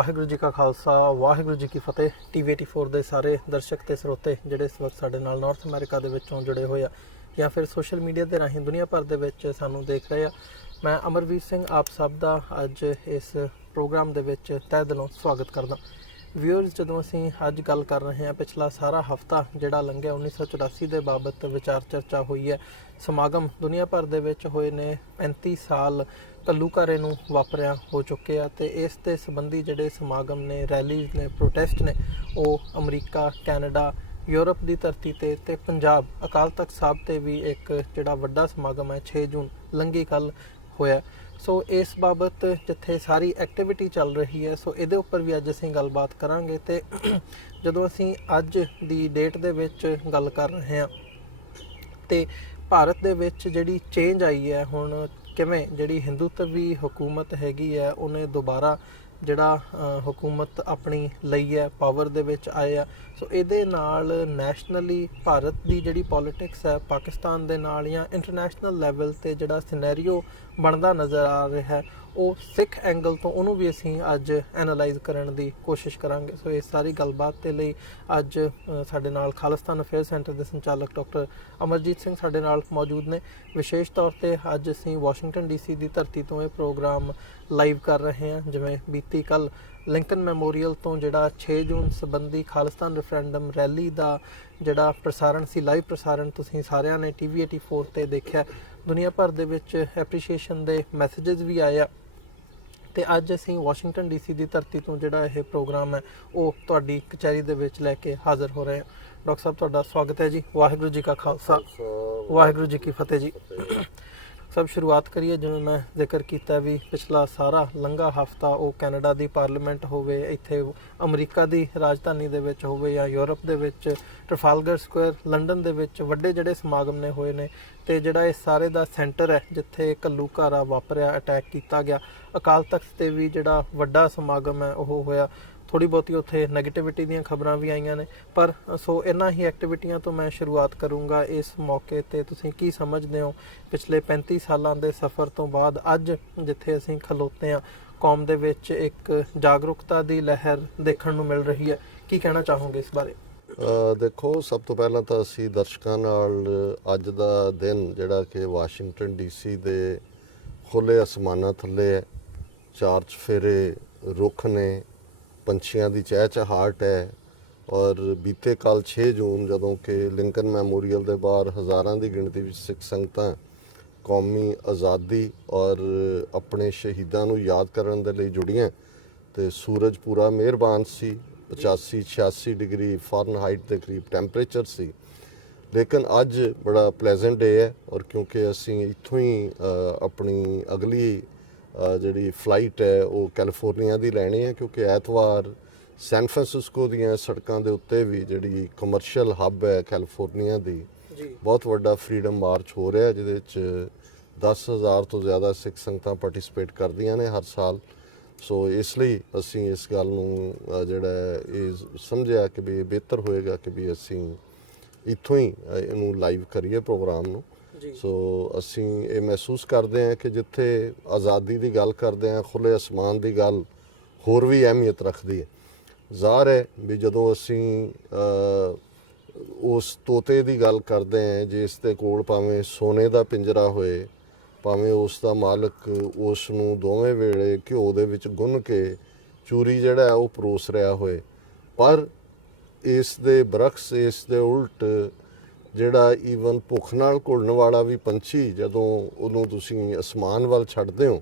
ਵਾਹਿਗੁਰੂ ਜੀ ਕਾ ਖਾਲਸਾ ਵਾਹਿਗੁਰੂ ਜੀ ਕੀ ਫਤਿਹ। TV84 ਦੇ ਸਾਰੇ ਦਰਸ਼ਕ ਤੇ ਸਰੋਤੇ ਜਿਹੜੇ ਇਸ ਵਕਤ ਸਾਡੇ ਨਾਲ ਨਾਰਥ ਅਮਰੀਕਾ ਦੇ ਵਿੱਚੋਂ ਜੁੜੇ ਹੋਏ ਆ ਜਾਂ ਫਿਰ ਸੋਸ਼ਲ ਮੀਡੀਆ ਦੇ ਰਾਹੀਂ ਦੁਨੀਆ ਭਰ ਦੇ ਵਿੱਚ ਸਾਨੂੰ ਦੇਖ ਰਹੇ ਆ, ਮੈਂ ਅਮਰਵੀਰ ਸਿੰਘ ਆਪ ਸਭ ਦਾ ਅੱਜ ਇਸ ਪ੍ਰੋਗਰਾਮ ਦੇ ਵਿੱਚ ਤਹਿ ਦਿਲੋਂ ਸਵਾਗਤ ਕਰਦਾ। ਵਿਊਅਰਸ, ਜਦੋਂ ਅਸੀਂ ਅੱਜ ਗੱਲ ਕਰ ਰਹੇ ਹਾਂ, ਪਿਛਲਾ ਸਾਰਾ ਹਫਤਾ ਜਿਹੜਾ ਲੰਘਿਆ 1984 ਦੇ ਬਾਬਤ ਵਿਚਾਰ ਚਰਚਾ ਹੋਈ ਹੈ। ਸਮਾਗਮ ਦੁਨੀਆ ਭਰ ਦੇ ਵਿੱਚ ਹੋਏ ਨੇ। 35 ਸਾਲ ਘੱਲੂਘਾਰੇ ਨੂੰ ਵਾਪਰਿਆ ਹੋ ਚੁੱਕੇ ਆ ਤੇ ਇਸ ਦੇ ਸੰਬੰਧੀ ਜਿਹੜੇ ਸਮਾਗਮ ਨੇ, ਰੈਲੀਜ਼ ਨੇ, ਪ੍ਰੋਟੈਸਟ ਨੇ, ਉਹ ਅਮਰੀਕਾ, ਕੈਨੇਡਾ, ਯੂਰਪ ਦੀ ਧਰਤੀ ਤੇ ਪੰਜਾਬ ਅਕਾਲ ਤਖਤ ਸਾਹਿਬ ਤੇ ਵੀ ਇੱਕ ਜਿਹੜਾ ਵੱਡਾ ਸਮਾਗਮ ਹੈ 6 ਜੂਨ ਲੰਘੀ ਕੱਲ੍ਹ ਹੋਇਆ। ਸੋ ਇਸ ਬਾਬਤ ਜਿੱਥੇ ਸਾਰੀ ਐਕਟੀਵਿਟੀ ਚੱਲ ਰਹੀ ਹੈ, ਸੋ ਇਹਦੇ ਉੱਪਰ ਵੀ ਅੱਜ ਅਸੀਂ ਗੱਲਬਾਤ ਕਰਾਂਗੇ। ਤੇ ਜਦੋਂ ਅਸੀਂ ਅੱਜ ਦੀ ਡੇਟ ਦੇ ਵਿੱਚ ਗੱਲ ਕਰ ਰਹੇ ਹਾਂ ਤੇ ਭਾਰਤ ਦੇ ਵਿੱਚ ਜਿਹੜੀ ਚੇਂਜ ਆਈ ਹੈ, ਹੁਣ ਕਿਵੇਂ ਜਿਹੜੀ ਹਿੰਦੂਤਵੀ ਹਕੂਮਤ ਹੈਗੀ ਹੈ ਉਹਨੇ ਦੁਬਾਰਾ ਜਿਹੜਾ ਹਕੂਮਤ ਆਪਣੀ ਲਈ ਹੈ, ਪਾਵਰ ਦੇ ਵਿੱਚ ਆਏ ਆ। ਸੋ ਇਹਦੇ ਨਾਲ ਨੈਸ਼ਨਲੀ ਭਾਰਤ ਦੀ ਜਿਹੜੀ ਪੋਲੀਟਿਕਸ ਹੈ ਪਾਕਿਸਤਾਨ ਦੇ ਨਾਲ ਜਾਂ ਇੰਟਰਨੈਸ਼ਨਲ ਲੈਵਲ 'ਤੇ ਜਿਹੜਾ ਸਿਨੈਰੀਓ ਬਣਦਾ ਨਜ਼ਰ ਆ ਰਿਹਾ ਹੈ, ਉਹ ਸਿੱਖ ਐਂਗਲ ਤੋਂ ਉਹਨੂੰ ਵੀ ਅਸੀਂ ਅੱਜ ਐਨਾਲਾਈਜ਼ ਕਰਨ ਦੀ ਕੋਸ਼ਿਸ਼ ਕਰਾਂਗੇ। ਸੋ ਇਸ ਸਾਰੀ ਗੱਲਬਾਤ ਦੇ ਲਈ ਅੱਜ ਸਾਡੇ ਨਾਲ ਖਾਲਿਸਤਾਨ ਅਫੇਅਰ ਸੈਂਟਰ ਦੇ ਸੰਚਾਲਕ ਡਾਕਟਰ ਅਮਰਜੀਤ ਸਿੰਘ ਸਾਡੇ ਨਾਲ ਮੌਜੂਦ ਨੇ। ਵਿਸ਼ੇਸ਼ ਤੌਰ 'ਤੇ ਅੱਜ ਅਸੀਂ ਵਾਸ਼ਿੰਗਟਨ DC ਦੀ ਧਰਤੀ ਤੋਂ ਇਹ ਪ੍ਰੋਗਰਾਮ ਲਾਈਵ ਕਰ ਰਹੇ ਹਾਂ। ਜਿਵੇਂ ਬੀਤੀ ਕੱਲ੍ਹ ਲਿੰਕਨ ਮੈਮੋਰੀਅਲ ਤੋਂ ਜਿਹੜਾ 6 ਜੂਨ ਸੰਬੰਧੀ ਖਾਲਿਸਤਾਨ ਰੈਫਰੈਂਡਮ ਰੈਲੀ ਦਾ ਜਿਹੜਾ ਪ੍ਰਸਾਰਣ ਸੀ, ਲਾਈਵ ਪ੍ਰਸਾਰਣ ਤੁਸੀਂ ਸਾਰਿਆਂ ਨੇ TV84 ਤੇ ਦੇਖਿਆ। ਦੁਨੀਆ ਭਰ ਦੇ ਵਿੱਚ ਐਪਰੀਸ਼ੀਏਸ਼ਨ ਦੇ ਮੈਸੇਜਸ ਵੀ ਆਏ ਆ ਤੇ ਅੱਜ ਅਸੀਂ ਵਾਸ਼ਿੰਗਟਨ DC ਦੀ ਧਰਤੀ ਤੋਂ ਜਿਹੜਾ ਇਹ ਪ੍ਰੋਗਰਾਮ ਹੈ ਉਹ ਤੁਹਾਡੀ ਕਚਹਿਰੀ ਦੇ ਵਿੱਚ ਲੈ ਕੇ ਹਾਜ਼ਰ ਹੋ ਰਹੇ ਹਾਂ। ਡਾਕਟਰ ਸਾਹਿਬ, ਤੁਹਾਡਾ ਸਵਾਗਤ ਹੈ ਜੀ। ਵਾਹਿਗੁਰੂ ਜੀ ਕਾ ਖਾਲਸਾ ਵਾਹਿਗੁਰੂ ਜੀ ਕੀ ਫਤਿਹ ਜੀ। ਸਭ ਸ਼ੁਰੂਆਤ ਕਰੀਏ, ਜਿਵੇਂ ਮੈਂ ਜ਼ਿਕਰ ਕੀਤਾ ਵੀ ਪਿਛਲਾ ਸਾਰਾ ਲੰਘਾ ਹਫਤਾ ਉਹ ਕੈਨੇਡਾ ਦੀ ਪਾਰਲੀਮੈਂਟ ਹੋਵੇ, ਇੱਥੇ ਅਮਰੀਕਾ ਦੀ ਰਾਜਧਾਨੀ ਦੇ ਵਿੱਚ ਹੋਵੇ ਜਾਂ ਯੂਰਪ ਦੇ ਵਿੱਚ ਟ੍ਰਫਾਲਗਰ ਸਕੁਆਇਰ ਲੰਡਨ ਦੇ ਵਿੱਚ ਵੱਡੇ ਜਿਹੜੇ ਸਮਾਗਮ ਨੇ ਹੋਏ ਨੇ। ਤੇ ਜਿਹੜਾ ਇਸ ਸਾਰੇ ਦਾ ਸੈਂਟਰ ਹੈ ਜਿੱਥੇ ਘੱਲੂਘਾਰਾ ਵਾਪਰਿਆ, ਅਟੈਕ ਕੀਤਾ ਗਿਆ, ਅਕਾਲ ਤਖਤ ਤੇ ਵੀ ਜਿਹੜਾ ਵੱਡਾ ਸਮਾਗਮ ਹੈ ਉਹ ਹੋਇਆ। ਥੋੜ੍ਹੀ ਬਹੁਤੀ ਉੱਥੇ ਨੈਗੇਟਿਵਿਟੀ ਦੀਆਂ ਖਬਰਾਂ ਵੀ ਆਈਆਂ ਨੇ, ਪਰ ਸੋ ਇਹਨਾਂ ਹੀ ਐਕਟੀਵਿਟੀਆਂ ਤੋਂ ਮੈਂ ਸ਼ੁਰੂਆਤ ਕਰੂੰਗਾ। ਇਸ ਮੌਕੇ 'ਤੇ ਤੁਸੀਂ ਕੀ ਸਮਝਦੇ ਹੋ ਪਿਛਲੇ 35 ਸਾਲਾਂ ਦੇ ਸਫ਼ਰ ਤੋਂ ਬਾਅਦ ਅੱਜ ਜਿੱਥੇ ਅਸੀਂ ਖਲੋਤੇ ਹਾਂ, ਕੌਮ ਦੇ ਵਿੱਚ ਇੱਕ ਜਾਗਰੂਕਤਾ ਦੀ ਲਹਿਰ ਦੇਖਣ ਨੂੰ ਮਿਲ ਰਹੀ ਹੈ, ਕੀ ਕਹਿਣਾ ਚਾਹੋਗੇ ਇਸ ਬਾਰੇ? ਦੇਖੋ, ਸਭ ਤੋਂ ਪਹਿਲਾਂ ਤਾਂ ਅਸੀਂ ਦਰਸ਼ਕਾਂ ਨਾਲ ਅੱਜ ਦਾ ਦਿਨ ਜਿਹੜਾ ਕਿ ਵਾਸ਼ਿੰਗਟਨ DC ਦੇ ਖੁੱਲ੍ਹੇ ਅਸਮਾਨਾਂ ਥੱਲੇ ਚਾਰ ਚੁਫੇਰੇ ਰੁੱਖ ਨੇ, ਪੰਛੀਆਂ ਦੀ ਚਹਿਚਹਾਟ ਹੈ, ਔਰ ਬੀਤੇ ਕੱਲ੍ਹ 6 ਜੂਨ ਜਦੋਂ ਕਿ ਲਿੰਕਨ ਮੈਮੋਰੀਅਲ ਦੇ ਬਾਹਰ ਹਜ਼ਾਰਾਂ ਦੀ ਗਿਣਤੀ ਵਿੱਚ ਸਿੱਖ ਸੰਗਤਾਂ ਕੌਮੀ ਆਜ਼ਾਦੀ ਔਰ ਆਪਣੇ ਸ਼ਹੀਦਾਂ ਨੂੰ ਯਾਦ ਕਰਨ ਦੇ ਲਈ ਜੁੜੀਆਂ ਤੇ ਸੂਰਜ ਪੂਰਾ ਮਿਹਰਬਾਨ ਸੀ। 85-86 ਡਿਗਰੀ ਫਾਰਨਹਾਈਟ ਦੇ ਕਰੀਬ ਟੈਂਪਰੇਚਰ ਸੀ। ਲੇਕਿਨ ਅੱਜ ਬੜਾ ਪਲੇਜ਼ੈਂਟ ਡੇ ਹੈ, ਔਰ ਕਿਉਂਕਿ ਅਸੀਂ ਇੱਥੋਂ ਹੀ ਆਪਣੀ ਅਗਲੀ ਜਿਹੜੀ ਫਲਾਈਟ ਹੈ ਉਹ ਕੈਲੀਫੋਰਨੀਆ ਦੀ ਲੈਣੀ ਹੈ, ਕਿਉਂਕਿ ਐਤਵਾਰ ਸੈਨ ਫਰਾਂਸਿਸਕੋ ਦੀਆਂ ਸੜਕਾਂ ਦੇ ਉੱਤੇ ਵੀ ਜਿਹੜੀ ਕਮਰਸ਼ੀਅਲ ਹੱਬ ਹੈ ਕੈਲੀਫੋਰਨੀਆ ਦੀ, ਬਹੁਤ ਵੱਡਾ ਫਰੀडम ਮਾਰਚ ਹੋ ਰਿਹਾ, ਜਿਹਦੇ ਵਿੱਚ 10,000 ਤੋਂ ਜ਼ਿਆਦਾ ਸਿੱਖ ਸੰਗਤਾਂ ਪਾਰਟਿਸਿਪੇਟ ਕਰਦੀਆਂ ਨੇ ਹਰ ਸਾਲ। ਸੋ ਇਸ ਲਈ ਅਸੀਂ ਇਸ ਗੱਲ ਨੂੰ ਜਿਹੜਾ ਇਹ ਸਮਝਿਆ ਕਿ ਵੀ ਬਿਹਤਰ ਹੋਏਗਾ ਕਿ ਵੀ ਅਸੀਂ ਇੱਥੋਂ ਹੀ ਇਹਨੂੰ ਲਾਈਵ ਕਰੀਏ ਪ੍ਰੋਗਰਾਮ ਨੂੰ। ਸੋ ਅਸੀਂ ਇਹ ਮਹਿਸੂਸ ਕਰਦੇ ਹਾਂ ਕਿ ਜਿੱਥੇ ਆਜ਼ਾਦੀ ਦੀ ਗੱਲ ਕਰਦੇ ਹਾਂ, ਖੁੱਲ੍ਹੇ ਅਸਮਾਨ ਦੀ ਗੱਲ ਹੋਰ ਵੀ ਅਹਿਮੀਅਤ ਰੱਖਦੀ ਹੈ। ਜ਼ਾਹਰ ਹੈ ਵੀ ਜਦੋਂ ਅਸੀਂ ਉਸ ਤੋਤੇ ਦੀ ਗੱਲ ਕਰਦੇ ਹਾਂ ਜਿਸ ਦੇ ਕੋਲ ਭਾਵੇਂ ਸੋਨੇ ਦਾ ਪਿੰਜਰਾ ਹੋਏ, ਭਾਵੇਂ ਉਸ ਦਾ ਮਾਲਕ ਉਸ ਨੂੰ ਦੋਵੇਂ ਵੇਲੇ ਘਿਓ ਦੇ ਵਿੱਚ ਗੁੰਨ ਕੇ ਚੂਰੀ ਜਿਹੜਾ ਹੈ ਉਹ ਪਰੋਸ ਰਿਹਾ ਹੋਏ, ਪਰ ਇਸ ਦੇ ਬਰਕਸ, ਇਸ ਦੇ ਉਲਟ ਜਿਹੜਾ ਈਵਨ ਭੁੱਖ ਨਾਲ ਘੁਲਣ ਵਾਲਾ ਵੀ ਪੰਛੀ ਜਦੋਂ ਉਹਨੂੰ ਤੁਸੀਂ ਅਸਮਾਨ ਵੱਲ ਛੱਡਦੇ ਹੋ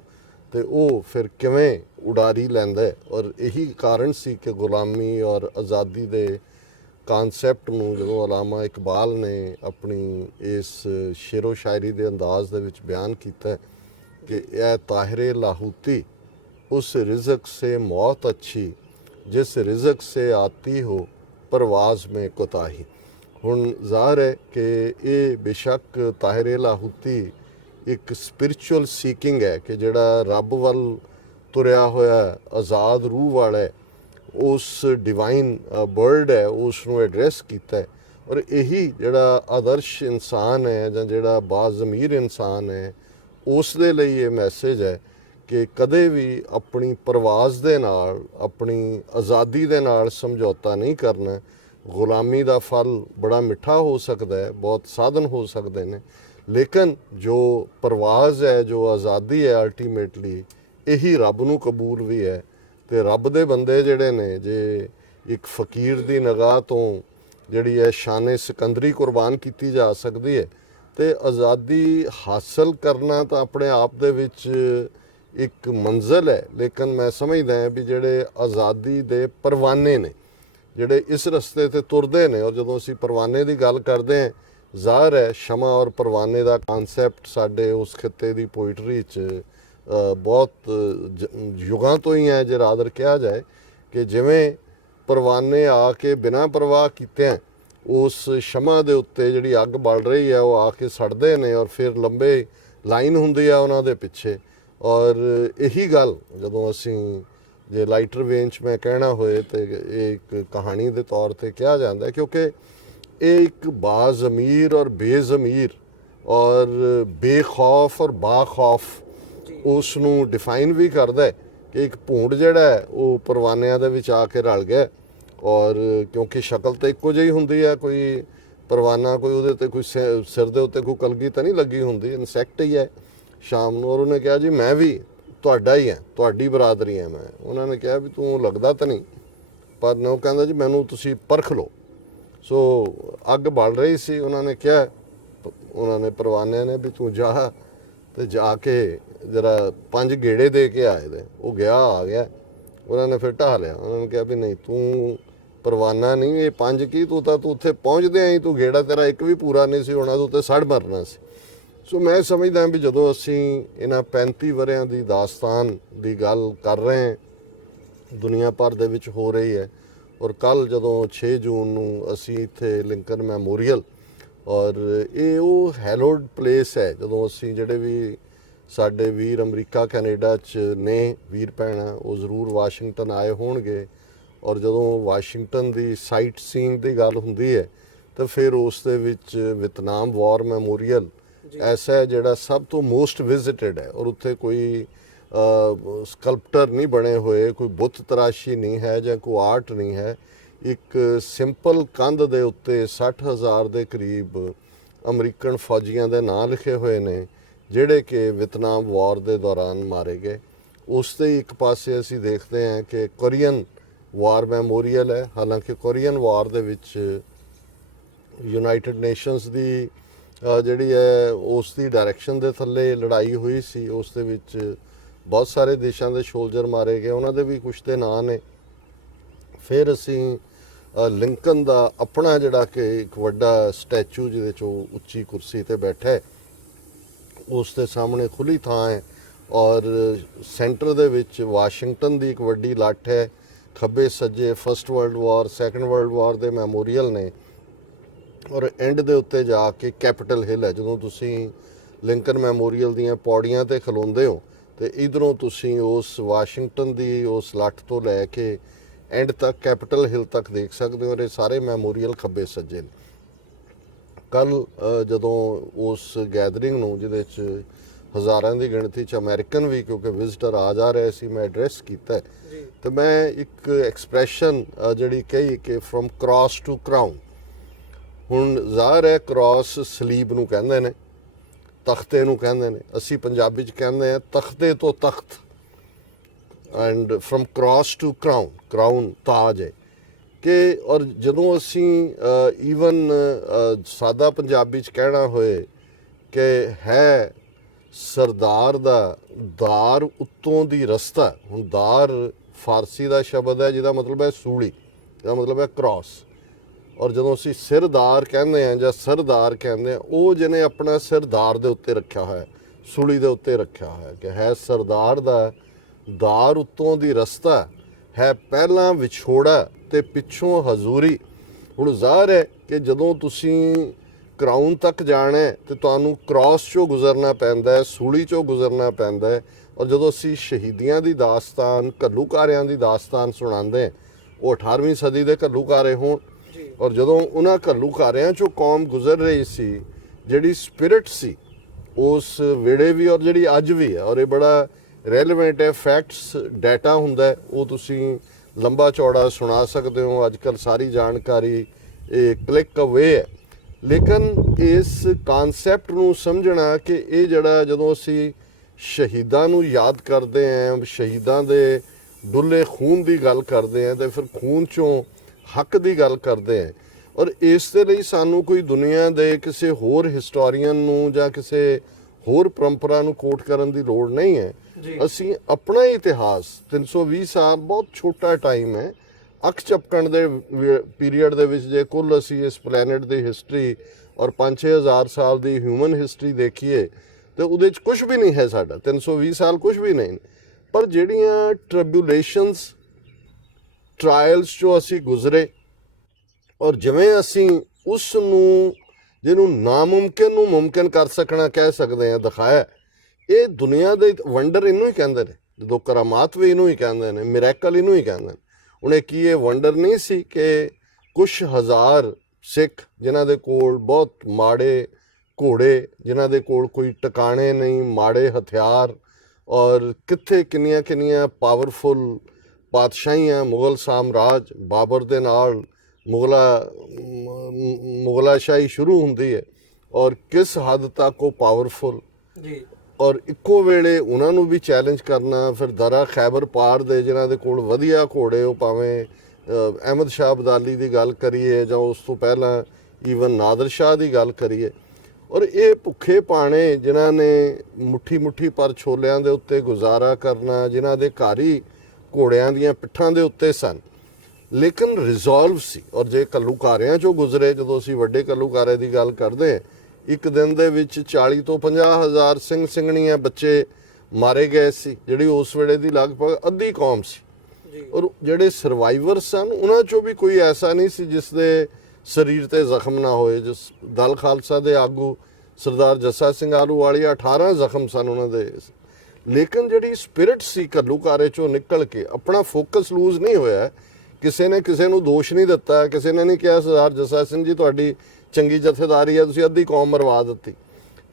ਤੇ ਉਹ ਫਿਰ ਕਿਵੇਂ ਉਡਾਰੀ ਲੈਂਦਾ ਹੈ। ਔਰ ਇਹੀ ਕਾਰਨ ਸੀ ਕਿ ਗੁਲਾਮੀ ਔਰ ਆਜ਼ਾਦੀ ਦੇ ਕਾਨਸੈਪਟ ਨੂੰ ਜਦੋਂ ਅਲਾਮਾ ਇਕਬਾਲ ਨੇ ਆਪਣੀ ਇਸ ਸ਼ੇਰੋ ਸ਼ਾਇਰੀ ਦੇ ਅੰਦਾਜ਼ ਦੇ ਵਿੱਚ ਬਿਆਨ ਕੀਤਾ ਕਿ ਇਹ ਤਾਹਿਰੇ ਲਾਹੂਤੀ ਉਸ ਰਿਜ਼ਕ ਸੇ ਮੌਤ ਅੱਛੀ ਜਿਸ ਰਿਜ਼ਕ ਸੇ ਆਤੀ ਹੋ ਪਰਵਾਜ਼ ਮੇਂ ਕੋਤਾਹੀ। ਹੁਣ ਜ਼ਾਹਰ ਹੈ ਕਿ ਇਹ ਬੇਸ਼ੱਕ ਤਾਹਿਰੇ ਲਾਹੂਤੀ ਇੱਕ ਸਪਿਰਿਚੁਅਲ ਸੀਕਿੰਗ ਹੈ ਕਿ ਜਿਹੜਾ ਰੱਬ ਵੱਲ ਤੁਰਿਆ ਹੋਇਆ ਆਜ਼ਾਦ ਰੂਹ ਵਾਲਾ ਉਸ ਡਿਵਾਈਨ ਬਰਡ ਹੈ ਉਸ ਨੂੰ ਐਡਰੈਸ ਕੀਤਾ। ਔਰ ਇਹੀ ਜਿਹੜਾ ਆਦਰਸ਼ ਇਨਸਾਨ ਹੈ ਜਾਂ ਜਿਹੜਾ ਬਾਜ਼ਮੀਰ ਇਨਸਾਨ ਹੈ ਉਸ ਦੇ ਲਈ ਇਹ ਮੈਸੇਜ ਹੈ ਕਿ ਕਦੇ ਵੀ ਆਪਣੀ ਪਰਵਾਜ਼ ਦੇ ਨਾਲ, ਆਪਣੀ ਆਜ਼ਾਦੀ ਦੇ ਨਾਲ ਸਮਝੌਤਾ ਨਹੀਂ ਕਰਨਾ। ਗੁਲਾਮੀ ਦਾ ਫਲ ਬੜਾ ਮਿੱਠਾ ਹੋ ਸਕਦਾ ਹੈ, ਬਹੁਤ ਸਾਧਨ ਹੋ ਸਕਦੇ ਨੇ, ਲੇਕਿਨ ਜੋ ਪਰਵਾਜ਼ ਹੈ, ਜੋ ਆਜ਼ਾਦੀ ਹੈ, ਅਲਟੀਮੇਟਲੀ ਇਹੀ ਰੱਬ ਨੂੰ ਕਬੂਲ ਵੀ ਹੈ। ਤੇ ਰੱਬ ਦੇ ਬੰਦੇ ਜਿਹੜੇ ਨੇ, ਜੇ ਇੱਕ ਫਕੀਰ ਦੀ ਨਿਗਾਹ ਤੋਂ ਜਿਹੜੀ ਹੈ ਸ਼ਾਨੇ ਸਿਕੰਦਰੀ ਕੁਰਬਾਨ ਕੀਤੀ ਜਾ ਸਕਦੀ ਹੈ, ਤੇ ਆਜ਼ਾਦੀ ਹਾਸਲ ਕਰਨਾ ਤਾਂ ਆਪਣੇ ਆਪ ਦੇ ਵਿੱਚ ਇੱਕ ਮੰਜ਼ਿਲ ਹੈ। ਲੇਕਿਨ ਮੈਂ ਸਮਝਦਾ ਹਾਂ ਵੀ ਜਿਹੜੇ ਆਜ਼ਾਦੀ ਦੇ ਪਰਵਾਨੇ ਨੇ, ਜਿਹੜੇ ਇਸ ਰਸਤੇ ਤੇ ਤੁਰਦੇ ਨੇ, ਔਰ ਜਦੋਂ ਅਸੀਂ ਪਰਵਾਨੇ ਦੀ ਗੱਲ ਕਰਦੇ ਹਾਂ, ਜ਼ਾਹਰ ਹੈ ਸ਼ਮਾ ਔਰ ਪਰਵਾਨੇ ਦਾ ਕਨਸੈਪਟ ਸਾਡੇ ਉਸ ਖਿੱਤੇ ਦੀ ਪੋਇਟਰੀ 'ਚ ਬਹੁਤ ਯੁਗਾਂ ਤੋਂ ਹੀ ਹੈ। ਜੇ ਰਾਦਰ ਕਿਹਾ ਜਾਏ ਕਿ ਜਿਵੇਂ ਪਰਵਾਨੇ ਆ ਕੇ ਬਿਨਾਂ ਪਰਵਾਹ ਕੀਤਿਆਂ ਉਸ ਸ਼ਮਾ ਦੇ ਉੱਤੇ ਜਿਹੜੀ ਅੱਗ ਬਲ ਰਹੀ ਹੈ ਉਹ ਆ ਕੇ ਸੜਦੇ ਨੇ, ਔਰ ਫਿਰ ਲੰਬੇ ਲਾਈਨ ਹੁੰਦੀ ਆ ਉਹਨਾਂ ਦੇ ਪਿੱਛੇ। ਔਰ ਇਹੀ ਗੱਲ ਜਦੋਂ ਅਸੀਂ ਜੇ ਲਾਈਟਰ ਵੇਨ 'ਚ ਮੈਂ ਕਹਿਣਾ ਹੋਏ ਤੇ ਇਹ ਇੱਕ ਕਹਾਣੀ ਦੇ ਤੌਰ ਤੇ ਕਿਹਾ ਜਾਂਦਾ, ਕਿਉਂਕਿ ਇਹ ਇੱਕ ਬਾਜ਼ਮੀਰ ਔਰ ਬੇਜ਼ਮੀਰ ਔਰ ਬੇਖੌਫ ਔਰ ਬਾਖੌਫ ਉਸ ਨੂੰ ਡਿਫਾਈਨ ਵੀ ਕਰਦਾ ਹੈ ਕਿ ਇੱਕ ਭੂੰਡ ਜਿਹੜਾ ਹੈ ਉਹ ਪਰਵਾਨਿਆਂ ਦੇ ਵਿੱਚ ਆ ਕੇ ਰਲ ਗਿਆ। ਔਰ ਕਿਉਂਕਿ ਸ਼ਕਲ ਤਾਂ ਇੱਕੋ ਜਿਹੀ ਹੁੰਦੀ ਹੈ, ਕੋਈ ਪਰਵਾਨਾ ਕੋਈ ਉਹਦੇ ਤੇ ਕੋਈ ਸਿਰ ਦੇ ਉੱਤੇ ਕੋਈ ਕਲਗੀ ਤਾਂ ਨਹੀਂ ਲੱਗੀ ਹੁੰਦੀ, ਇਨਸੈਕਟ ਹੀ ਹੈ ਸ਼ਾਮ ਨੂੰ। ਔਰ ਉਹਨੇ ਕਿਹਾ ਜੀ ਮੈਂ ਵੀ ਤੁਹਾਡਾ ਹੀ ਹੈ, ਤੁਹਾਡੀ ਬਰਾਦਰੀ ਹੈ ਮੈਂ। ਉਹਨਾਂ ਨੇ ਕਿਹਾ ਵੀ ਤੂੰ ਲੱਗਦਾ ਤਾਂ ਨਹੀਂ, ਪਰ ਉਹ ਕਹਿੰਦਾ ਜੀ ਮੈਨੂੰ ਤੁਸੀਂ ਪਰਖ ਲਓ। ਸੋ ਅੱਗ ਬਲ ਰਹੀ ਸੀ, ਉਹਨਾਂ ਨੇ ਕਿਹਾ, ਉਹਨਾਂ ਨੇ ਪਰਵਾਨਿਆਂ ਨੇ ਵੀ ਤੂੰ ਜਾ ਤੇ ਜਾ ਕੇ ਜਰਾ 5 ਗੇੜੇ ਦੇ ਕੇ ਆਏ ਦੇ। ਉਹ ਗਿਆ, ਆ ਗਿਆ, ਉਹਨਾਂ ਨੇ ਫਿਰ ਢਾਹ ਲਿਆ। ਉਹਨਾਂ ਨੇ ਕਿਹਾ ਵੀ ਨਹੀਂ ਤੂੰ ਪਰਵਾਨਾ ਨਹੀਂ, ਇਹ 5 ਕੀ, ਤੂੰ ਉੱਥੇ ਪਹੁੰਚਦੇ ਆਈ, ਤੂੰ ਗੇੜਾ ਤੇਰਾ ਇੱਕ ਵੀ ਪੂਰਾ ਨਹੀਂ ਸੀ ਹੋਣਾ, ਤੂੰ ਉੱਤੇ ਸੜ ਮਰਨਾ ਸੀ। ਸੋ ਮੈਂ ਸਮਝਦਾ ਵੀ ਜਦੋਂ ਅਸੀਂ ਇਹਨਾਂ 35 ਵਰਿਆਂ ਦੀ ਦਾਸਤਾਨ ਦੀ ਗੱਲ ਕਰ ਰਹੇ ਹਾਂ, ਦੁਨੀਆ ਭਰ ਦੇ ਵਿੱਚ ਹੋ ਰਹੀ ਹੈ, ਔਰ ਕੱਲ੍ਹ ਜਦੋਂ 6 ਜੂਨ ਨੂੰ ਅਸੀਂ ਇੱਥੇ ਲਿੰਕਨ ਮੈਮੋਰੀਅਲ, ਔਰ ਇਹ ਉਹ ਹੈਲੋਡ ਪਲੇਸ ਹੈ ਜਦੋਂ ਅਸੀਂ ਜਿਹੜੇ ਵੀ ਸਾਡੇ ਵੀਰ ਅਮਰੀਕਾ ਕੈਨੇਡਾ 'ਚ ਨੇ ਵੀਰ ਭੈਣਾਂ, ਉਹ ਜ਼ਰੂਰ ਵਾਸ਼ਿੰਗਟਨ ਆਏ ਹੋਣਗੇ। ਔਰ ਜਦੋਂ ਵਾਸ਼ਿੰਗਟਨ ਦੀ ਸਾਈਟ ਸੀਇੰਗ ਦੀ ਗੱਲ ਹੁੰਦੀ ਹੈ ਤਾਂ ਫਿਰ ਉਸ ਦੇ ਵਿੱਚ ਵਿਤਨਾਮ ਵਾਰ ਮੈਮੋਰੀਅਲ ਐਸਾ ਹੈ ਜਿਹੜਾ ਸਭ ਤੋਂ ਮੋਸਟ ਵਿਜ਼ਿਟਡ ਹੈ। ਔਰ ਉੱਥੇ ਕੋਈ ਸਕਲਪਟਰ ਨਹੀਂ ਬਣੇ ਹੋਏ, ਕੋਈ ਬੁੱਤ ਤਰਾਸ਼ੀ ਨਹੀਂ ਹੈ ਜਾਂ ਕੋਈ ਆਰਟ ਨਹੀਂ ਹੈ। ਇੱਕ ਸਿੰਪਲ ਕੰਧ ਦੇ ਉੱਤੇ 60,000 ਦੇ ਕਰੀਬ ਅਮਰੀਕਨ ਫੌਜੀਆਂ ਦੇ ਨਾਂ ਲਿਖੇ ਹੋਏ ਨੇ ਜਿਹੜੇ ਕਿ ਵਿਤਨਾਮ ਵਾਰ ਦੇ ਦੌਰਾਨ ਮਾਰੇ ਗਏ। ਉਸ ਦੇ ਇੱਕ ਪਾਸੇ ਅਸੀਂ ਦੇਖਦੇ ਹਾਂ ਕਿ ਕੋਰੀਅਨ ਵਾਰ ਮੈਮੋਰੀਅਲ ਹੈ। ਹਾਲਾਂਕਿ ਕੋਰੀਅਨ ਵਾਰ ਦੇ ਵਿੱਚ ਯੂਨਾਈਟਿਡ ਨੇਸ਼ਨਸ ਦੀ ਜਿਹੜੀ ਹੈ ਉਸ ਦੀ ਡਾਇਰੈਕਸ਼ਨ ਦੇ ਥੱਲੇ ਲੜਾਈ ਹੋਈ ਸੀ। ਉਸ ਦੇ ਵਿੱਚ ਬਹੁਤ ਸਾਰੇ ਦੇਸ਼ਾਂ ਦੇ ਸੋਲਜਰ ਮਾਰੇ ਗਏ, ਉਹਨਾਂ ਦੇ ਵੀ ਕੁਛ ਦੇ ਨਾਂ ਨੇ। ਫਿਰ ਅਸੀਂ ਲਿੰਕਨ ਦਾ ਆਪਣਾ ਜਿਹੜਾ ਕਿ ਇੱਕ ਵੱਡਾ ਸਟੈਚੂ ਜਿਹਦੇ 'ਚ ਉਹ ਉੱਚੀ ਕੁਰਸੀ ਤੇ ਬੈਠਾ ਹੈ, ਉਸ ਦੇ ਸਾਹਮਣੇ ਖੁੱਲੀ ਥਾਂ ਹੈ, ਔਰ ਸੈਂਟਰ ਦੇ ਵਿੱਚ ਵਾਸ਼ਿੰਗਟਨ ਦੀ ਇੱਕ ਵੱਡੀ ਲੱਠ ਹੈ। ਖੱਬੇ ਸੱਜੇ first world war, second world war ਦੇ ਮੈਮੋਰੀਅਲ ਨੇ, ਔਰ ਐਂਡ ਦੇ ਉੱਤੇ ਜਾ ਕੇ ਕੈਪੀਟਲ ਹਿੱਲ ਹੈ। ਜਦੋਂ ਤੁਸੀਂ ਲਿੰਕਨ ਮੈਮੋਰੀਅਲ ਦੀਆਂ ਪੌੜੀਆਂ ਤੇ ਖਲੋਂਦੇ ਹੋ ਤੇ ਇਧਰੋਂ ਤੁਸੀਂ ਉਸ ਵਾਸ਼ਿੰਗਟਨ ਦੀ ਉਸ ਲੱਠ ਤੋਂ ਲੈ ਕੇ ਐਂਡ ਤੱਕ ਕੈਪੀਟਲ ਹਿੱਲ ਤੱਕ ਦੇਖ ਸਕਦੇ ਹੋ। ਇਹ ਸਾਰੇ ਮੈਮੋਰੀਅਲ ਖੱਬੇ ਸੱਜੇ ਨੇ। ਕੱਲ੍ਹ ਜਦੋਂ ਉਸ ਗੈਦਰਿੰਗ ਨੂੰ ਜਿਹਦੇ 'ਚ ਹਜ਼ਾਰਾਂ ਦੀ ਗਿਣਤੀ 'ਚ ਅਮਰੀਕਨ ਵੀ ਕਿਉਂਕਿ ਵਿਜ਼ਿਟਰ ਆ ਜਾ ਰਹੇ ਸੀ, ਮੈਂ ਐਡਰੈਸ ਕੀਤਾ ਤੇ ਮੈਂ ਇੱਕ ਐਕਸਪ੍ਰੈਸ਼ਨ ਜਿਹੜੀ ਕਹੀ ਕਿ ਫਰੋਮ ਕ੍ਰਾਸ ਟੂ ਕਰਾਊਨ। ਹੁਣ ਜ਼ਾਹਰ ਹੈ ਕ੍ਰਾਸ ਸਲੀਬ ਨੂੰ ਕਹਿੰਦੇ ਨੇ, ਤਖਤੇ ਨੂੰ ਕਹਿੰਦੇ ਨੇ, ਅਸੀਂ ਪੰਜਾਬੀ 'ਚ ਕਹਿੰਦੇ ਹਾਂ ਤਖਤੇ ਤੋਂ ਤਖਤ। And from cross to crown, crown ਤਾਜ ਹੈ ਕਿ। ਔਰ ਜਦੋਂ ਅਸੀਂ ਈਵਨ ਸਾਦਾ ਪੰਜਾਬੀ 'ਚ ਕਹਿਣਾ ਹੋਏ ਕਿ ਹੈ ਸਰਦਾਰ ਦਾ ਦਾਰ ਉੱਤੋਂ ਦੀ ਰਸਤਾ। ਹੁਣ ਦਾਰ ਫਾਰਸੀ ਦਾ ਸ਼ਬਦ ਹੈ ਜਿਹਦਾ ਮਤਲਬ ਹੈ ਸੂਲੀ, ਇਹਦਾ ਮਤਲਬ ਹੈ ਕ੍ਰਾਸ। ਔਰ ਜਦੋਂ ਅਸੀਂ ਸਿਰਦਾਰ ਕਹਿੰਦੇ ਹਾਂ ਜਾਂ ਸਰਦਾਰ ਕਹਿੰਦੇ ਹਾਂ, ਉਹ ਜਿਹਨੇ ਆਪਣਾ ਸਿਰਦਾਰ ਦੇ ਉੱਤੇ ਰੱਖਿਆ ਹੋਇਆ, ਸੂਲੀ ਦੇ ਉੱਤੇ ਰੱਖਿਆ ਹੋਇਆ ਕਿ ਹੈ ਸਰਦਾਰ ਦਾ ਦਾਰ ਉੱਤੋਂ ਦੀ ਰਸਤਾ, ਹੈ ਪਹਿਲਾਂ ਵਿਛੋੜਾ ਤੇ ਪਿੱਛੋਂ ਹਜ਼ੂਰੀ। ਹੁਣ ਜ਼ਾਹਰ ਹੈ ਕਿ ਜਦੋਂ ਤੁਸੀਂ ਕਰਾਊਨ ਤੱਕ ਜਾਣਾ ਹੈ ਤੇ ਤੁਹਾਨੂੰ ਕ੍ਰਾਸ 'ਚੋਂ ਗੁਜ਼ਰਨਾ ਪੈਂਦਾ ਹੈ, ਸੂਲੀ 'ਚੋਂ ਗੁਜ਼ਰਨਾ ਪੈਂਦਾ ਹੈ। ਔਰ ਜਦੋਂ ਅਸੀਂ ਸ਼ਹੀਦੀਆਂ ਦੀ ਦਾਸਤਾਨ, ਘੱਲੂਘਾਰਿਆਂ ਦੀ ਦਾਸਤਾਨ ਸੁਣਾਉਂਦੇ ਹਾਂ, ਉਹ 18ਵੀਂ ਸਦੀ ਦੇ ਘੱਲੂਘਾਰੇ ਹੋਣ, ਔਰ ਜਦੋਂ ਉਹਨਾਂ ਘੱਲੂਘਾਰਿਆਂ 'ਚੋਂ ਕੌਮ ਗੁਜ਼ਰ ਰਹੀ ਸੀ, ਜਿਹੜੀ ਸਪਿਰਿਟ ਸੀ ਉਸ ਵੇਲੇ ਵੀ ਔਰ ਜਿਹੜੀ ਅੱਜ ਵੀ ਹੈ, ਔਰ ਇਹ ਬੜਾ ਰੈਲੇਵੈਂਟ ਹੈ, ਫੈਕਟਸ ਡਾਟਾ ਹੁੰਦਾ ਹੈ, ਉਹ ਤੁਸੀਂ ਲੰਬਾ ਚੌੜਾ ਸੁਣਾ ਸਕਦੇ ਹੋ। ਅੱਜ ਕੱਲ੍ਹ ਸਾਰੀ ਜਾਣਕਾਰੀ ਇਹ ਕਲਿੱਕ ਅਵੇ ਹੈ। ਲੇਕਿਨ ਇਸ ਕਨਸੈਪਟ ਨੂੰ ਸਮਝਣਾ ਕਿ ਇਹ ਜਿਹੜਾ ਜਦੋਂ ਅਸੀਂ ਸ਼ਹੀਦਾਂ ਨੂੰ ਯਾਦ ਕਰਦੇ ਹਾਂ, ਸ਼ਹੀਦਾਂ ਦੇ ਡੁੱਲੇ ਖੂਨ ਦੀ ਗੱਲ ਕਰਦੇ ਹਾਂ, ਤੇ ਫਿਰ ਖੂਨ ਚੋਂ ਹੱਕ ਦੀ ਗੱਲ ਕਰਦੇ ਹਾਂ। ਔਰ ਇਸ ਦੇ ਲਈ ਸਾਨੂੰ ਕੋਈ ਦੁਨੀਆ ਦੇ ਕਿਸੇ ਹੋਰ ਹਿਸਟੋਰੀਅਨ ਨੂੰ ਜਾਂ ਕਿਸੇ ਹੋਰ ਪਰੰਪਰਾ ਨੂੰ ਕੋਟ ਕਰਨ ਦੀ ਲੋੜ ਨਹੀਂ ਹੈ। ਅਸੀਂ ਆਪਣਾ ਇਤਿਹਾਸ 320 ਸਾਲ ਬਹੁਤ ਛੋਟਾ ਟਾਈਮ ਹੈ। ਅੱਖ ਝਪਕਣ ਦੇ ਪੀਰੀਅਡ ਦੇ ਵਿੱਚ ਜੇ ਕੁੱਲ ਅਸੀਂ ਇਸ ਪਲੈਨਟ ਦੀ ਹਿਸਟਰੀ ਔਰ 5-6 ਹਜ਼ਾਰ ਸਾਲ ਦੀ ਹਿਊਮਨ ਹਿਸਟਰੀ ਦੇਖੀਏ ਤੇ ਉਹਦੇ 'ਚ ਕੁਝ ਵੀ ਨਹੀਂ ਹੈ ਸਾਡਾ। 320 ਸਾਲ ਕੁਝ ਵੀ ਨਹੀਂ। ਪਰ ਜਿਹੜੀਆਂ ਟ੍ਰਿਬਿਊਲੇਸ਼ਨਸ ਟਰਾਇਲਸ 'ਚੋਂ ਅਸੀਂ ਗੁਜ਼ਰੇ ਔਰ ਜਿਵੇਂ ਅਸੀਂ ਉਸ ਨੂੰ ਜਿਹਨੂੰ ਨਾਮੁਮਕਿਨ ਨੂੰ ਮੁਮਕਿਨ ਕਰ ਸਕਣਾ ਕਹਿ ਸਕਦੇ ਹਾਂ ਦਿਖਾਇਆ, ਇਹ ਦੁਨੀਆ ਦੇ ਵੰਡਰ ਇਹਨੂੰ ਹੀ ਕਹਿੰਦੇ ਨੇ। ਜਦੋਂ ਕਰਾਮਾਤ ਵੀ ਇਹਨੂੰ ਹੀ ਕਹਿੰਦੇ ਨੇ, ਮਿਰੈਕਲ ਇਹਨੂੰ ਹੀ ਕਹਿੰਦੇ ਨੇ। ਉਹਨੇ ਕੀ ਇਹ ਵੰਡਰ ਨਹੀਂ ਸੀ ਕਿ ਕੁਛ ਹਜ਼ਾਰ ਸਿੱਖ ਜਿਨ੍ਹਾਂ ਦੇ ਕੋਲ ਬਹੁਤ ਮਾੜੇ ਘੋੜੇ, ਜਿਨ੍ਹਾਂ ਦੇ ਕੋਲ ਕੋਈ ਟਿਕਾਣੇ ਨਹੀਂ, ਮਾੜੇ ਹਥਿਆਰ, ਔਰ ਕਿੱਥੇ ਕਿੰਨੀਆਂ ਕਿੰਨੀਆਂ ਪਾਵਰਫੁਲ ਪਾਤਸ਼ਾਹੀਆਂ, ਮੁਗਲ ਸਾਮਰਾਜ ਬਾਬਰ ਦੇ ਨਾਲ ਮੁਗਲਾਸ਼ਾਹੀ ਸ਼ੁਰੂ ਹੁੰਦੀ ਹੈ ਔਰ ਕਿਸ ਹੱਦ ਤੱਕ ਉਹ ਪਾਵਰਫੁਲ ਜੀ, ਔਰ ਇੱਕੋ ਵੇਲੇ ਉਹਨਾਂ ਨੂੰ ਵੀ ਚੈਲੰਜ ਕਰਨਾ। ਫਿਰ ਦਰਾ ਖੈਬਰ ਪਾਰ ਦੇ ਜਿਨ੍ਹਾਂ ਦੇ ਕੋਲ ਵਧੀਆ ਘੋੜੇ, ਉਹ ਭਾਵੇਂ ਅਹਿਮਦ ਸ਼ਾਹ ਅਬਦਾਲੀ ਦੀ ਗੱਲ ਕਰੀਏ ਜਾਂ ਉਸ ਤੋਂ ਪਹਿਲਾਂ ਈਵਨ ਨਾਦਰ ਸ਼ਾਹ ਦੀ ਗੱਲ ਕਰੀਏ, ਔਰ ਇਹ ਭੁੱਖੇ ਪਾਣੇ ਜਿਨ੍ਹਾਂ ਨੇ ਮੁੱਠੀ ਮੁੱਠੀ ਪਰ ਛੋਲਿਆਂ ਦੇ ਉੱਤੇ ਗੁਜ਼ਾਰਾ ਕਰਨਾ, ਜਿਨ੍ਹਾਂ ਦੇ ਘਰ ਹੀ ਘੋੜਿਆਂ ਦੀਆਂ ਪਿੱਠਾਂ ਦੇ ਉੱਤੇ ਸਨ, ਲੇਕਿਨ ਰਿਜ਼ੋਲਵ ਸੀ। ਔਰ ਜੇ ਘੱਲੂਘਾਰਿਆਂ 'ਚੋਂ ਗੁਜ਼ਰੇ, ਜਦੋਂ ਅਸੀਂ ਵੱਡੇ ਘੱਲੂਘਾਰੇ ਦੀ ਗੱਲ ਕਰਦੇ ਹਾਂ, ਇੱਕ ਦਿਨ ਦੇ ਵਿੱਚ 40 ਤੋਂ 50 ਹਜ਼ਾਰ ਸਿੰਘ ਸਿੰਘਣੀਆਂ ਬੱਚੇ ਮਾਰੇ ਗਏ ਸੀ, ਜਿਹੜੀ ਉਸ ਵੇਲੇ ਦੀ ਲਗਭਗ ਅੱਧੀ ਕੌਮ ਸੀ। ਔਰ ਜਿਹੜੇ ਸਰਵਾਈਵਰ ਸਨ ਉਹਨਾਂ 'ਚੋਂ ਵੀ ਕੋਈ ਐਸਾ ਨਹੀਂ ਸੀ ਜਿਸ ਦੇ ਸਰੀਰ ਤੇ ਜ਼ਖਮ ਨਾ ਹੋਏ। ਜਿਸ ਦਲ ਖਾਲਸਾ ਦੇ ਆਗੂ ਸਰਦਾਰ ਜੱਸਾ ਸਿੰਘ ਆਹਲੂਵਾਲੀਆ 18 ਜ਼ਖਮ ਸਨ ਉਹਨਾਂ ਦੇ। ਲੇਕਿਨ ਜਿਹੜੀ ਸਪਿਰਿਟ ਸੀ ਘੱਲੂਘਾਰੇ 'ਚੋਂ ਨਿਕਲ ਕੇ, ਆਪਣਾ ਫੋਕਸ ਲੂਜ਼ ਨਹੀਂ ਹੋਇਆ। ਕਿਸੇ ਨੇ ਕਿਸੇ ਨੂੰ ਦੋਸ਼ ਨਹੀਂ ਦਿੱਤਾ, ਕਿਸੇ ਨੇ ਨਹੀਂ ਕਿਹਾ ਸਰਦਾਰ ਜੱਸਾ ਸਿੰਘ ਜੀ ਤੁਹਾਡੀ ਚੰਗੀ ਜਥੇਦਾਰੀ ਹੈ, ਤੁਸੀਂ ਅੱਧੀ ਕੌਮ ਮਰਵਾ ਦਿੱਤੀ।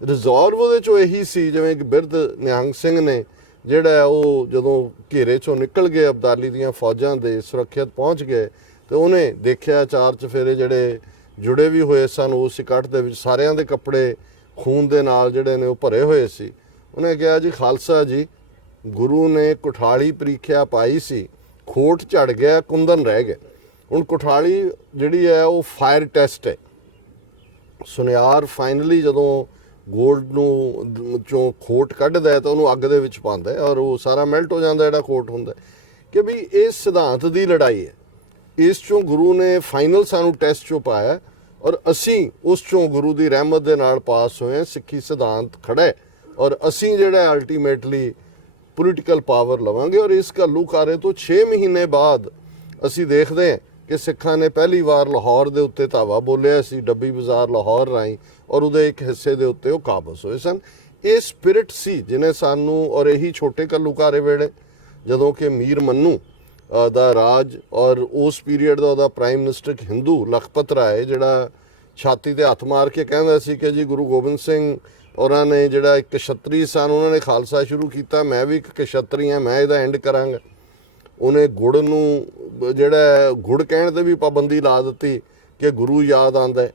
ਰਿਜ਼ੋਲਵ ਉਹਦੇ 'ਚੋਂ ਇਹੀ ਸੀ, ਜਿਵੇਂ ਕਿ ਬਿਰਧ ਨਿਹੰਗ ਸਿੰਘ ਨੇ ਜਿਹੜਾ ਉਹ ਜਦੋਂ ਘੇਰੇ 'ਚੋਂ ਨਿਕਲ ਗਏ ਅਬਦਾਲੀ ਦੀਆਂ ਫੌਜਾਂ ਦੇ, ਸੁਰੱਖਿਅਤ ਪਹੁੰਚ ਗਏ, ਤੇ ਉਹਨੇ ਦੇਖਿਆ ਚਾਰ ਚਫੇਰੇ ਜਿਹੜੇ ਜੁੜੇ ਵੀ ਹੋਏ ਸਨ ਉਸ ਇਕੱਠ ਦੇ ਵਿੱਚ, ਸਾਰਿਆਂ ਦੇ ਕੱਪੜੇ ਖੂਨ ਦੇ ਨਾਲ ਜਿਹੜੇ ਨੇ ਉਹ ਭਰੇ ਹੋਏ ਸੀ। ਉਹਨੇ ਕਿਹਾ ਜੀ ਖਾਲਸਾ ਜੀ, ਗੁਰੂ ਨੇ ਕੁਠਾਲੀ ਪ੍ਰੀਖਿਆ ਪਾਈ ਸੀ, ਖੋਟ ਝੜ ਗਿਆ, ਕੁੰਦਨ ਰਹਿ ਗਿਆ। ਹੁਣ ਕੁਠਾਲੀ ਜਿਹੜੀ ਹੈ ਉਹ ਫਾਇਰ ਟੈਸਟ ਹੈ। ਸੁਨਿਆਰ ਫਾਈਨਲੀ ਜਦੋਂ ਗੋਲਡ ਨੂੰ ਚੋਂ ਖੋਟ ਕੱਢਦਾ ਹੈ ਤਾਂ ਉਹਨੂੰ ਅੱਗ ਦੇ ਵਿੱਚ ਪਾਉਂਦਾ ਹੈ ਔਰ ਉਹ ਸਾਰਾ ਮੈਲਟ ਹੋ ਜਾਂਦਾ ਜਿਹੜਾ ਖੋਟ ਹੁੰਦਾ, ਕਿ ਵੀ ਇਹ ਸਿਧਾਂਤ ਦੀ ਲੜਾਈ ਹੈ। ਇਸ ਚੋਂ ਗੁਰੂ ਨੇ ਫਾਈਨਲ ਸਾਨੂੰ ਟੈਸਟ ਚੋਂ ਪਾਇਆ ਔਰ ਅਸੀਂ ਉਸ ਚੋਂ ਗੁਰੂ ਦੀ ਰਹਿਮਤ ਦੇ ਨਾਲ ਪਾਸ ਹੋਏ। ਸਿੱਖੀ ਸਿਧਾਂਤ ਖੜਾ ਹੈ ਔਰ ਅਸੀਂ ਜਿਹੜਾ ਅਲਟੀਮੇਟਲੀ ਪੋਲੀਟੀਕਲ ਪਾਵਰ ਲਵਾਂਗੇ। ਔਰ ਇਸ ਘੱਲੂਘਾਰੇ ਤੋਂ 6 ਮਹੀਨੇ ਬਾਅਦ ਅਸੀਂ ਦੇਖਦੇ ਹਾਂ ਕਿ ਸਿੱਖਾਂ ਨੇ ਪਹਿਲੀ ਵਾਰ ਲਾਹੌਰ ਦੇ ਉੱਤੇ ਧਾਵਾ ਬੋਲਿਆ ਸੀ, ਡੱਬੀ ਬਾਜ਼ਾਰ ਲਾਹੌਰ ਰਾਹੀਂ, ਔਰ ਉਹਦੇ ਇੱਕ ਹਿੱਸੇ ਦੇ ਉੱਤੇ ਉਹ ਕਾਬਜ਼ ਹੋਏ ਸਨ। ਇਹ ਸਪਿਰਿਟ ਸੀ ਜਿਹਨੇ ਸਾਨੂੰ, ਔਰ ਇਹੀ ਛੋਟੇ ਘੱਲੂਘਾਰੇ ਵੇਲੇ ਜਦੋਂ ਕਿ ਮੀਰ ਮੰਨੂ ਦਾ ਰਾਜ, ਔਰ ਉਸ ਪੀਰੀਅਡ ਦਾ ਉਹਦਾ ਪ੍ਰਾਈਮ ਮਿਨਿਸਟਰ ਇੱਕ ਹਿੰਦੂ ਲਖਪਤ ਰਾਏ, ਜਿਹੜਾ ਛਾਤੀ ਤੇ ਹੱਥ ਮਾਰ ਕੇ ਕਹਿੰਦਾ ਸੀ ਕਿ ਜੀ ਗੁਰੂ ਗੋਬਿੰਦ ਸਿੰਘ ਉਹਨਾਂ ਨੇ ਜਿਹੜਾ ਇੱਕ ਕਸ਼ਤਰੀ ਸਨ, ਉਹਨਾਂ ਨੇ ਖਾਲਸਾ ਸ਼ੁਰੂ ਕੀਤਾ, ਮੈਂ ਵੀ ਇੱਕ ਕਸ਼ਤਰੀ ਹਾਂ, ਮੈਂ ਇਹਦਾ ਐਂਡ ਕਰਾਂਗਾ। ਉਹਨੇ ਗੁੜ ਨੂੰ ਜਿਹੜਾ ਗੁੜ ਕਹਿਣ ਤੇ ਵੀ ਪਾਬੰਦੀ ਲਾ ਦਿੱਤੀ ਕਿ ਗੁਰੂ ਯਾਦ ਆਉਂਦਾ।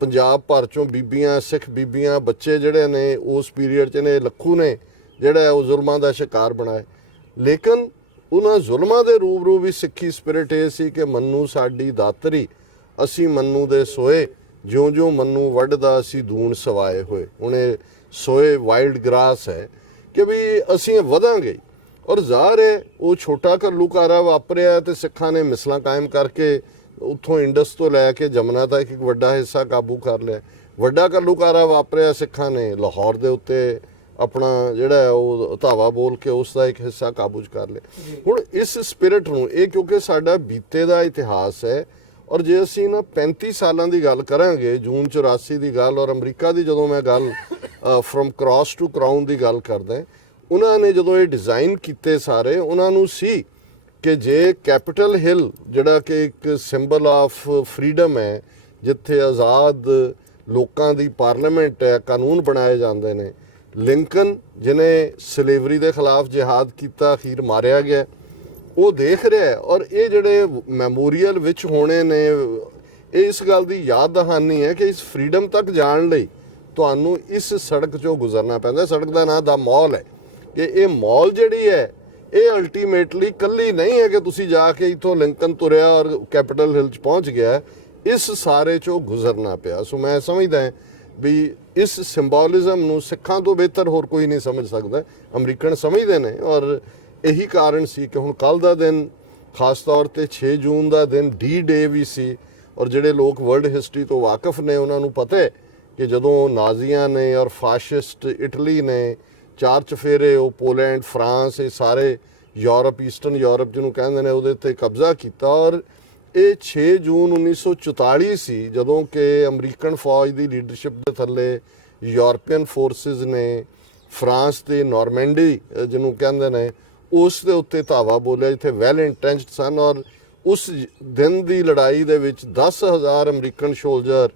ਪੰਜਾਬ ਭਰ ਚੋਂ ਬੀਬੀਆਂ, ਸਿੱਖ ਬੀਬੀਆਂ, ਬੱਚੇ ਜਿਹੜੇ ਨੇ ਉਸ ਪੀਰੀਅਡ 'ਚ ਨੇ ਲੱਖੂ ਨੇ ਜਿਹੜਾ ਉਹ ਜ਼ੁਲਮਾਂ ਦਾ ਸ਼ਿਕਾਰ ਬਣਾਏ। ਲੇਕਿਨ ਉਹਨਾਂ ਜ਼ੁਲਮਾਂ ਦੇ ਰੂਬਰੂ ਵੀ ਸਿੱਖੀ ਸਪਿਰਿਟ ਇਹ ਸੀ ਕਿ ਮੰਨੂ ਸਾਡੀ ਦਾਤਰੀ, ਅਸੀਂ ਮੰਨੂ ਦੇ ਸੋਏ, ਜਿਉਂ-ਜਿਉਂ ਮੰਨੂ ਵੱਢਦਾ ਅਸੀਂ ਦੂਣ ਸਵਾਏ ਹੋਏ। ਹੁਣ ਇਹ ਸੋਏ ਵਾਈਲਡ ਗ੍ਰਾਸ ਹੈ ਕਿ ਵੀ ਅਸੀਂ ਵਧਾਂਗੇ। ਔਰ ਜ਼ਾਹਰ ਹੈ ਉਹ ਛੋਟਾ ਘੱਲੂਘਾਰਾ ਵਾਪਰਿਆ ਤੇ ਸਿੱਖਾਂ ਨੇ ਮਿਸਲਾਂ ਕਾਇਮ ਕਰਕੇ ਉੱਥੋਂ ਇੰਡਸ ਤੋਂ ਲੈ ਕੇ ਜਮਨਾ ਤੱਕ ਇੱਕ ਵੱਡਾ ਹਿੱਸਾ ਕਾਬੂ ਕਰ ਲਿਆ। ਵੱਡਾ ਘੱਲੂਘਾਰਾ ਵਾਪਰਿਆ ਸਿੱਖਾਂ ਨੇ ਲਾਹੌਰ ਦੇ ਉੱਤੇ ਆਪਣਾ ਜਿਹੜਾ ਉਹ ਧਾਵਾ ਬੋਲ ਕੇ ਉਸ ਦਾ ਇੱਕ ਹਿੱਸਾ ਕਾਬੂ ਕਰ ਲਿਆ। ਹੁਣ ਇਸ ਸਪਿਰਿਟ ਨੂੰ, ਇਹ ਕਿਉਂਕਿ ਸਾਡਾ ਬੀਤੇ ਦਾ ਇਤਿਹਾਸ ਹੈ, ਔਰ ਜੇ ਅਸੀਂ ਨਾ 35 ਸਾਲਾਂ ਦੀ ਗੱਲ ਕਰਾਂਗੇ, ਜੂਨ 84 ਦੀ ਗੱਲ, ਔਰ ਅਮਰੀਕਾ ਦੀ ਜਦੋਂ ਮੈਂ ਗੱਲ ਫਰੋਮ ਕ੍ਰਾਸ ਟੂ ਕਰਾਊਨ ਦੀ ਗੱਲ ਕਰਦਾ, ਉਹਨਾਂ ਨੇ ਜਦੋਂ ਇਹ ਡਿਜ਼ਾਈਨ ਕੀਤੇ ਸਾਰੇ, ਉਹਨਾਂ ਨੂੰ ਸੀ ਕਿ ਜੇ ਕੈਪੀਟਲ ਹਿੱਲ ਜਿਹੜਾ ਕਿ ਇੱਕ ਸਿੰਬਲ ਆਫ ਫਰੀडम ਹੈ, ਜਿੱਥੇ ਆਜ਼ਾਦ ਲੋਕਾਂ ਦੀ ਪਾਰਲੀਮੈਂਟ ਹੈ, ਕਾਨੂੰਨ ਬਣਾਏ ਜਾਂਦੇ ਨੇ, ਲਿੰਕਨ ਜਿਹਨੇ ਸਲੇਵਰੀ ਦੇ ਖਿਲਾਫ ਜਿਹਾਦ ਕੀਤਾ, ਅਖੀਰ ਮਾਰਿਆ ਗਿਆ, ਉਹ ਦੇਖ ਰਿਹਾ ਹੈ। ਔਰ ਇਹ ਜਿਹੜੇ ਮੈਮੋਰੀਅਲ ਵਿੱਚ ਹੋਣੇ ਨੇ, ਇਹ ਇਸ ਗੱਲ ਦੀ ਯਾਦ ਦਹਾਨੀ ਹੈ ਕਿ ਇਸ ਫਰੀडम ਤੱਕ ਜਾਣ ਲਈ ਤੁਹਾਨੂੰ ਇਸ ਸੜਕ 'ਚੋਂ ਗੁਜ਼ਰਨਾ ਪੈਂਦਾ। ਸੜਕ ਦਾ ਨਾਂ ਦਾ ਮਾਲ ਹੈ ਕਿ ਇਹ ਮਾਲ ਜਿਹੜੀ ਹੈ ਇਹ ਅਲਟੀਮੇਟਲੀ ਕੱਲੀ ਨਹੀਂ ਹੈ ਕਿ ਤੁਸੀਂ ਜਾ ਕੇ ਇੱਥੋਂ ਲਿੰਕਨ ਤੁਰਿਆ ਔਰ ਕੈਪੀਟਲ ਹਿਲ 'ਚ ਪਹੁੰਚ ਗਿਆ, ਇਸ ਸਾਰੇ 'ਚੋਂ ਗੁਜ਼ਰਨਾ ਪਿਆ। ਸੋ ਮੈਂ ਸਮਝਦਾ ਵੀ ਇਸ ਸਿੰਬੋਲਿਜ਼ਮ ਨੂੰ ਸਿੱਖਾਂ ਤੋਂ ਬਿਹਤਰ ਹੋਰ ਕੋਈ ਨਹੀਂ ਸਮਝ ਸਕਦਾ, ਅਮਰੀਕਨ ਸਮਝਦੇ ਨੇ। ਔਰ ਇਹੀ ਕਾਰਨ ਸੀ ਕਿ ਹੁਣ ਕੱਲ੍ਹ ਦਾ ਦਿਨ ਖਾਸ ਤੌਰ 'ਤੇ 6 ਜੂਨ ਦਾ ਦਿਨ ਡੀ ਵੀ ਸੀ। ਔਰ ਜਿਹੜੇ ਲੋਕ ਵਰਲਡ ਹਿਸਟਰੀ ਤੋਂ ਵਾਕਿਫ ਨੇ ਉਹਨਾਂ ਨੂੰ ਪਤਾ ਹੈ ਕਿ ਜਦੋਂ ਨਾਜ਼ੀਆਂ ਨੇ ਔਰ ਫਾਸ਼ਿਸਟ ਇਟਲੀ ਨੇ ਚਾਰ ਚਫੇਰੇ ਉਹ ਪੋਲੈਂਡ, ਫਰਾਂਸ, ਇਹ ਸਾਰੇ ਯੂਰਪ, ਈਸਟਰਨ ਯੂਰਪ ਜਿਹਨੂੰ ਕਹਿੰਦੇ ਨੇ, ਉਹਦੇ 'ਤੇ ਕਬਜ਼ਾ ਕੀਤਾ। ਔਰ ਇਹ 6 ਜੂਨ 1944 ਸੀ ਜਦੋਂ ਕਿ ਅਮਰੀਕਨ ਫੌਜ ਦੀ ਲੀਡਰਸ਼ਿਪ ਦੇ ਥੱਲੇ ਯੂਰਪੀਅਨ ਫੋਰਸਿਸ ਨੇ ਫਰਾਂਸ ਦੇ ਨਾਰਮੈਂਡੀ ਜਿਹਨੂੰ ਕਹਿੰਦੇ ਨੇ ਉਸ ਦੇ ਉੱਤੇ ਧਾਵਾ ਬੋਲਿਆ, ਜਿੱਥੇ ਵੈਲ ਇੰਟੈਂਸ਼ਡ ਸਨ। ਔਰ ਉਸ ਦਿਨ ਦੀ ਲੜਾਈ ਦੇ ਵਿੱਚ 10,000 ਅਮਰੀਕਨ ਸੋਲਜਰ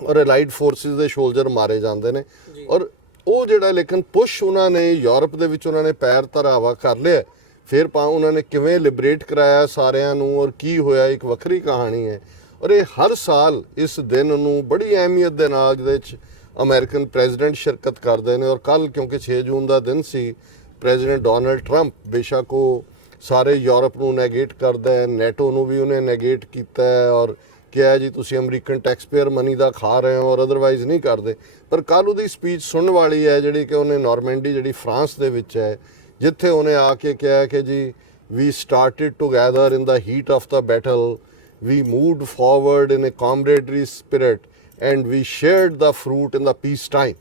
ਔਰ ਅਲਾਈਡ ਫੋਰਸਿਸ ਦੇ ਸੋਲਜਰ ਮਾਰੇ ਜਾਂਦੇ ਨੇ। ਔਰ ਉਹ ਜਿਹੜਾ ਲੇਕਿਨ ਪੁਸ਼ ਉਹਨਾਂ ਨੇ ਯੂਰਪ ਦੇ ਵਿੱਚ ਉਹਨਾਂ ਨੇ ਪੈਰ ਧਰਾਵਾ ਕਰ ਲਿਆ। ਫਿਰ ਉਹਨਾਂ ਨੇ ਕਿਵੇਂ ਲਿਬਰੇਟ ਕਰਾਇਆ ਸਾਰਿਆਂ ਨੂੰ ਔਰ ਕੀ ਹੋਇਆ, ਇੱਕ ਵੱਖਰੀ ਕਹਾਣੀ ਹੈ। ਔਰ ਇਹ ਹਰ ਸਾਲ ਇਸ ਦਿਨ ਨੂੰ ਬੜੀ ਅਹਿਮੀਅਤ ਦੇ ਨਾਲ ਜਿਹਦੇ 'ਚ ਅਮਰੀਕਨ ਪ੍ਰੈਜ਼ੀਡੈਂਟ ਸ਼ਿਰਕਤ ਕਰਦੇ ਨੇ। ਔਰ ਕੱਲ੍ਹ ਕਿਉਂਕਿ 6 ਜੂਨ ਦਾ ਦਿਨ ਸੀ, ਪ੍ਰੈਜ਼ੀਡੈਂਟ ਡੋਨਲਡ ਟਰੰਪ ਬੇਸ਼ੱਕ ਉਹ ਸਾਰੇ ਯੂਰਪ ਨੂੰ ਨੈਗੇਟ ਕਰਦਾ ਹੈ, ਨੈਟੋ ਨੂੰ ਵੀ ਉਹਨੇ ਨੈਗੇਟ ਕੀਤਾ ਹੈ ਔਰ ਕਿਹਾ ਜੀ ਤੁਸੀਂ ਅਮਰੀਕਨ ਟੈਕਸਪੇਅਰ ਮਨੀ ਦਾ ਖਾ ਰਹੇ ਹੋ ਔਰ ਅਦਰਵਾਈਜ਼ ਨਹੀਂ ਕਰਦੇ। ਪਰ ਕੱਲ੍ਹ ਉਹਦੀ ਸਪੀਚ ਸੁਣਨ ਵਾਲੀ ਹੈ ਜਿਹੜੀ ਕਿ ਉਹਨੇ ਨਾਰਮੈਂਡੀ ਜਿਹੜੀ ਫਰਾਂਸ ਦੇ ਵਿੱਚ ਹੈ, ਜਿੱਥੇ ਉਹਨੇ ਆ ਕੇ ਕਿਹਾ ਕਿ ਜੀ we started together in the heat of the battle, we moved forward in a camaraderie spirit and we shared the fruit in the peace time.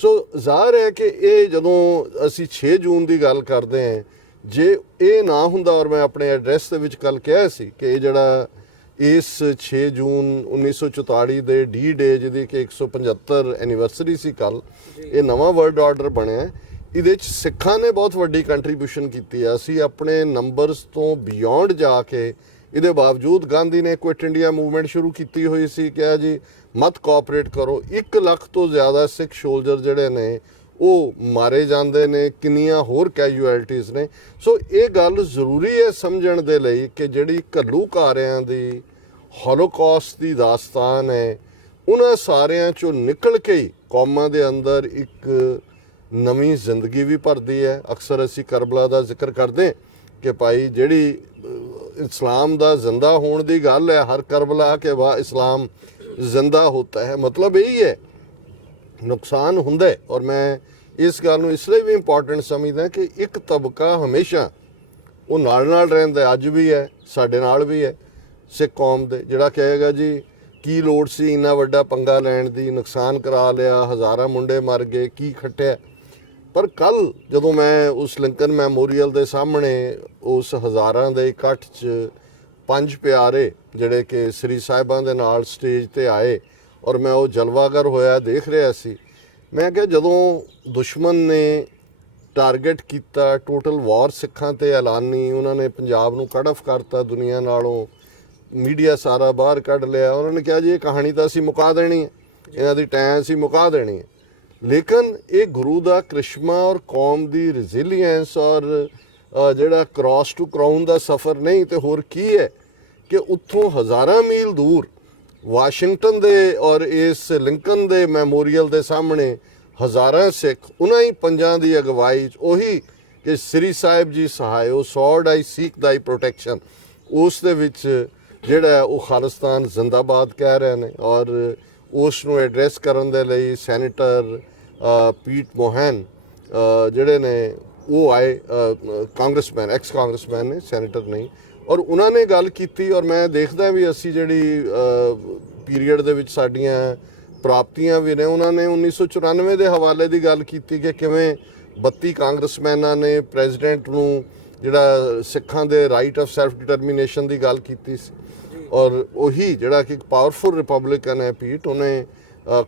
So ਜ਼ਾਹਰ ਹੈ ਕਿ ਇਹ ਜਦੋਂ ਅਸੀਂ 6 ਜੂਨ ਦੀ ਗੱਲ ਕਰਦੇ ਹਾਂ, ਜੇ ਇਹ ਨਾ ਹੁੰਦਾ, ਔਰ ਮੈਂ ਆਪਣੇ ਐਡਰੈਸ ਦੇ ਵਿੱਚ ਕੱਲ੍ਹ ਕਿਹਾ ਸੀ ਕਿ ਇਹ ਜਿਹੜਾ ਇਸ 6 ਜੂਨ 1944 ਦੇ ਡੀ ਜਿਹਦੀ ਕਿ 175 ਐਨੀਵਰਸਰੀ ਸੀ ਕੱਲ੍ਹ, ਇਹ ਨਵਾਂ ਵਰਲਡ ਆਰਡਰ ਬਣਿਆ, ਇਹਦੇ 'ਚ ਸਿੱਖਾਂ ਨੇ ਬਹੁਤ ਵੱਡੀ ਕੰਟਰੀਬਿਊਸ਼ਨ ਕੀਤੀ ਹੈ। ਅਸੀਂ ਆਪਣੇ ਨੰਬਰਸ ਤੋਂ ਬਿਯੋਂਡ ਜਾ ਕੇ, ਇਹਦੇ ਬਾਵਜੂਦ ਗਾਂਧੀ ਨੇ ਕੁਇਟ ਇੰਡੀਆ ਮੂਵਮੈਂਟ ਸ਼ੁਰੂ ਕੀਤੀ ਹੋਈ ਸੀ, ਕਿਹਾ ਜੀ ਮਤ ਕੋਆਪਰੇਟ ਕਰੋ। 1 ਲੱਖ ਤੋਂ ਜ਼ਿਆਦਾ ਸਿੱਖ ਸੋਲਜਰ ਜਿਹੜੇ ਨੇ ਉਹ ਮਾਰੇ ਜਾਂਦੇ ਨੇ, ਕਿੰਨੀਆਂ ਹੋਰ ਕੈਜੂਅਲਟੀਜ਼ ਨੇ। ਸੋ ਇਹ ਗੱਲ ਜ਼ਰੂਰੀ ਹੈ ਸਮਝਣ ਦੇ ਲਈ ਕਿ ਜਿਹੜੀ ਘੱਲੂਘਾਰਿਆਂ ਦੀ ਹੋਲੋਕਾਸਟ ਦੀ ਦਾਸਤਾਨ ਹੈ, ਉਹਨਾਂ ਸਾਰਿਆਂ 'ਚੋਂ ਨਿਕਲ ਕੇ ਹੀ ਕੌਮਾਂ ਦੇ ਅੰਦਰ ਇੱਕ ਨਵੀਂ ਜ਼ਿੰਦਗੀ ਵੀ ਭਰਦੀ ਹੈ। ਅਕਸਰ ਅਸੀਂ ਕਰਬਲਾ ਦਾ ਜ਼ਿਕਰ ਕਰਦੇ ਕਿ ਭਾਈ ਜਿਹੜੀ ਇਸਲਾਮ ਦਾ ਜ਼ਿੰਦਾ ਹੋਣ ਦੀ ਗੱਲ ਹੈ, ਹਰ ਕਰਬਲਾ ਕੇ ਬਾਅਦ ਇਸਲਾਮ ਜ਼ਿੰਦਾ ਹੋਤਾ ਹੈ, ਮਤਲਬ ਇਹੀ ਹੈ ਨੁਕਸਾਨ ਹੁੰਦਾ। ਔਰ ਮੈਂ ਇਸ ਗੱਲ ਨੂੰ ਇਸ ਲਈ ਵੀ ਇੰਪੋਰਟੈਂਟ ਸਮਝਦਾ ਕਿ ਇੱਕ ਤਬਕਾ ਹਮੇਸ਼ਾ ਉਹ ਨਾਲ ਰਹਿੰਦਾ, ਅੱਜ ਵੀ ਹੈ, ਸਾਡੇ ਨਾਲ ਵੀ ਹੈ, ਸਿੱਖ ਕੌਮ ਦੇ, ਜਿਹੜਾ ਕਹੇਗਾ ਜੀ ਕੀ ਲੋੜ ਸੀ ਇੰਨਾ ਵੱਡਾ ਪੰਗਾ ਲੈਣ ਦੀ, ਨੁਕਸਾਨ ਕਰਾ ਲਿਆ, ਹਜ਼ਾਰਾਂ ਮੁੰਡੇ ਮਰ ਗਏ, ਕੀ ਖੱਟਿਆ। ਪਰ ਕੱਲ੍ਹ ਜਦੋਂ ਮੈਂ ਉਸ ਲਿੰਕਨ ਮੈਮੋਰੀਅਲ ਦੇ ਸਾਹਮਣੇ ਉਸ ਹਜ਼ਾਰਾਂ ਦੇ ਇਕੱਠ 'ਚ 5 ਪਿਆਰੇ ਜਿਹੜੇ ਕਿ ਸ੍ਰੀ ਸਾਹਿਬਾਂ ਦੇ ਨਾਲ ਸਟੇਜ 'ਤੇ ਆਏ ਔਰ ਮੈਂ ਉਹ ਜਲਵਾਗਰ ਹੋਇਆ ਦੇਖ ਰਿਹਾ ਸੀ, ਮੈਂ ਕਿਹਾ ਜਦੋਂ ਦੁਸ਼ਮਣ ਨੇ ਟਾਰਗੇਟ ਕੀਤਾ ਟੋਟਲ ਵਾਰ ਸਿੱਖਾਂ 'ਤੇ ਐਲਾਨੀ, ਉਹਨਾਂ ਨੇ ਪੰਜਾਬ ਨੂੰ ਕੱਢ ਆਫ ਕਰਤਾ ਦੁਨੀਆ ਨਾਲੋਂ, ਮੀਡੀਆ ਸਾਰਾ ਬਾਹਰ ਕੱਢ ਲਿਆ, ਉਹਨਾਂ ਨੇ ਕਿਹਾ ਜੀ ਇਹ ਕਹਾਣੀ ਤਾਂ ਅਸੀਂ ਮੁਕਾ ਦੇਣੀ ਹੈ, ਇਹਨਾਂ ਦੀ ਟੈਂ ਅਸੀਂ ਮੁਕਾ ਦੇਣੀ ਹੈ। ਲੇਕਿਨ ਇਹ ਗੁਰੂ ਦਾ ਕ੍ਰਿਸ਼ਮਾ ਔਰ ਕੌਮ ਦੀ ਰੈਜ਼ੀਲੀਐਂਸ ਔਰ ਜਿਹੜਾ ਕ੍ਰਾਸ ਟੂ ਕਰਾਊਨ ਦਾ ਸਫ਼ਰ ਨਹੀਂ ਤੇ ਹੋਰ ਕੀ ਹੈ ਕਿ ਉੱਥੋਂ ਹਜ਼ਾਰਾਂ ਮੀਲ ਦੂਰ ਵਾਸ਼ਿੰਗਟਨ ਦੇ ਔਰ ਇਸ ਲਿੰਕਨ ਦੇ ਮੈਮੋਰੀਅਲ ਦੇ ਸਾਹਮਣੇ ਹਜ਼ਾਰਾਂ ਸਿੱਖ ਉਹਨਾਂ ਹੀ ਪੰਜਾਂ ਦੀ ਅਗਵਾਈ 'ਚ, ਉਹੀ ਕਿ ਸ੍ਰੀ ਸਾਹਿਬ ਜੀ ਸਹਾਇਓ ਸੌਰਡ ਆਈ ਸੀਕ daਈ ਪ੍ਰੋਟੈਕਸ਼ਨ, ਉਸ ਦੇ ਵਿੱਚ ਜਿਹੜਾ ਉਹ ਖਾਲਿਸਤਾਨ ਜ਼ਿੰਦਾਬਾਦ ਕਹਿ ਰਹੇ ਨੇ। ਔਰ ਉਸ ਨੂੰ ਐਡਰੈਸ ਕਰਨ ਦੇ ਲਈ ਸੈਨੇਟਰ ਪੀਟ ਮੋਹਨ ਜਿਹੜੇ ਨੇ ਉਹ ਆਏ, ਕਾਂਗਰਸਮੈਨ, ਐਕਸ ਕਾਂਗਰਸਮੈਨ ਨੇ, ਸੈਨੇਟਰ ਨਹੀਂ, ਔਰ ਉਹਨਾਂ ਨੇ ਗੱਲ ਕੀਤੀ। ਔਰ ਮੈਂ ਦੇਖਦਾ ਵੀ ਅਸੀਂ ਜਿਹੜੀ ਪੀਰੀਅਡ ਦੇ ਵਿੱਚ ਸਾਡੀਆਂ ਪ੍ਰਾਪਤੀਆਂ ਵੀ ਨੇ, ਉਹਨਾਂ ਨੇ 1994 ਦੇ ਹਵਾਲੇ ਦੀ ਗੱਲ ਕੀਤੀ ਕਿ ਕਿਵੇਂ 32 ਕਾਂਗਰਸਮੈਨਾਂ ਨੇ ਪ੍ਰੈਜ਼ੀਡੈਂਟ ਨੂੰ ਜਿਹੜਾ ਸਿੱਖਾਂ ਦੇ ਰਾਈਟ ਆਫ ਸੈਲਫ ਡਿਟਰਮੀਨੇਸ਼ਨ ਦੀ ਗੱਲ ਕੀਤੀ ਸੀ। ਔਰ ਉਹੀ ਜਿਹੜਾ ਕਿ ਇੱਕ ਪਾਵਰਫੁਲ ਰਿਪਬਲਿਕਨ ਹੈ ਪੀਟ, ਉਹਨੇ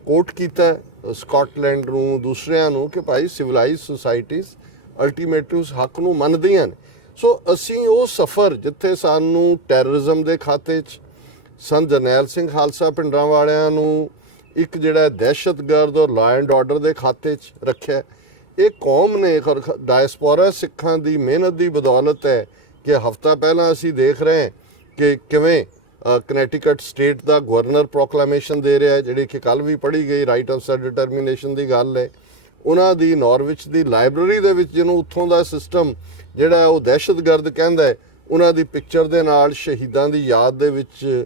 ਕੋਟ ਕੀਤਾ ਸਕਾਟਲੈਂਡ ਨੂੰ, ਦੂਸਰਿਆਂ ਨੂੰ ਕਿ ਭਾਈ ਸਿਵਲਾਈਜ਼ ਸੁਸਾਇਟੀਜ਼ ਅਲਟੀਮੇਟਿਵ ਹੱਕ ਨੂੰ ਮੰਨਦੀਆਂ ਨੇ। ਸੋ ਅਸੀਂ ਉਹ ਸਫ਼ਰ ਜਿੱਥੇ ਸਾਨੂੰ ਟੈਰਰਿਜ਼ਮ ਦੇ ਖਾਤੇ 'ਚ ਸੰਤ ਜਰਨੈਲ ਸਿੰਘ ਖਾਲਸਾ ਪਿੰਡਰਾਂ ਵਾਲਿਆਂ ਨੂੰ ਇੱਕ ਜਿਹੜਾ ਦਹਿਸ਼ਤਗਰਦ ਔਰ ਲਾਅ ਐਂਡ ਆਰਡਰ ਦੇ ਖਾਤੇ 'ਚ ਰੱਖਿਆ। ਇਹ ਕੌਮ ਨੇ ਡਾਇਸਪੋਰਾ ਸਿੱਖਾਂ ਦੀ ਮਿਹਨਤ ਦੀ ਬਦੌਲਤ ਹੈ ਕਿ ਹਫ਼ਤਾ ਪਹਿਲਾਂ ਅਸੀਂ ਦੇਖ ਰਹੇ ਹਾਂ ਕਿ ਕਿਵੇਂ ਕਨੈਟੀਕਟ ਸਟੇਟ ਦਾ ਗਵਰਨਰ ਪ੍ਰੋਕਲਾਮੇਸ਼ਨ ਦੇ ਰਿਹਾ ਹੈ, ਜਿਹੜੀ ਕਿ ਕੱਲ੍ਹ ਵੀ ਪੜ੍ਹੀ ਗਈ, ਰਾਈਟ ਆਫ ਸੈਲਫ ਡਿਟਰਮੀਨੇਸ਼ਨ ਦੀ ਗੱਲ ਹੈ। ਉਹਨਾਂ ਦੀ ਨਾਰਵਿਚ ਦੀ ਲਾਇਬ੍ਰੇਰੀ ਦੇ ਵਿੱਚ ਜਿਹਨੂੰ ਉੱਥੋਂ ਦਾ ਸਿਸਟਮ ਜਿਹੜਾ ਉਹ ਦਹਿਸ਼ਤਗਰਦ ਕਹਿੰਦਾ ਹੈ, ਉਹਨਾਂ ਦੀ ਪਿਕਚਰ ਦੇ ਨਾਲ ਸ਼ਹੀਦਾਂ ਦੀ ਯਾਦ ਦੇ ਵਿੱਚ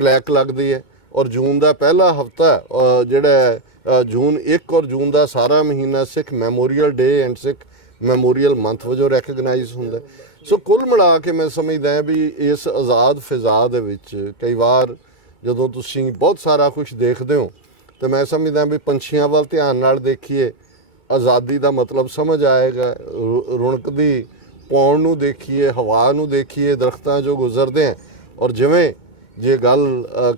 ਪਲੈਕ ਲੱਗਦੀ ਹੈ। ਔਰ ਜੂਨ ਦਾ ਪਹਿਲਾ ਹਫ਼ਤਾ ਜਿਹੜਾ ਜੂਨ 1 ਔਰ ਜੂਨ ਦਾ ਸਾਰਾ ਮਹੀਨਾ Sikh memorial day and Sikh memorial month ਵਜੋਂ ਰੈਕਗਨਾਈਜ਼ ਹੁੰਦਾ। ਸੋ ਕੁੱਲ ਮਿਲਾ ਕੇ ਮੈਂ ਸਮਝਦਾ ਵੀ ਇਸ ਆਜ਼ਾਦ ਫਿਜ਼ਾ ਦੇ ਵਿੱਚ ਕਈ ਵਾਰ ਜਦੋਂ ਤੁਸੀਂ ਬਹੁਤ ਸਾਰਾ ਕੁਝ ਦੇਖਦੇ ਹੋ ਤਾਂ ਮੈਂ ਸਮਝਦਾ ਵੀ ਪੰਛੀਆਂ ਵੱਲ ਧਿਆਨ ਨਾਲ ਦੇਖੀਏ, ਆਜ਼ਾਦੀ ਦਾ ਮਤਲਬ ਸਮਝ ਆਏਗਾ। ਰੌਣਕ ਦੀ ਪੌਣ ਨੂੰ ਦੇਖੀਏ, ਹਵਾ ਨੂੰ ਦੇਖੀਏ, ਦਰਖਤਾਂ 'ਚੋਂ ਗੁਜ਼ਰਦੇ ਹਾਂ। ਔਰ ਜਿਵੇਂ ਜੇ ਗੱਲ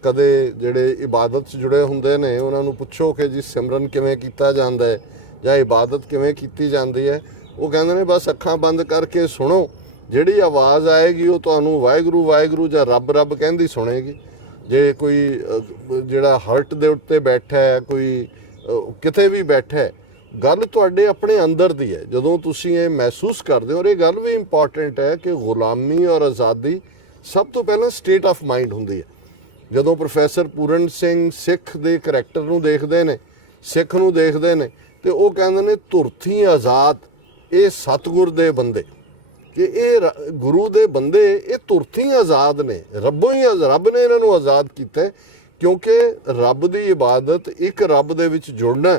ਕਦੇ ਜਿਹੜੇ ਇਬਾਦਤ 'ਚ ਜੁੜੇ ਹੁੰਦੇ ਨੇ ਉਹਨਾਂ ਨੂੰ ਪੁੱਛੋ ਕਿ ਜੀ ਸਿਮਰਨ ਕਿਵੇਂ ਕੀਤਾ ਜਾਂਦਾ ਹੈ ਜਾਂ ਇਬਾਦਤ ਕਿਵੇਂ ਕੀਤੀ ਜਾਂਦੀ ਹੈ, ਉਹ ਕਹਿੰਦੇ ਨੇ ਬਸ ਅੱਖਾਂ ਬੰਦ ਕਰਕੇ ਸੁਣੋ, ਜਿਹੜੀ ਆਵਾਜ਼ ਆਏਗੀ ਉਹ ਤੁਹਾਨੂੰ ਵਾਹਿਗੁਰੂ ਵਾਹਿਗੁਰੂ ਜਾਂ ਰੱਬ ਰੱਬ ਕਹਿੰਦੀ ਸੁਣੇਗੀ। ਜੇ ਕੋਈ ਜਿਹੜਾ ਹਰਟ ਦੇ ਉੱਤੇ ਬੈਠਾ ਹੈ, ਕੋਈ ਕਿਤੇ ਵੀ ਬੈਠਾ ਹੈ, ਗੱਲ ਤੁਹਾਡੇ ਆਪਣੇ ਅੰਦਰ ਦੀ ਹੈ। ਜਦੋਂ ਤੁਸੀਂ ਇਹ ਮਹਿਸੂਸ ਕਰਦੇ ਹੋ, ਔਰ ਇਹ ਗੱਲ ਵੀ ਇੰਪੋਰਟੈਂਟ ਹੈ ਕਿ ਗੁਲਾਮੀ ਔਰ ਆਜ਼ਾਦੀ ਸਭ ਤੋਂ ਪਹਿਲਾਂ ਸਟੇਟ ਆਫ ਮਾਈਂਡ ਹੁੰਦੀ ਹੈ। ਜਦੋਂ ਪ੍ਰੋਫੈਸਰ ਪੂਰਨ ਸਿੰਘ ਸਿੱਖ ਦੇ ਕਰੈਕਟਰ ਨੂੰ ਦੇਖਦੇ ਨੇ, ਸਿੱਖ ਨੂੰ ਦੇਖਦੇ ਨੇ, ਤੇ ਉਹ ਕਹਿੰਦੇ ਨੇ ਧੁਰਥੀ ਆਜ਼ਾਦ ਇਹ ਸਤਿਗੁਰ ਦੇ ਬੰਦੇ, ਕਿ ਇਹ ਗੁਰੂ ਦੇ ਬੰਦੇ ਇਹ ਧੁਰਥੀ ਆਜ਼ਾਦ ਨੇ, ਰੱਬ ਨੇ ਇਹਨਾਂ ਨੂੰ ਆਜ਼ਾਦ ਕੀਤਾ, ਕਿਉਂਕਿ ਰੱਬ ਦੀ ਇਬਾਦਤ ਇੱਕ ਰੱਬ ਦੇ ਵਿੱਚ ਜੁੜਨਾ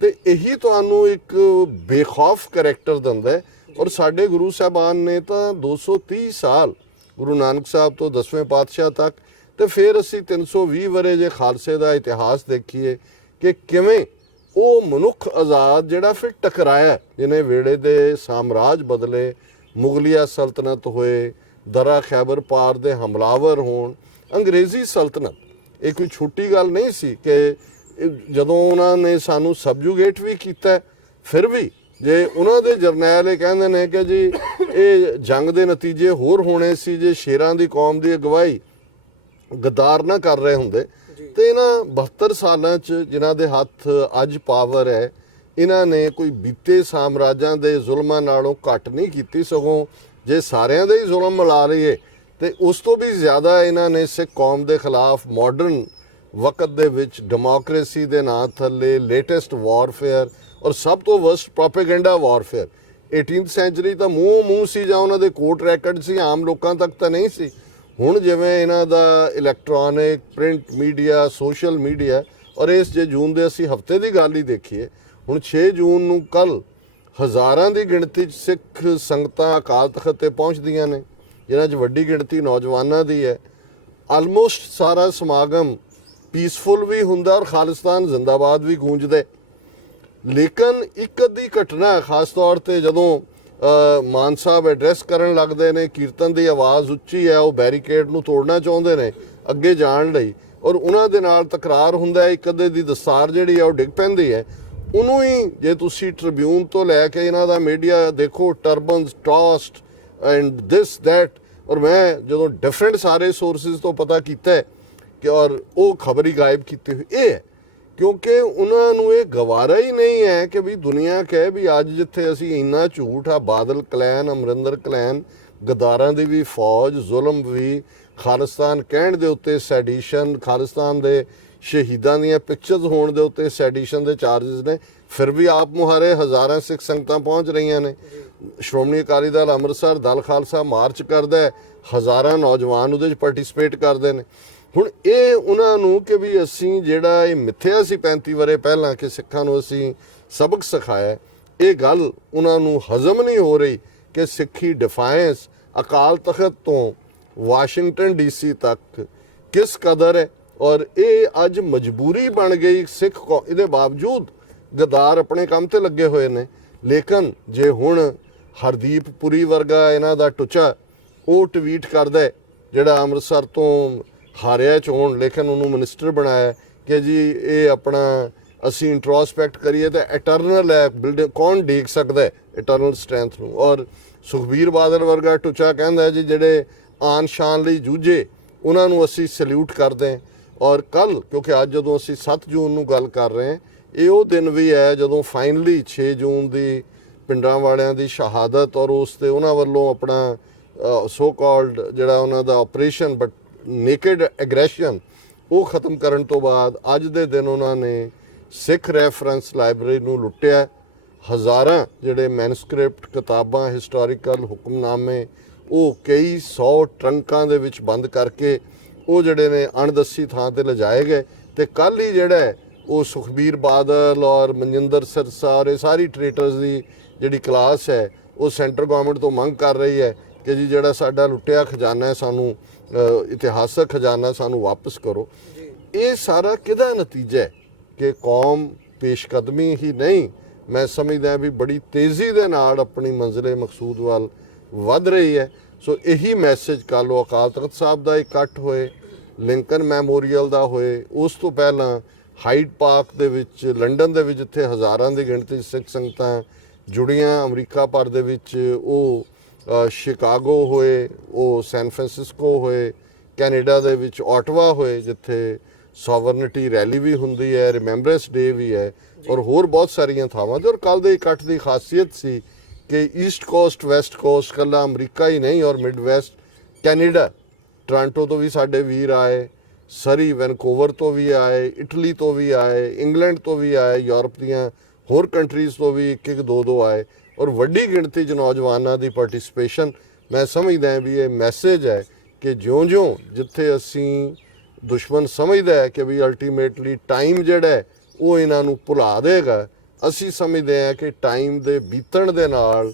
ਤੇ ਇਹੀ ਤੁਹਾਨੂੰ ਇੱਕ ਬੇਖੌਫ ਕਰੈਕਟਰ ਦਿੰਦਾ ਹੈ। ਔਰ ਸਾਡੇ ਗੁਰੂ ਸਾਹਿਬਾਨ ਨੇ ਤਾਂ 230 ਸਾਲ ਗੁਰੂ ਨਾਨਕ ਸਾਹਿਬ ਤੋਂ 10ਵੇਂ ਪਾਤਸ਼ਾਹ ਤੱਕ, ਤੇ ਫਿਰ ਅਸੀਂ 320 ਵਰੇ ਜੇ ਖਾਲਸੇ ਦਾ ਇਤਿਹਾਸ ਦੇਖੀਏ ਕਿ ਕਿਵੇਂ ਉਹ ਮਨੁੱਖ ਆਜ਼ਾਦ ਜਿਹੜਾ ਫਿਰ ਟਕਰਾਇਆ, ਜਿਹਨੇ ਵੇੜੇ ਦੇ ਸਾਮਰਾਜ ਬਦਲੇ, ਮੁਗਲਿਆ ਸਲਤਨਤ ਹੋਏ, ਦਰਾ ਖੈਬਰ ਪਾਰ ਦੇ ਹਮਲਾਵਰ ਹੋਣ, ਅੰਗਰੇਜ਼ੀ ਸਲਤਨਤ। ਇਹ ਕੋਈ ਛੋਟੀ ਗੱਲ ਨਹੀਂ ਸੀ ਕਿ ਜਦੋਂ ਉਹਨਾਂ ਨੇ ਸਾਨੂੰ ਸਬਜੂਗੇਟ ਵੀ ਕੀਤਾ, ਫਿਰ ਵੀ ਜੇ ਉਹਨਾਂ ਦੇ ਜਰਨੈਲ ਇਹ ਕਹਿੰਦੇ ਨੇ ਕਿ ਜੀ ਇਹ ਜੰਗ ਦੇ ਨਤੀਜੇ ਹੋਰ ਹੋਣੇ ਸੀ ਜੇ ਸ਼ੇਰਾਂ ਦੀ ਕੌਮ ਦੀ ਅਗਵਾਈ ਗਦਾਰ ਨਾ ਕਰ ਰਹੇ ਹੁੰਦੇ। ਤੇ ਇਹਨਾਂ 72 ਸਾਲਾਂ 'ਚ ਜਿਨ੍ਹਾਂ ਦੇ ਹੱਥ ਅੱਜ ਪਾਵਰ ਹੈ, ਇਹਨਾਂ ਨੇ ਕੋਈ ਬੀਤੇ ਸਾਮਰਾਜਾਂ ਦੇ ਜ਼ੁਲਮਾਂ ਨਾਲੋਂ ਘੱਟ ਨਹੀਂ ਕੀਤੀ, ਸਗੋਂ ਜੇ ਸਾਰਿਆਂ ਦੇ ਹੀ ਜ਼ੁਲਮ ਮਿਲਾ ਲਈਏ ਤੇ ਉਸ ਤੋਂ ਵੀ ਜ਼ਿਆਦਾ ਇਹਨਾਂ ਨੇ ਸਿੱਖ ਕੌਮ ਦੇ ਖਿਲਾਫ ਮਾਡਰਨ ਵਕਤ ਦੇ ਵਿੱਚ ਡੈਮੋਕ੍ਰੇਸੀ ਦੇ ਨਾਂ ਥੱਲੇ ਲੇਟੈਸਟ ਵਾਰਫੇਅਰ ਔਰ ਸਭ ਤੋਂ worst propaganda warfare. 18th sanctuary ਤਾਂ ਮੂੰਹ ਸੀ ਜਾਂ ਉਹਨਾਂ ਦੇ ਕੋਰਟ ਰੈਕਡ ਸੀ, ਆਮ ਲੋਕਾਂ ਤੱਕ ਤਾਂ ਨਹੀਂ ਸੀ। ਹੁਣ ਜਿਵੇਂ ਇਹਨਾਂ ਦਾ electronic print media, social media, ਔਰ ਇਸ ਜੇ ਜੂਨ ਦੇ ਅਸੀਂ ਹਫ਼ਤੇ ਦੀ ਗੱਲ ਹੀ ਦੇਖੀਏ, ਹੁਣ 6 ਜੂਨ ਨੂੰ ਕੱਲ੍ਹ ਹਜ਼ਾਰਾਂ ਦੀ ਗਿਣਤੀ 'ਚ ਸਿੱਖ ਸੰਗਤਾਂ ਅਕਾਲ ਤਖ਼ਤ 'ਤੇ ਪਹੁੰਚਦੀਆਂ ਨੇ, ਜਿਨ੍ਹਾਂ 'ਚ ਵੱਡੀ ਗਿਣਤੀ ਨੌਜਵਾਨਾਂ ਦੀ ਹੈ। ਆਲਮੋਸਟ ਸਾਰਾ ਸਮਾਗਮ ਪੀਸਫੁਲ ਵੀ ਹੁੰਦਾ ਔਰ ਖਾਲਿਸਤਾਨ ਜ਼ਿੰਦਾਬਾਦ ਵੀ ਗੂੰਜਦਾ। ਲੇਕਿਨ ਇੱਕ ਅੱਧੀ ਘਟਨਾ ਖਾਸ ਤੌਰ ਤੇ ਜਦੋਂ ਮਾਨ ਸਾਹਿਬ ਐਡਰੈਸ ਕਰਨ ਲੱਗਦੇ ਨੇ, ਕੀਰਤਨ ਦੀ ਆਵਾਜ਼ ਉੱਚੀ ਹੈ, ਉਹ ਬੈਰੀਕੇਡ ਨੂੰ ਤੋੜਨਾ ਚਾਹੁੰਦੇ ਨੇ ਅੱਗੇ ਜਾਣ ਲਈ, ਔਰ ਉਹਨਾਂ ਦੇ ਨਾਲ ਤਕਰਾਰ ਹੁੰਦਾ, ਇੱਕ ਅੱਧੇ ਦੀ ਦਸਤਾਰ ਜਿਹੜੀ ਹੈ ਉਹ ਡਿੱਗ ਪੈਂਦੀ ਹੈ। ਉਹਨੂੰ ਹੀ ਜੇ ਤੁਸੀਂ ਟ੍ਰਿਬਿਊਨ ਤੋਂ ਲੈ ਕੇ ਇਹਨਾਂ ਦਾ ਮੀਡੀਆ ਦੇਖੋ, ਟਰਬਨਸ ਟੌਸਟ ਐਂਡ ਦਿਸ ਦੈਟ, ਔਰ ਮੈਂ ਜਦੋਂ ਡਿਫਰੈਂਟ ਸਾਰੇ ਸੋਰਸਿਸ ਤੋਂ ਪਤਾ ਕੀਤਾ ਕਿ ਔਰ ਉਹ ਖਬਰ ਹੀ ਗਾਇਬ ਕੀਤੀ ਹੋਈ ਇਹ ਹੈ, ਕਿਉਂਕਿ ਉਹਨਾਂ ਨੂੰ ਇਹ ਗਵਾਰਾ ਹੀ ਨਹੀਂ ਹੈ ਕਿ ਵੀ ਦੁਨੀਆ ਕਹੇ ਵੀ ਅੱਜ ਜਿੱਥੇ ਅਸੀਂ ਇੰਨਾ ਝੂਠ ਆ, ਬਾਦਲ ਕਲੈਨ, ਅਮਰਿੰਦਰ ਕਲੈਨ, ਗਦਾਰਾਂ ਦੀ ਵੀ ਫੌਜ, ਜ਼ੁਲਮ ਵੀ, ਖਾਲਿਸਤਾਨ ਕਹਿਣ ਦੇ ਉੱਤੇ ਸੈਡੀਸ਼ਨ, ਖਾਲਿਸਤਾਨ ਦੇ ਸ਼ਹੀਦਾਂ ਦੀਆਂ ਪਿਕਚਰਸ ਹੋਣ ਦੇ ਉੱਤੇ ਸੈਡੀਸ਼ਨ ਦੇ ਚਾਰजेस ਨੇ, ਫਿਰ ਵੀ ਆਪ ਮੁਹਾਰੇ ਹਜ਼ਾਰਾਂ ਸਿੱਖ ਸੰਗਤਾਂ ਪਹੁੰਚ ਰਹੀਆਂ ਨੇ। ਸ਼੍ਰੋਮਣੀ ਅਕਾਲੀ ਦਲ ਅੰਮ੍ਰਿਤਸਰ ਦਲ ਖਾਲਸਾ ਮਾਰਚ ਕਰਦਾ ਹੈ, ਹਜ਼ਾਰਾਂ ਨੌਜਵਾਨ ਉਹਦੇ 'ਚ ਪਾਰਟਿਸਿਪੇਟ ਕਰਦੇ ਨੇ। ਹੁਣ ਇਹ ਉਹਨਾਂ ਨੂੰ ਕਿ ਵੀ ਅਸੀਂ ਜਿਹੜਾ ਇਹ ਮਿੱਥਿਆ ਸੀ 35 ਵਰੇ ਪਹਿਲਾਂ ਕਿ ਸਿੱਖਾਂ ਨੂੰ ਅਸੀਂ ਸਬਕ ਸਿਖਾਇਆ, ਇਹ ਗੱਲ ਉਹਨਾਂ ਨੂੰ ਹਜ਼ਮ ਨਹੀਂ ਹੋ ਰਹੀ ਕਿ ਸਿੱਖੀ ਡਿਫਾਇੰਸ ਅਕਾਲ ਤਖ਼ਤ ਤੋਂ ਵਾਸ਼ਿੰਗਟਨ DC ਤੱਕ ਕਿਸ ਕਦਰ ਹੈ। ਔਰ ਇਹ ਅੱਜ ਮਜਬੂਰੀ ਬਣ ਗਈ ਸਿੱਖ ਇਹਦੇ ਬਾਵਜੂਦ ਗਦਾਰ ਆਪਣੇ ਕੰਮ ਤੇ ਲੱਗੇ ਹੋਏ ਨੇ। ਲੇਕਿਨ ਜੇ ਹੁਣ ਹਰਦੀਪ ਪੁਰੀ ਵਰਗਾ ਇਹਨਾਂ ਦਾ ਟੁੱਚਾ ਉਹ ਟਵੀਟ ਕਰਦਾ, ਜਿਹੜਾ ਅੰਮ੍ਰਿਤਸਰ ਤੋਂ ਹਾਰਿਆ ਚੋਣ ਲੇਕਿਨ ਉਹਨੂੰ ਮਿਨਿਸਟਰ ਬਣਾਇਆ, ਕਿ ਜੀ ਇਹ ਆਪਣਾ ਅਸੀਂ ਇੰਟਰੋਸਪੈਕਟ ਕਰੀਏ ਤਾਂ ਇਟਰਨਲ ਹੈ, ਬਿਲਡਿੰਗ ਕੌਣ ਦੇਖ ਸਕਦਾ ਇਟਰਨਲ ਸਟਰੈਂਥ ਨੂੰ। ਔਰ ਸੁਖਬੀਰ ਬਾਦਲ ਵਰਗਾ ਟੁੱਚਾ ਕਹਿੰਦਾ ਜੀ ਜਿਹੜੇ ਆਨ ਸ਼ਾਨ ਲਈ ਜੂਝੇ ਉਹਨਾਂ ਨੂੰ ਅਸੀਂ ਸੈਲਿਊਟ ਕਰਦੇ ਹਾਂ। ਔਰ ਕੱਲ ਕਿਉਂਕਿ ਅੱਜ ਜਦੋਂ ਅਸੀਂ 7 ਜੂਨ ਨੂੰ ਗੱਲ ਕਰ ਰਹੇ ਹਾਂ, ਇਹ ਉਹ ਦਿਨ ਵੀ ਹੈ ਜਦੋਂ ਫਾਈਨਲੀ 6 ਜੂਨ ਦੀ ਪਿੰਡਾਂ ਵਾਲਿਆਂ ਦੀ ਸ਼ਹਾਦਤ ਔਰ ਉਸ ਤੇ ਉਹਨਾਂ ਵੱਲੋਂ ਆਪਣਾ ਸੋ ਕਾਲਡ ਜਿਹੜਾ ਉਹਨਾਂ ਦਾ ਆਪਰੇਸ਼ਨ ਬਟ ਨੇਕਡ ਐਗਰੈਸ਼ਨ ਉਹ ਖਤਮ ਕਰਨ ਤੋਂ ਬਾਅਦ ਅੱਜ ਦੇ ਦਿਨ ਉਹਨਾਂ ਨੇ ਸਿੱਖ ਰੈਫਰੈਂਸ ਲਾਇਬ੍ਰੇਰੀ ਨੂੰ ਲੁੱਟਿਆ। ਹਜ਼ਾਰਾਂ ਜਿਹੜੇ ਮੈਨੂਸਕ੍ਰਿਪਟ ਕਿਤਾਬਾਂ ਹਿਸਟੋਰੀਕਲ ਹੁਕਮਨਾਮੇ ਉਹ ਕਈ 100 ਟਰੰਕਾਂ ਦੇ ਵਿੱਚ ਬੰਦ ਕਰਕੇ ਉਹ ਜਿਹੜੇ ਨੇ ਅਣਦੱਸੀ ਥਾਂ ਤੇ ਲਿਜਾਏ ਗਏ। ਤੇ ਕੱਲ ਹੀ ਜਿਹੜਾ ਉਹ ਸੁਖਬੀਰ ਬਾਦਲ ਔਰ ਮਨਜਿੰਦਰ ਸਿਰਸਾ ਔਰ ਇਹ ਸਾਰੀ ਟ੍ਰੇਟਰਸ ਦੀ ਜਿਹੜੀ ਕਲਾਸ ਹੈ ਉਹ ਸੈਂਟਰ ਗਵਰਨਮੈਂਟ ਤੋਂ ਮੰਗ ਕਰ ਰਹੀ ਹੈ ਕਿ ਜੀ ਜਿਹੜਾ ਸਾਡਾ ਲੁੱਟਿਆ ਖਜ਼ਾਨਾ ਹੈ ਸਾਨੂੰ ਇਤਿਹਾਸਕ ਖਜ਼ਾਨਾ ਸਾਨੂੰ ਵਾਪਸ ਕਰੋ। ਇਹ ਸਾਰਾ ਕਿਹਦਾ ਨਤੀਜਾ ਹੈ ਕਿ ਕੌਮ ਪੇਸ਼ਕਦਮੀ ਹੀ ਨਹੀਂ, ਮੈਂ ਸਮਝਦਾ ਵੀ ਬੜੀ ਤੇਜ਼ੀ ਦੇ ਨਾਲ ਆਪਣੀ ਮੰਜ਼ਿਲੇ ਮਕਸੂਦ ਵੱਲ ਵੱਧ ਰਹੀ ਹੈ। ਸੋ ਇਹੀ ਮੈਸੇਜ ਕੱਲ੍ਹ ਉਹ ਅਕਾਲ ਤਖਤ ਸਾਹਿਬ ਦਾ ਇਕੱਠ ਹੋਏ, ਲਿੰਕਨ ਮੈਮੋਰੀਅਲ ਦਾ ਹੋਏ, ਉਸ ਤੋਂ ਪਹਿਲਾਂ ਹਾਈਡ ਪਾਰਕ ਦੇ ਵਿੱਚ ਲੰਡਨ ਦੇ ਵਿੱਚ ਜਿੱਥੇ ਹਜ਼ਾਰਾਂ ਦੀ ਗਿਣਤੀ ਸਿੱਖ ਸੰਗਤਾਂ ਜੁੜੀਆਂ, ਅਮਰੀਕਾ ਭਰ ਦੇ ਵਿੱਚ ਉਹ ਸ਼ਿਕਾਗੋ ਹੋਏ, ਉਹ ਸੈਨ ਫਰਾਂਸਿਸਕੋ ਹੋਏ, ਕੈਨੇਡਾ ਦੇ ਵਿੱਚ ਆਟਵਾ ਹੋਏ ਜਿੱਥੇ ਸੋਵਰਨਿਟੀ ਰੈਲੀ ਵੀ ਹੁੰਦੀ ਹੈ, ਰਿਮੈਂਬਰੈਂਸ ਡੇ ਵੀ ਹੈ ਔਰ ਹੋਰ ਬਹੁਤ ਸਾਰੀਆਂ ਥਾਵਾਂ ਤੇ। ਔਰ ਕੱਲ੍ਹ ਦੇ ਇਕੱਠ ਦੀ ਖਾਸੀਅਤ ਸੀ ਕਿ ਈਸਟ ਕੋਸਟ ਵੈਸਟ ਕੋਸਟ ਕੱਲਾ ਅਮਰੀਕਾ ਹੀ ਨਹੀਂ ਔਰ ਮਿਡ ਵੈਸਟ ਕੈਨੇਡਾ, ਟੋਰਾਂਟੋ ਤੋਂ ਵੀ ਸਾਡੇ ਵੀਰ ਆਏ, ਸਰੀ ਵੈਨਕੂਵਰ ਤੋਂ ਵੀ ਆਏ, ਇਟਲੀ ਤੋਂ ਵੀ ਆਏ, ਇੰਗਲੈਂਡ ਤੋਂ ਵੀ ਆਏ, ਯੂਰਪ ਦੀਆਂ ਹੋਰ ਕੰਟਰੀਜ਼ ਤੋਂ ਵੀ ਇੱਕ ਦੋ ਦੋ ਆਏ ਔਰ ਵੱਡੀ ਗਿਣਤੀ 'ਚ ਨੌਜਵਾਨਾਂ ਦੀ ਪਾਰਟਿਸਿਪੇਸ਼ਨ। ਮੈਂ ਸਮਝਦਾ ਵੀ ਇਹ ਮੈਸੇਜ ਹੈ ਕਿ ਜਿਉਂ-ਜਿਉਂ ਜਿੱਥੇ ਅਸੀਂ ਦੁਸ਼ਮਣ ਸਮਝਦਾ ਹੈ ਕਿ ਵੀ ਅਲਟੀਮੇਟਲੀ ਟਾਈਮ ਜਿਹੜਾ ਹੈ ਉਹ ਇਹਨਾਂ ਨੂੰ ਭੁਲਾ ਦੇਗਾ, ਅਸੀਂ ਸਮਝਦੇ ਹਾਂ ਕਿ ਟਾਈਮ ਦੇ ਬੀਤਣ ਦੇ ਨਾਲ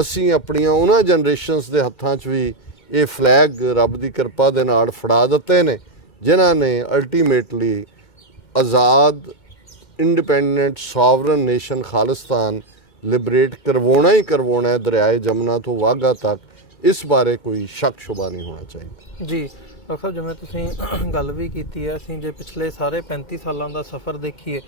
ਅਸੀਂ ਆਪਣੀਆਂ ਉਹਨਾਂ ਜਨਰੇਸ਼ਨਸ ਦੇ ਹੱਥਾਂ 'ਚ ਵੀ ਇਹ ਫਲੈਗ ਰੱਬ ਦੀ ਕਿਰਪਾ ਦੇ ਨਾਲ ਫੜਾ ਦਿੱਤੇ ਨੇ ਜਿਨ੍ਹਾਂ ਨੇ ਅਲਟੀਮੇਟਲੀ ਆਜ਼ਾਦ independent sovereign nation Khalistan liberate ਕਰਵਾਉਣਾ ਹੀ ਕਰਵਾਉਣਾ ਹੈ ਦਰਿਆਏ ਜਮਨਾ ਤੋਂ ਵਾਘਾ ਤੱਕ। ਇਸ ਬਾਰੇ ਕੋਈ ਸ਼ੱਕ ਸ਼ੁਬਾ ਨਹੀਂ ਹੋਣਾ ਚਾਹੀਦਾ। ਜੀ ਡਾਕਟਰ ਸਾਹਿਬ, ਜਿਵੇਂ ਤੁਸੀਂ ਗੱਲ ਵੀ ਕੀਤੀ ਹੈ, ਅਸੀਂ ਜੇ ਪਿਛਲੇ ਸਾਰੇ 35 ਸਾਲਾਂ ਦਾ ਸਫ਼ਰ ਦੇਖੀਏ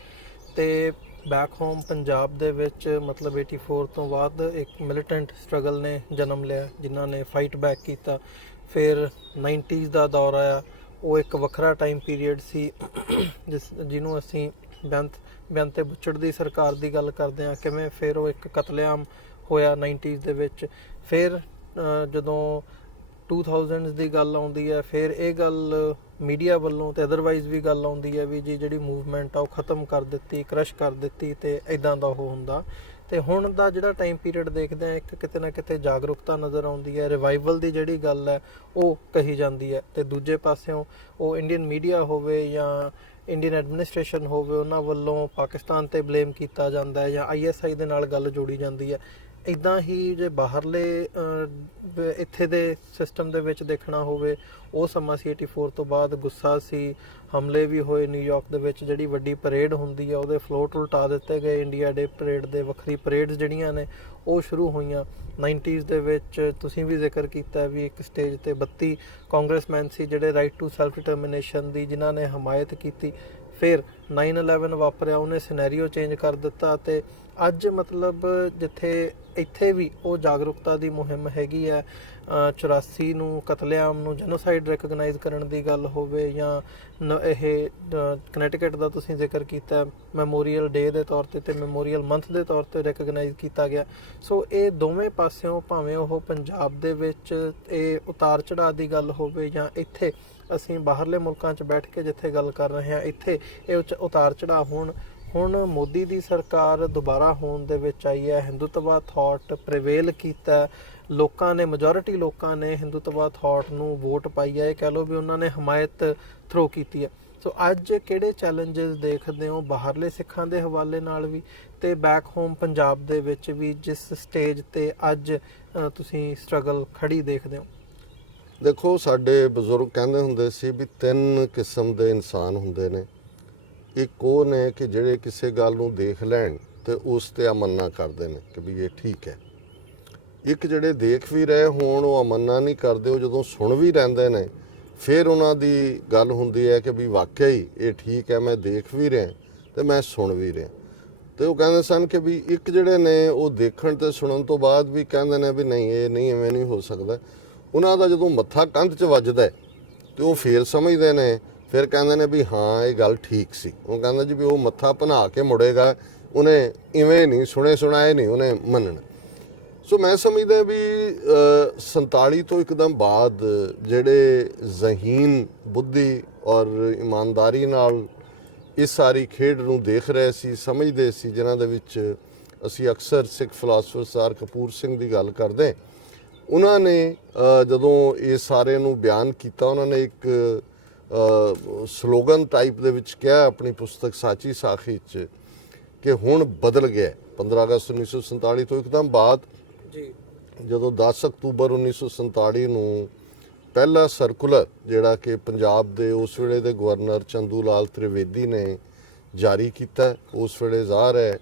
ਤੇ ਬੈਕ ਹੋਮ ਪੰਜਾਬ ਦੇ ਵਿੱਚ ਮਤਲਬ 84 ਤੋਂ ਬਾਅਦ ਇੱਕ ਮਿਲੀਟੈਂਟ ਸਟਰਗਲ ਨੇ ਜਨਮ ਲਿਆ ਜਿਨ੍ਹਾਂ ਨੇ ਫਾਈਟ ਬੈਕ ਕੀਤਾ। ਫਿਰ 90s ਦਾ ਦੌਰ ਆਇਆ, ਉਹ ਇੱਕ ਵੱਖਰਾ ਟਾਈਮ ਪੀਰੀਅਡ ਸੀ ਜਿਹਨੂੰ ਅਸੀਂ ਬੇਅੰਤ ਬੁੱਚੜ ਦੀ ਸਰਕਾਰ ਦੀ ਗੱਲ ਕਰਦੇ ਹਾਂ ਕਿਵੇਂ ਫਿਰ ਉਹ ਇੱਕ ਕਤਲੇਆਮ ਹੋਇਆ 90s ਦੇ ਵਿੱਚ। ਫਿਰ ਜਦੋਂ 2000s ਦੀ ਗੱਲ ਆਉਂਦੀ ਹੈ ਫਿਰ ਇਹ ਗੱਲ ਮੀਡੀਆ ਵੱਲੋਂ ਤੇ ਅਦਰਵਾਈਜ਼ ਵੀ ਗੱਲ ਆਉਂਦੀ ਹੈ ਵੀ ਜੀ ਜਿਹੜੀ ਮੂਵਮੈਂਟ ਆ ਉਹ ਖ਼ਤਮ ਕਰ ਦਿੱਤੀ, ਕ੍ਰਸ਼ ਕਰ ਦਿੱਤੀ ਤੇ ਇਦਾਂ ਦਾ ਉਹ ਹੁੰਦਾ। ਤੇ ਹੁਣ ਦਾ ਜਿਹੜਾ ਟਾਈਮ ਪੀਰੀਅਡ ਦੇਖਦੇ ਆ ਇੱਕ ਕਿਤੇ ਨਾ ਕਿਤੇ ਜਾਗਰੂਕਤਾ ਨਜ਼ਰ ਆਉਂਦੀ ਹੈ, ਰਿਵਾਈਵਲ ਦੀ ਜਿਹੜੀ ਗੱਲ ਹੈ ਉਹ ਕਹੀ ਜਾਂਦੀ ਹੈ। ਤੇ ਦੂਜੇ ਪਾਸਿਓਂ ਉਹ ਇੰਡੀਅਨ ਮੀਡੀਆ ਹੋਵੇ ਜਾਂ ਇੰਡੀਅਨ ਐਡਮਿਨਿਸਟ੍ਰੇਸ਼ਨ ਹੋਵੇ ਉਹਨਾਂ ਵੱਲੋਂ ਪਾਕਿਸਤਾਨ ਤੇ ਬਲੇਮ ਕੀਤਾ ਜਾਂਦਾ ਹੈ ਜਾਂ ISI ਦੇ ਨਾਲ ਗੱਲ ਜੋੜੀ ਜਾਂਦੀ ਹੈ। ਇੱਦਾਂ ਹੀ ਜੇ ਬਾਹਰਲੇ ਇੱਥੇ ਦੇ ਸਿਸਟਮ ਦੇ ਵਿੱਚ ਦੇਖਣਾ ਹੋਵੇ, ਉਹ ਸਮਾਂ ਸੀ 84 ਤੋਂ ਬਾਅਦ, ਗੁੱਸਾ ਸੀ, ਹਮਲੇ ਵੀ ਹੋਏ ਨਿਊਯਾਰਕ ਦੇ ਵਿੱਚ, ਜਿਹੜੀ ਵੱਡੀ ਪਰੇਡ ਹੁੰਦੀ ਆ ਉਹਦੇ ਫਲੋਟ ਉਲਟਾ ਦਿੱਤੇ ਗਏ, ਇੰਡੀਆ ਡੇ ਪਰੇਡ ਦੇ ਵੱਖਰੀ ਪਰੇਡਸ ਜਿਹੜੀਆਂ ਨੇ ਉਹ ਸ਼ੁਰੂ ਹੋਈਆਂ 90s ਦੇ ਵਿੱਚ। ਤੁਸੀਂ ਵੀ ਜ਼ਿਕਰ ਕੀਤਾ ਵੀ ਇੱਕ ਸਟੇਜ ਤੇ 32 ਕਾਂਗਰਸਮੈਨ ਸੀ ਜਿਹੜੇ ਰਾਈਟ ਟੂ ਸੈਲਫ ਡਿਟਰਮੀਨੇਸ਼ਨ ਦੀ ਜਿਨ੍ਹਾਂ ਨੇ ਹਮਾਇਤ ਕੀਤੀ। ਫਿਰ 9/11 ਵਾਪਰਿਆ, ਉਹਨੇ ਸਿਨੈਰੀਓ ਚੇਂਜ ਕਰ ਦਿੱਤਾ ਤੇ ਅੱਜ ਮਤਲਬ ਜਿੱਥੇ ਇੱਥੇ ਵੀ ਉਹ ਜਾਗਰੂਕਤਾ ਦੀ ਮੁਹਿੰਮ ਹੈਗੀ ਹੈ 84 ਨੂੰ ਕਤਲੇਆਮ ਨੂੰ ਜੈਨੋਸਾਈਡ ਰੈਕਗਨਾਈਜ਼ ਕਰਨ ਦੀ ਗੱਲ ਹੋਵੇ ਜਾਂ ਇਹ ਕਨੈਟੀਕਟ ਦਾ ਤੁਸੀਂ ਜ਼ਿਕਰ ਕੀਤਾ ਮੈਮੋਰੀਅਲ ਡੇ ਦੇ ਤੌਰ ਤੇ ਮੈਮੋਰੀਅਲ ਮੰਥ ਦੇ ਤੌਰ ਤੇ ਰੈਕਗਨਾਈਜ਼ ਕੀਤਾ ਗਿਆ। ਸੋ ਇਹ ਦੋਵੇਂ ਪਾਸਿਓਂ ਭਾਵੇਂ ਉਹ ਪੰਜਾਬ ਦੇ ਵਿੱਚ ਇਹ ਉਤਾਰ ਚੜਾਅ ਦੀ ਗੱਲ ਹੋਵੇ ਜਾਂ ਇੱਥੇ ਅਸੀਂ ਬਾਹਰਲੇ ਮੁਲਕਾਂ 'ਚ ਬੈਠ ਕੇ ਜਿੱਥੇ ਗੱਲ ਕਰ ਰਹੇ ਹਾਂ ਇੱਥੇ ਇਹ ਉਤਾਰ ਚੜਾਅ ਹੁਣ ਮੋਦੀ ਦੀ ਸਰਕਾਰ ਦੁਬਾਰਾ ਹੋਣ ਦੇ ਵਿੱਚ ਆਈ ਹੈ। ਹਿੰਦੂਤਵਾ ਥਾਟ ਪ੍ਰੀਵੇਲ ਕੀਤਾ, ਲੋਕਾਂ ਨੇ ਮੈਜੋਰਿਟੀ ਲੋਕਾਂ ਨੇ ਹਿੰਦੂਤਵਾ ਥਾਟ ਨੂੰ ਵੋਟ ਪਾਈ ਹੈ, ਇਹ ਕਹਿ ਲਓ ਵੀ ਉਹਨਾਂ ਨੇ ਹਮਾਇਤ ਥਰੋ ਕੀਤੀ ਹੈ। ਸੋ ਅੱਜ ਕਿਹੜੇ ਚੈਲੰਜਸ ਦੇਖਦੇ ਹੋ ਬਾਹਰਲੇ ਸਿੱਖਾਂ ਦੇ ਹਵਾਲੇ ਨਾਲ ਵੀ ਤੇ ਬੈਕ ਹੋਮ ਪੰਜਾਬ ਦੇ ਵਿੱਚ ਵੀ ਜਿਸ ਸਟੇਜ ਤੇ ਅੱਜ ਤੁਸੀਂ ਸਟਰਗਲ ਖੜੀ ਦੇਖਦੇ ਹੋ? ਦੇਖੋ, ਸਾਡੇ ਬਜ਼ੁਰਗ ਕਹਿੰਦੇ ਹੁੰਦੇ ਸੀ ਵੀ 3 ਕਿਸਮ ਦੇ ਇਨਸਾਨ ਹੁੰਦੇ ਨੇ। ਇੱਕ ਉਹ ਨੇ ਕਿ ਜਿਹੜੇ ਕਿਸੇ ਗੱਲ ਨੂੰ ਦੇਖ ਲੈਣ ਤੇ ਉਸ ਤੇ ਅਮੰਨਾ ਕਰਦੇ ਨੇ ਕਿ ਵੀ ਇਹ ਠੀਕ ਹੈ। ਇੱਕ ਜਿਹੜੇ ਦੇਖ ਵੀ ਰਹੇ ਹੋਣ ਉਹ ਅਮੰਨਾ ਨਹੀਂ ਕਰਦੇ, ਉਹ ਜਦੋਂ ਸੁਣ ਵੀ ਰਹਿੰਦੇ ਨੇ ਫਿਰ ਉਹਨਾਂ ਦੀ ਗੱਲ ਹੁੰਦੀ ਹੈ ਕਿ ਵੀ ਵਾਕਿਆ ਹੀ ਇਹ ਠੀਕ ਹੈ, ਮੈਂ ਦੇਖ ਵੀ ਰਿਹਾ ਤੇ ਮੈਂ ਸੁਣ ਵੀ ਰਿਹਾ। ਤੇ ਉਹ ਕਹਿੰਦੇ ਸਨ ਕਿ ਵੀ ਇੱਕ ਜਿਹੜੇ ਨੇ ਉਹ ਦੇਖਣ ਤੇ ਸੁਣਨ ਤੋਂ ਬਾਅਦ ਵੀ ਕਹਿੰਦੇ ਨੇ ਵੀ ਨਹੀਂ ਇਹ ਨਹੀਂ ਐਵੇਂ ਨਹੀਂ ਹੋ ਸਕਦਾ। ਉਹਨਾਂ ਦਾ ਜਦੋਂ ਮੱਥਾ ਕੰਧ 'ਚ ਵੱਜਦਾ ਤੇ ਉਹ ਫੇਰ ਸਮਝਦੇ ਨੇ ਫਿਰ ਕਹਿੰਦੇ ਨੇ ਵੀ ਹਾਂ ਇਹ ਗੱਲ ਠੀਕ ਸੀ। ਉਹ ਕਹਿੰਦਾ ਜੀ ਵੀ ਉਹ ਮੱਥਾ ਬਣਾ ਕੇ ਮੁੜੇਗਾ, ਉਹਨੇ ਇਵੇਂ ਨਹੀਂ ਸੁਣੇ ਸੁਣਾਏ ਨਹੀਂ ਉਹਨੇ ਮੰਨਣਾ। ਸੋ ਮੈਂ ਸਮਝਦਾ ਵੀ 47 ਤੋਂ ਇੱਕਦਮ ਬਾਅਦ ਜਿਹੜੇ ਜ਼ਹੀਨ ਬੁੱਧੀ ਔਰ ਇਮਾਨਦਾਰੀ ਨਾਲ ਇਸ ਸਾਰੀ ਖੇਡ ਨੂੰ ਦੇਖ ਰਹੇ ਸੀ, ਸਮਝਦੇ ਸੀ, ਜਿਨ੍ਹਾਂ ਦੇ ਵਿੱਚ ਅਸੀਂ ਅਕਸਰ ਸਿੱਖ ਫਿਲਾਸਫਰ ਸਰ ਕਪੂਰ ਸਿੰਘ ਦੀ ਗੱਲ ਕਰਦੇ, ਉਹਨਾਂ ਨੇ ਜਦੋਂ ਇਹ ਸਾਰੇ ਨੂੰ ਬਿਆਨ ਕੀਤਾ, ਉਹਨਾਂ ਨੇ ਇੱਕ ਸਲੋਗਨ ਟਾਈਪ ਦੇ ਵਿੱਚ ਕਿਹਾ ਆਪਣੀ ਪੁਸਤਕ ਸਾਚੀ ਸਾਖੀ 'ਚ ਕਿ ਹੁਣ ਬਦਲ ਗਿਆ। 15 ਅਗਸਤ 1947 ਤੋਂ ਇੱਕਦਮ ਬਾਅਦ ਜੀ ਜਦੋਂ 10 ਅਕਤੂਬਰ 1947 ਨੂੰ ਪਹਿਲਾ ਸਰਕੂਲਰ ਜਿਹੜਾ ਕਿ ਪੰਜਾਬ ਦੇ ਉਸ ਵੇਲੇ ਦੇ ਗਵਰਨਰ ਚੰਦੂ ਲਾਲ ਤ੍ਰਿਵੇਦੀ ਨੇ ਜਾਰੀ ਕੀਤਾ, ਉਸ ਵੇਲੇ ਜ਼ਾਹਰ ਹੈ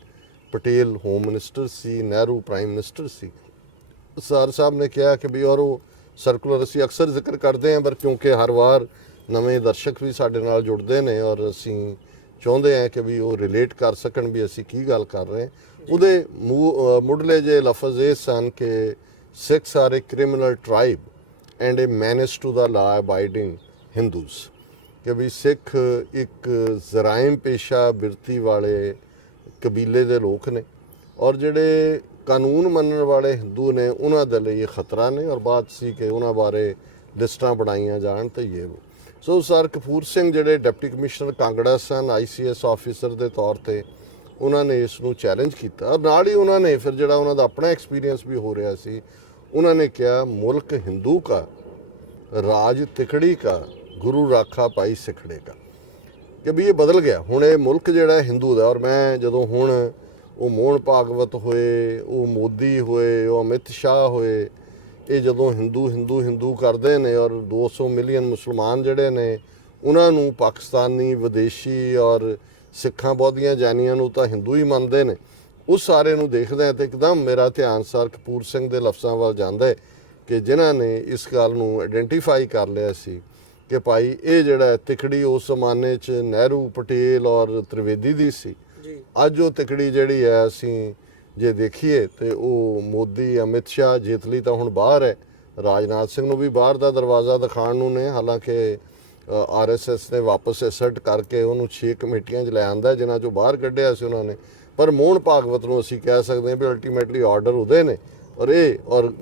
ਪਟੇਲ ਹੋਮ ਮਿਨਿਸਟਰ ਸੀ, ਨਹਿਰੂ ਪ੍ਰਾਈਮ ਮਿਨਿਸਟਰ ਸੀ। ਸਰ ਸਾਹਿਬ ਨੇ ਕਿਹਾ ਕਿ ਵੀ ਔਰ ਉਹ ਸਰਕੂਲਰ ਅਸੀਂ ਅਕਸਰ ਜ਼ਿਕਰ ਕਰਦੇ ਹਾਂ, ਪਰ ਕਿਉਂਕਿ ਹਰ ਵਾਰ ਨਵੇਂ ਦਰਸ਼ਕ ਵੀ ਸਾਡੇ ਨਾਲ ਜੁੜਦੇ ਨੇ ਔਰ ਅਸੀਂ ਚਾਹੁੰਦੇ ਹਾਂ ਕਿ ਵੀ ਉਹ ਰਿਲੇਟ ਕਰ ਸਕਣ ਵੀ ਅਸੀਂ ਕੀ ਗੱਲ ਕਰ ਰਹੇ ਹਾਂ। ਉਹਦੇ ਮੁੱਢਲੇ ਜੇ ਲਫ਼ਜ਼ ਇਹ ਸਨ ਕਿ Sikhs are a criminal tribe and a menace to the law abiding Hindus, ਕਿ ਵੀ ਸਿੱਖ ਇੱਕ ਜ਼ਰਾਇਮ ਪੇਸ਼ਾ ਬਿਰਤੀ ਵਾਲੇ ਕਬੀਲੇ ਦੇ ਲੋਕ ਨੇ ਔਰ ਜਿਹੜੇ ਕਾਨੂੰਨ ਮੰਨਣ ਵਾਲੇ ਹਿੰਦੂ ਨੇ ਉਹਨਾਂ ਦੇ ਲਈ ਇਹ ਖਤਰਾ ਨੇ, ਔਰ ਬਾਤ ਸੀ ਕਿ ਉਹਨਾਂ ਬਾਰੇ ਲਿਸਟਾਂ ਬਣਾਈਆਂ ਜਾਣ ਤੇ ਇਹ ਸੋ ਸਰ ਕਪੂਰ ਸਿੰਘ ਜਿਹੜੇ ਡਿਪਟੀ ਕਮਿਸ਼ਨਰ ਕਾਂਗੜਾ ਸਨ, ICS ਆਫੀਸਰ ਦੇ ਤੌਰ ਤੇ, ਉਹਨਾਂ ਨੇ ਇਸ ਨੂੰ ਚੈਲੰਜ ਕੀਤਾ ਔਰ ਨਾਲ ਹੀ ਉਹਨਾਂ ਨੇ ਫਿਰ ਜਿਹੜਾ ਉਹਨਾਂ ਦਾ ਆਪਣਾ ਐਕਸਪੀਰੀਅੰਸ ਵੀ ਹੋ ਰਿਹਾ ਸੀ, ਉਹਨਾਂ ਨੇ ਕਿਹਾ ਮੁਲਕ ਹਿੰਦੂ ਕਾ ਰਾਜ ਤਿਕੜੀ ਕਾ ਗੁਰੂ ਰਾਖਾ ਪਾਈ ਸਿਖੜੇ ਕਾ, ਕਿ ਵੀ ਇਹ ਬਦਲ ਗਿਆ। ਹੁਣ ਇਹ ਮੁਲਕ ਜਿਹੜਾ ਹਿੰਦੂ ਦਾ, ਔਰ ਮੈਂ ਜਦੋਂ ਹੁਣ ਉਹ ਮੋਹਨ ਭਾਗਵਤ ਹੋਏ, ਉਹ ਮੋਦੀ ਹੋਏ, ਉਹ ਅਮਿਤ ਸ਼ਾਹ ਹੋਏ, ਇਹ ਜਦੋਂ ਹਿੰਦੂ ਹਿੰਦੂ ਹਿੰਦੂ ਕਰਦੇ ਨੇ ਔਰ 200 ਮਿਲੀਅਨ ਮੁਸਲਮਾਨ ਜਿਹੜੇ ਨੇ ਉਹਨਾਂ ਨੂੰ ਪਾਕਿਸਤਾਨੀ ਵਿਦੇਸ਼ੀ ਔਰ ਸਿੱਖਾਂ ਬਹੁਤੀਆਂ ਜਾਨੀਆਂ ਨੂੰ ਤਾਂ ਹਿੰਦੂ ਹੀ ਮੰਨਦੇ ਨੇ, ਉਸ ਸਾਰੇ ਨੂੰ ਦੇਖਦੇ ਹਾਂ ਤੇ ਇੱਕਦਮ ਮੇਰਾ ਧਿਆਨ ਸਰ ਕਪੂਰ ਸਿੰਘ ਦੇ ਲਫ਼ਜ਼ਾਂ ਵੱਲ ਜਾਂਦਾ ਹੈ ਕਿ ਜਿਨ੍ਹਾਂ ਨੇ ਇਸ ਗੱਲ ਨੂੰ ਆਇਡੈਂਟੀਫਾਈ ਕਰ ਲਿਆ ਸੀ ਕਿ ਭਾਈ ਇਹ ਜਿਹੜਾ ਤਿਕੜੀ ਉਸ ਜ਼ਮਾਨੇ 'ਚ ਨਹਿਰੂ ਪਟੇਲ ਔਰ ਤ੍ਰਿਵੇਦੀ ਦੀ ਸੀ, ਅੱਜ ਉਹ ਤਿਕੜੀ ਜਿਹੜੀ ਹੈ ਅਸੀਂ ਜੇ ਦੇਖੀਏ ਤੇ ਉਹ ਮੋਦੀ, ਅਮਿਤ ਸ਼ਾਹ, ਜੇਤਲੀ ਤਾਂ ਹੁਣ ਬਾਹਰ ਹੈ, ਰਾਜਨਾਥ ਸਿੰਘ ਨੂੰ ਵੀ ਬਾਹਰ ਦਾ ਦਰਵਾਜ਼ਾ ਦਿਖਾਉਣ ਨੂੰ ਨੇ, ਹਾਲਾਂਕਿ RSS ਨੇ ਵਾਪਸ ਐਸਰਟ ਕਰਕੇ ਉਹਨੂੰ 6 ਕਮੇਟੀਆਂ 'ਚ ਲੈ ਆਂਦਾ ਜਿਨ੍ਹਾਂ 'ਚੋਂ ਬਾਹਰ ਕੱਢਿਆ ਸੀ ਉਹਨਾਂ ਨੇ, ਪਰ ਮੋਹਨ ਭਾਗਵਤ ਨੂੰ ਅਸੀਂ ਕਹਿ ਸਕਦੇ ਹਾਂ ਵੀ ਅਲਟੀਮੇਟਲੀ ਆਰਡਰ ਉਹਦੇ ਨੇ ਔਰ ਇਹ ਔਰ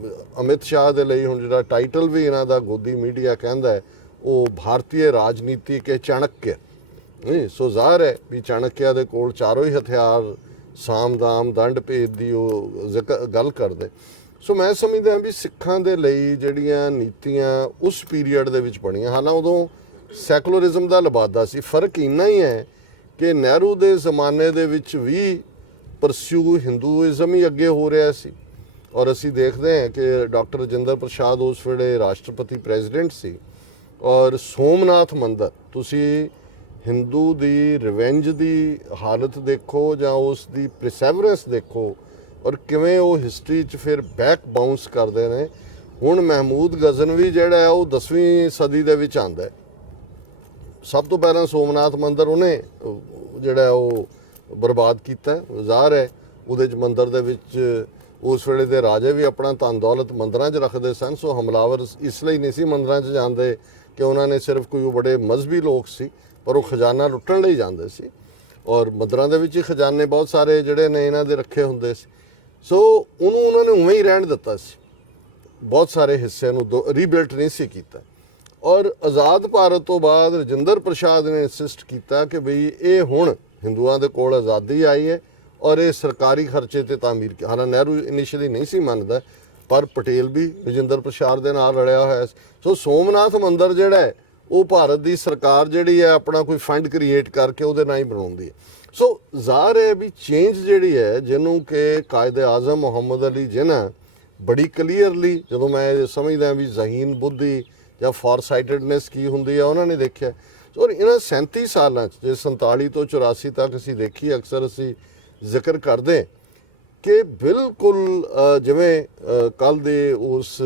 ਅਮਿਤ ਸ਼ਾਹ ਦੇ ਲਈ ਹੁਣ ਜਿਹੜਾ ਟਾਈਟਲ ਵੀ ਇਹਨਾਂ ਦਾ ਗੋਦੀ ਮੀਡੀਆ ਕਹਿੰਦਾ ਹੈ ਉਹ ਭਾਰਤੀ ਰਾਜਨੀਤੀ ਕੇ ਚਾਣਕਿਆ। ਸੋ ਜ਼ਾਹਰ ਹੈ ਵੀ ਚਾਣਕਿਆ ਦੇ ਕੋਲ ਚਾਰੋਂ ਹੀ ਹਥਿਆਰ ਸਾਮ ਦਾਮ ਦੰਡ ਭੇਦ ਦੀ ਉਹ ਗੱਲ ਕਰਦੇ। ਸੋ ਮੈਂ ਸਮਝਦਾ ਵੀ ਸਿੱਖਾਂ ਦੇ ਲਈ ਜਿਹੜੀਆਂ ਨੀਤੀਆਂ ਉਸ ਪੀਰੀਅਡ ਦੇ ਵਿੱਚ ਬਣੀਆਂ, ਹਾਲਾਂ ਉਦੋਂ ਸੈਕੂਲਰਿਜ਼ਮ ਦਾ ਲਬਾਦਾ ਸੀ, ਫਰਕ ਇੰਨਾ ਹੀ ਹੈ ਕਿ ਨਹਿਰੂ ਦੇ ਜ਼ਮਾਨੇ ਦੇ ਵਿੱਚ ਵੀ ਪਰਸਿਊ ਹਿੰਦੂਇਜ਼ਮ ਹੀ ਅੱਗੇ ਹੋ ਰਿਹਾ ਸੀ ਔਰ ਅਸੀਂ ਦੇਖਦੇ ਹਾਂ ਕਿ ਡਾਕਟਰ ਰਜਿੰਦਰ ਪ੍ਰਸਾਦ ਉਸ ਵੇਲੇ ਰਾਸ਼ਟਰਪਤੀ ਪ੍ਰੈਜ਼ੀਡੈਂਟ ਸੀ ਔਰ ਸੋਮਨਾਥ ਮੰਦਰ ਤੁਸੀਂ ਹਿੰਦੂ ਦੀ ਰਿਵੈਂਜ ਦੀ ਹਾਲਤ ਦੇਖੋ ਜਾਂ ਉਸ ਦੀ ਪ੍ਰਿਸੈਵਰੈਂਸ ਦੇਖੋ ਔਰ ਕਿਵੇਂ ਉਹ ਹਿਸਟਰੀ 'ਚ ਫਿਰ ਬੈਕ ਬਾਉਂਸ ਕਰਦੇ ਨੇ। ਹੁਣ ਮਹਿਮੂਦ ਗਜ਼ਨਵੀ ਜਿਹੜਾ ਹੈ ਉਹ 10ਵੀਂ ਸਦੀ ਦੇ ਵਿੱਚ ਆਉਂਦਾ ਹੈ। ਸਭ ਤੋਂ ਪਹਿਲਾਂ ਸੋਮਨਾਥ ਮੰਦਰ ਉਹਨੇ ਜਿਹੜਾ ਉਹ ਬਰਬਾਦ ਕੀਤਾ, ਜ਼ਾਹਰ ਹੈ ਉਹਦੇ 'ਚ ਮੰਦਰ ਦੇ ਵਿੱਚ ਉਸ ਵੇਲੇ ਦੇ ਰਾਜੇ ਵੀ ਆਪਣਾ ਧਨ ਦੌਲਤ ਮੰਦਰਾਂ 'ਚ ਰੱਖਦੇ ਸਨ। ਸੋ ਹਮਲਾਵਰ ਇਸ ਲਈ ਨਹੀਂ ਸੀ ਮੰਦਰਾਂ 'ਚ ਜਾਂਦੇ ਕਿ ਉਹਨਾਂ ਨੇ ਸਿਰਫ ਕੋਈ ਬੜੇ ਮਜ਼ਹਬੀ ਲੋਕ ਸੀ, ਪਰ ਉਹ ਖਜ਼ਾਨਾ ਲੁੱਟਣ ਲਈ ਜਾਂਦੇ ਸੀ ਔਰ ਮੰਦਰਾਂ ਦੇ ਵਿੱਚ ਹੀ ਖਜ਼ਾਨੇ ਬਹੁਤ ਸਾਰੇ ਜਿਹੜੇ ਨੇ ਇਹਨਾਂ ਦੇ ਰੱਖੇ ਹੁੰਦੇ ਸੀ। ਸੋ ਉਹਨੂੰ ਉਹਨਾਂ ਨੇ ਉਵੇਂ ਹੀ ਰਹਿਣ ਦਿੱਤਾ ਸੀ, ਬਹੁਤ ਸਾਰੇ ਹਿੱਸੇ ਨੂੰ ਰੀਬਿਲਟ ਨਹੀਂ ਸੀ ਕੀਤਾ ਔਰ ਆਜ਼ਾਦ ਭਾਰਤ ਤੋਂ ਬਾਅਦ ਰਜਿੰਦਰ ਪ੍ਰਸਾਦ ਨੇ ਇਨਸਿਸਟ ਕੀਤਾ ਕਿ ਬਈ ਇਹ ਹੁਣ ਹਿੰਦੂਆਂ ਦੇ ਕੋਲ ਆਜ਼ਾਦੀ ਆਈ ਹੈ ਔਰ ਇਹ ਸਰਕਾਰੀ ਖਰਚੇ ਤੇ ਤਾਮੀਰ ਕੀ। ਹਾਲਾਂ ਨਹਿਰੂ ਇਨੀਸ਼ੀਅਲੀ ਨਹੀਂ ਸੀ ਮੰਨਦਾ, ਪਰ ਪਟੇਲ ਵੀ ਰਜਿੰਦਰ ਪ੍ਰਸਾਦ ਦੇ ਨਾਲ ਰਲਿਆ ਹੋਇਆ ਸੀ। ਸੋ ਸੋਮਨਾਥ ਮੰਦਰ ਜਿਹੜਾ ਹੈ ਉਹ ਭਾਰਤ ਦੀ ਸਰਕਾਰ ਜਿਹੜੀ ਹੈ ਆਪਣਾ ਕੋਈ ਫੰਡ ਕ੍ਰੀਏਟ ਕਰਕੇ ਉਹਦੇ ਨਾਲ ਹੀ ਬਣਾਉਂਦੀ ਹੈ। ਸੋ ਜ਼ਾਹਰ ਹੈ ਵੀ ਚੇਂਜ ਜਿਹੜੀ ਹੈ ਜਿਹਨੂੰ ਕਿ ਕਾਇਦ ਆਜ਼ਮ ਮੁਹੰਮਦ ਅਲੀ ਜਿਨਾ ਬੜੀ ਕਲੀਅਰਲੀ, ਜਦੋਂ ਮੈਂ ਸਮਝਦਾ ਵੀ ਜ਼ਹੀਨ ਬੁੱਧੀ ਜਾਂ ਫਾਰਸਾਈਟਡਨੈਸ ਕੀ ਹੁੰਦੀ ਹੈ ਉਹਨਾਂ ਨੇ ਦੇਖਿਆ। ਔਰ ਇਹਨਾਂ 37 ਸਾਲਾਂ 'ਚ ਜੇ 47 ਤੋਂ 84 ਤੱਕ ਅਸੀਂ ਦੇਖੀ, ਅਕਸਰ ਅਸੀਂ ਜ਼ਿਕਰ ਕਰਦੇ ਕਿ ਬਿਲਕੁਲ ਜਿਵੇਂ ਕੱਲ੍ਹ ਦੇ ਉਸ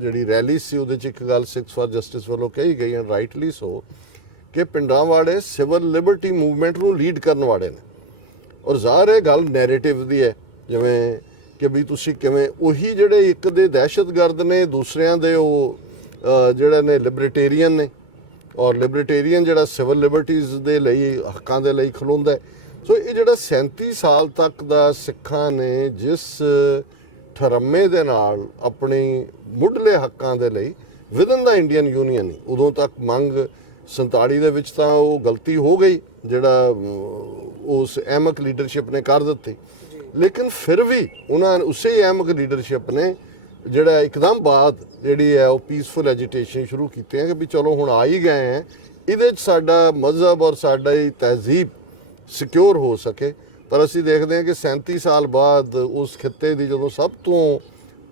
ਜਿਹੜੀ ਰੈਲੀ ਸੀ ਉਹਦੇ 'ਚ ਇੱਕ ਗੱਲ ਸਿੱਖਸ ਫਾਰ ਜਸਟਿਸ ਵੱਲੋਂ ਕਹੀ ਗਈ ਹੈ, ਰਾਈਟਲੀ ਸੋ, ਕਿ ਪਿੰਡਾਂ ਵਾਲੇ ਸਿਵਲ ਲਿਬਰਟੀ ਮੂਵਮੈਂਟ ਨੂੰ ਲੀਡ ਕਰਨ ਵਾਲੇ ਨੇ ਔਰ ਜ਼ਾਹਰ ਹੈ ਗੱਲ ਨੈਰੇਟਿਵ ਦੀ ਹੈ, ਜਿਵੇਂ ਕਿ ਵੀ ਤੁਸੀਂ ਕਿਵੇਂ ਉਹੀ ਜਿਹੜੇ ਇੱਕ ਦੇ ਦਹਿਸ਼ਤਗਰਦ ਨੇ ਦੂਸਰਿਆਂ ਦੇ ਉਹ ਜਿਹੜੇ ਨੇ ਲਿਬਰਟੇਰੀਅਨ ਨੇ, ਔਰ ਲਿਬਰਟੇਰੀਅਨ ਜਿਹੜਾ ਸਿਵਲ ਲਿਬਰਟੀਜ਼ ਦੇ ਲਈ ਹੱਕਾਂ ਦੇ ਲਈ ਖਲੋਂਦਾ ਹੈ। ਸੋ ਇਹ ਜਿਹੜਾ 37 ਸਾਲ ਤੱਕ ਦਾ ਸਿੱਖਾਂ ਨੇ ਜਿਸ ਠਰਮੇ ਦੇ ਨਾਲ ਆਪਣੀ ਮੁੱਢਲੇ ਹੱਕਾਂ ਦੇ ਲਈ ਵਿਦਨ ਦਾ ਇੰਡੀਅਨ ਯੂਨੀਅਨ ਹੀ, ਉਦੋਂ ਤੱਕ ਮੰਗ 47 ਦੇ ਵਿੱਚ ਤਾਂ ਉਹ ਗਲਤੀ ਹੋ ਗਈ ਜਿਹੜਾ ਉਸ ਅਹਿਮਕ ਲੀਡਰਸ਼ਿਪ ਨੇ ਕਰ ਦਿੱਤੀ, ਲੇਕਿਨ ਫਿਰ ਵੀ ਉਹਨਾਂ ਉਸੇ ਅਹਿਮਕ ਲੀਡਰਸ਼ਿਪ ਨੇ ਜਿਹੜਾ ਇੱਕਦਮ ਬਾਅਦ ਜਿਹੜੀ ਹੈ ਉਹ ਪੀਸਫੁਲ ਐਜੀਟੇਸ਼ਨ ਸ਼ੁਰੂ ਕੀਤੀ ਹੈ ਕਿ ਵੀ ਚਲੋ ਹੁਣ ਆ ਹੀ ਗਏ ਹੈ, ਇਹਦੇ 'ਚ ਸਾਡਾ ਮਜ਼ਹਬ ਔਰ ਸਾਡੀ ਤਹਿਜ਼ੀਬ ਸਿਕਿਉਰ ਹੋ ਸਕੇ। ਪਰ ਅਸੀਂ ਦੇਖਦੇ ਹਾਂ ਕਿ 37 ਸਾਲ ਬਾਅਦ ਉਸ ਖਿੱਤੇ ਦੀ ਜਦੋਂ ਸਭ ਤੋਂ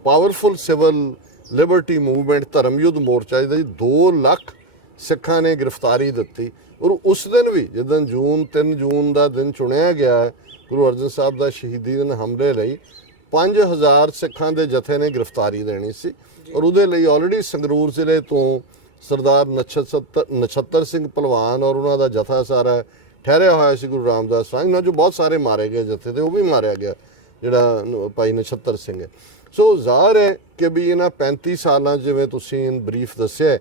ਪਾਵਰਫੁਲ ਸਿਵਲ ਲਿਬਰਟੀ ਮੂਵਮੈਂਟ ਧਰਮਯੁੱਧ ਮੋਰਚਾ ਜਿਹਦਾ 2 ਲੱਖ ਸਿੱਖਾਂ ਨੇ ਗ੍ਰਿਫਤਾਰੀ ਦਿੱਤੀ, ਔਰ ਉਸ ਦਿਨ ਵੀ ਜਦੋਂ 3 ਜੂਨ ਦਾ ਦਿਨ ਚੁਣਿਆ ਗਿਆ ਗੁਰੂ ਅਰਜਨ ਸਾਹਿਬ ਦਾ ਸ਼ਹੀਦੀ ਦਿਨ ਹਮਲੇ ਲਈ 5000 ਸਿੱਖਾਂ ਦੇ ਜਥੇ ਨੇ ਗ੍ਰਿਫਤਾਰੀ ਦੇਣੀ ਸੀ, ਔਰ ਉਹਦੇ ਲਈ ਆਲਰੇਡੀ ਸੰਗਰੂਰ ਜ਼ਿਲ੍ਹੇ ਤੋਂ ਸਰਦਾਰ ਨਛੱਤਰ ਸਿੰਘ ਭਲਵਾਨ ਔਰ ਉਹਨਾਂ ਦਾ ਜਥਾ ਸਾਰਾ ਠਹਿਰਿਆ ਹੋਇਆ ਸੀ ਗੁਰੂ ਰਾਮਦਾਸ ਸਾਹਿਬ ਨਾਲ, ਜੋ ਬਹੁਤ ਸਾਰੇ ਮਾਰੇ ਗਏ ਜਥੇ ਤੇ ਉਹ ਵੀ ਮਾਰਿਆ ਗਿਆ ਜਿਹੜਾ ਭਾਈ ਨਛੱਤਰ ਸਿੰਘ ਹੈ। ਸੋ ਜ਼ਾਹਰ ਹੈ ਕਿ ਵੀ ਇਹਨਾਂ 35 ਸਾਲਾਂ ਜਿਵੇਂ ਤੁਸੀਂ ਇਨ ਬਰੀਫ ਦੱਸਿਆ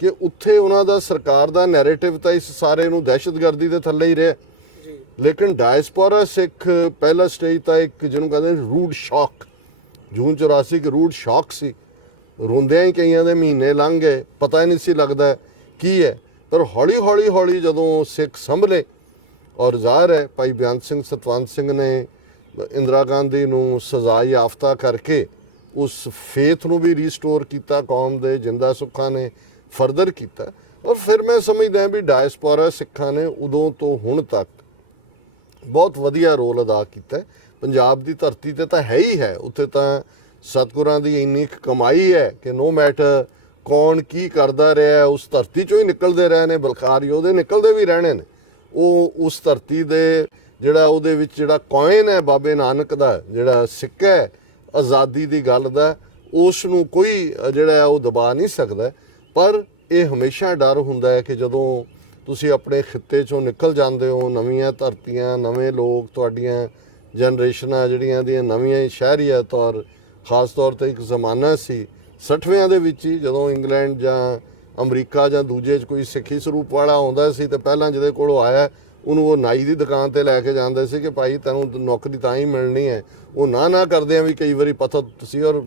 ਕਿ ਉੱਥੇ ਉਹਨਾਂ ਦਾ ਸਰਕਾਰ ਦਾ ਨੈਰੇਟਿਵ ਤਾਂ ਇਸ ਸਾਰੇ ਨੂੰ ਦਹਿਸ਼ਤਗਰਦੀ ਦੇ ਥੱਲੇ ਹੀ ਰਿਹਾ, ਲੇਕਿਨ ਡਾਇਸਪੋਰਾ ਸਿੱਖ ਪਹਿਲਾ ਸਟੇਜ ਤਾਂ ਇੱਕ ਜਿਹਨੂੰ ਕਹਿੰਦੇ ਰੂਡ ਸ਼ੌਕ, ਜੂਨ 84 ਇੱਕ ਰੂਡ ਸ਼ੌਕ ਸੀ, ਰੋਂਦਿਆਂ ਹੀ ਕਈਆਂ ਦੇ ਮਹੀਨੇ ਲੰਘ ਗਏ, ਪਤਾ ਹੀ ਨਹੀਂ ਸੀ ਲੱਗਦਾ ਕੀ ਹੈ। ਪਰ ਹੌਲੀ ਜਦੋਂ ਸਿੱਖ ਸੰਭਲੇ ਔਰ ਜ਼ਾਹਰ ਹੈ ਭਾਈ ਬੇਅੰਤ ਸਿੰਘ ਸਤਵੰਤ ਸਿੰਘ ਨੇ ਇੰਦਰਾ ਗਾਂਧੀ ਨੂੰ ਸਜ਼ਾ ਯਾਫਤਾ ਕਰਕੇ ਉਸ ਫੇਥ ਨੂੰ ਵੀ ਰੀਸਟੋਰ ਕੀਤਾ, ਕੌਮ ਦੇ ਜਿੰਦਾ ਸੁੱਖਾਂ ਨੇ ਫਰਦਰ ਕੀਤਾ। ਔਰ ਫਿਰ ਮੈਂ ਸਮਝਦਾ ਵੀ ਡਾਇਸਪੋਰਾ ਸਿੱਖਾਂ ਨੇ ਉਦੋਂ ਤੋਂ ਹੁਣ ਤੱਕ ਬਹੁਤ ਵਧੀਆ ਰੋਲ ਅਦਾ ਕੀਤਾ। ਪੰਜਾਬ ਦੀ ਧਰਤੀ ਤੇ ਤਾਂ ਹੈ ਹੀ ਹੈ, ਉੱਥੇ ਤਾਂ ਸਤਿਗੁਰਾਂ ਦੀ ਇੰਨੀ ਕਮਾਈ ਹੈ ਕਿ ਨੋ ਮੈਟਰ ਕੌਣ ਕੀ ਕਰਦਾ ਰਿਹਾ ਉਸ ਧਰਤੀ ਚੋਂ ਹੀ ਨਿਕਲਦੇ ਰਹੇ ਨੇ, ਬਲਕਾਰ ਯੋਧੇ ਨਿਕਲਦੇ ਵੀ ਰਹਿਣੇ ਨੇ। ਉਹ ਉਸ ਧਰਤੀ ਦੇ ਜਿਹੜਾ ਉਹਦੇ ਵਿੱਚ ਜਿਹੜਾ ਕੋਇਨ ਹੈ ਬਾਬੇ ਨਾਨਕ ਦਾ ਜਿਹੜਾ ਸਿੱਕਾ ਹੈ ਆਜ਼ਾਦੀ ਦੀ ਗੱਲ ਦਾ, ਉਸ ਨੂੰ ਕੋਈ ਜਿਹੜਾ ਉਹ ਦਬਾ ਨਹੀਂ ਸਕਦਾ। ਪਰ ਇਹ ਹਮੇਸ਼ਾ ਡਰ ਹੁੰਦਾ ਹੈ ਕਿ ਜਦੋਂ ਤੁਸੀਂ ਆਪਣੇ ਖਿੱਤੇ ਚੋਂ ਨਿਕਲ ਜਾਂਦੇ ਹੋ, ਨਵੀਆਂ ਧਰਤੀਆਂ, ਨਵੇਂ ਲੋਕ, ਤੁਹਾਡੀਆਂ ਜਨਰੇਸ਼ਨਾਂ ਜਿਹੜੀਆਂ ਦੀਆਂ ਨਵੀਆਂ ਸ਼ਹਿਰੀਅਤ, ਔਰ ਖਾਸ ਤੌਰ ਤੇ ਇੱਕ ਜ਼ਮਾਨਾ ਸੀ 60ਵਿਆਂ ਦੇ ਵਿੱਚ ਹੀ ਜਦੋਂ ਇੰਗਲੈਂਡ ਜਾਂ ਅਮਰੀਕਾ ਜਾਂ ਦੂਜੇ 'ਚ ਕੋਈ ਸਿੱਖੀ ਸਰੂਪ ਵਾਲਾ ਆਉਂਦਾ ਸੀ ਤੇ ਪਹਿਲਾਂ ਜਿਹਦੇ ਕੋਲੋਂ ਆਇਆ ਉਹਨੂੰ ਉਹ ਨਾਈ ਦੀ ਦੁਕਾਨ ਤੇ ਲੈ ਕੇ ਜਾਂਦੇ ਸੀ ਕਿ ਭਾਈ ਤੈਨੂੰ ਨੌਕਰੀ ਤਾਂ ਹੀ ਮਿਲਣੀ ਹੈ, ਉਹ ਨਾ ਕਰਦੇ ਆ ਵੀ ਕਈ ਵਾਰੀ ਪਤਾ ਤੁਸੀਂ। ਔਰ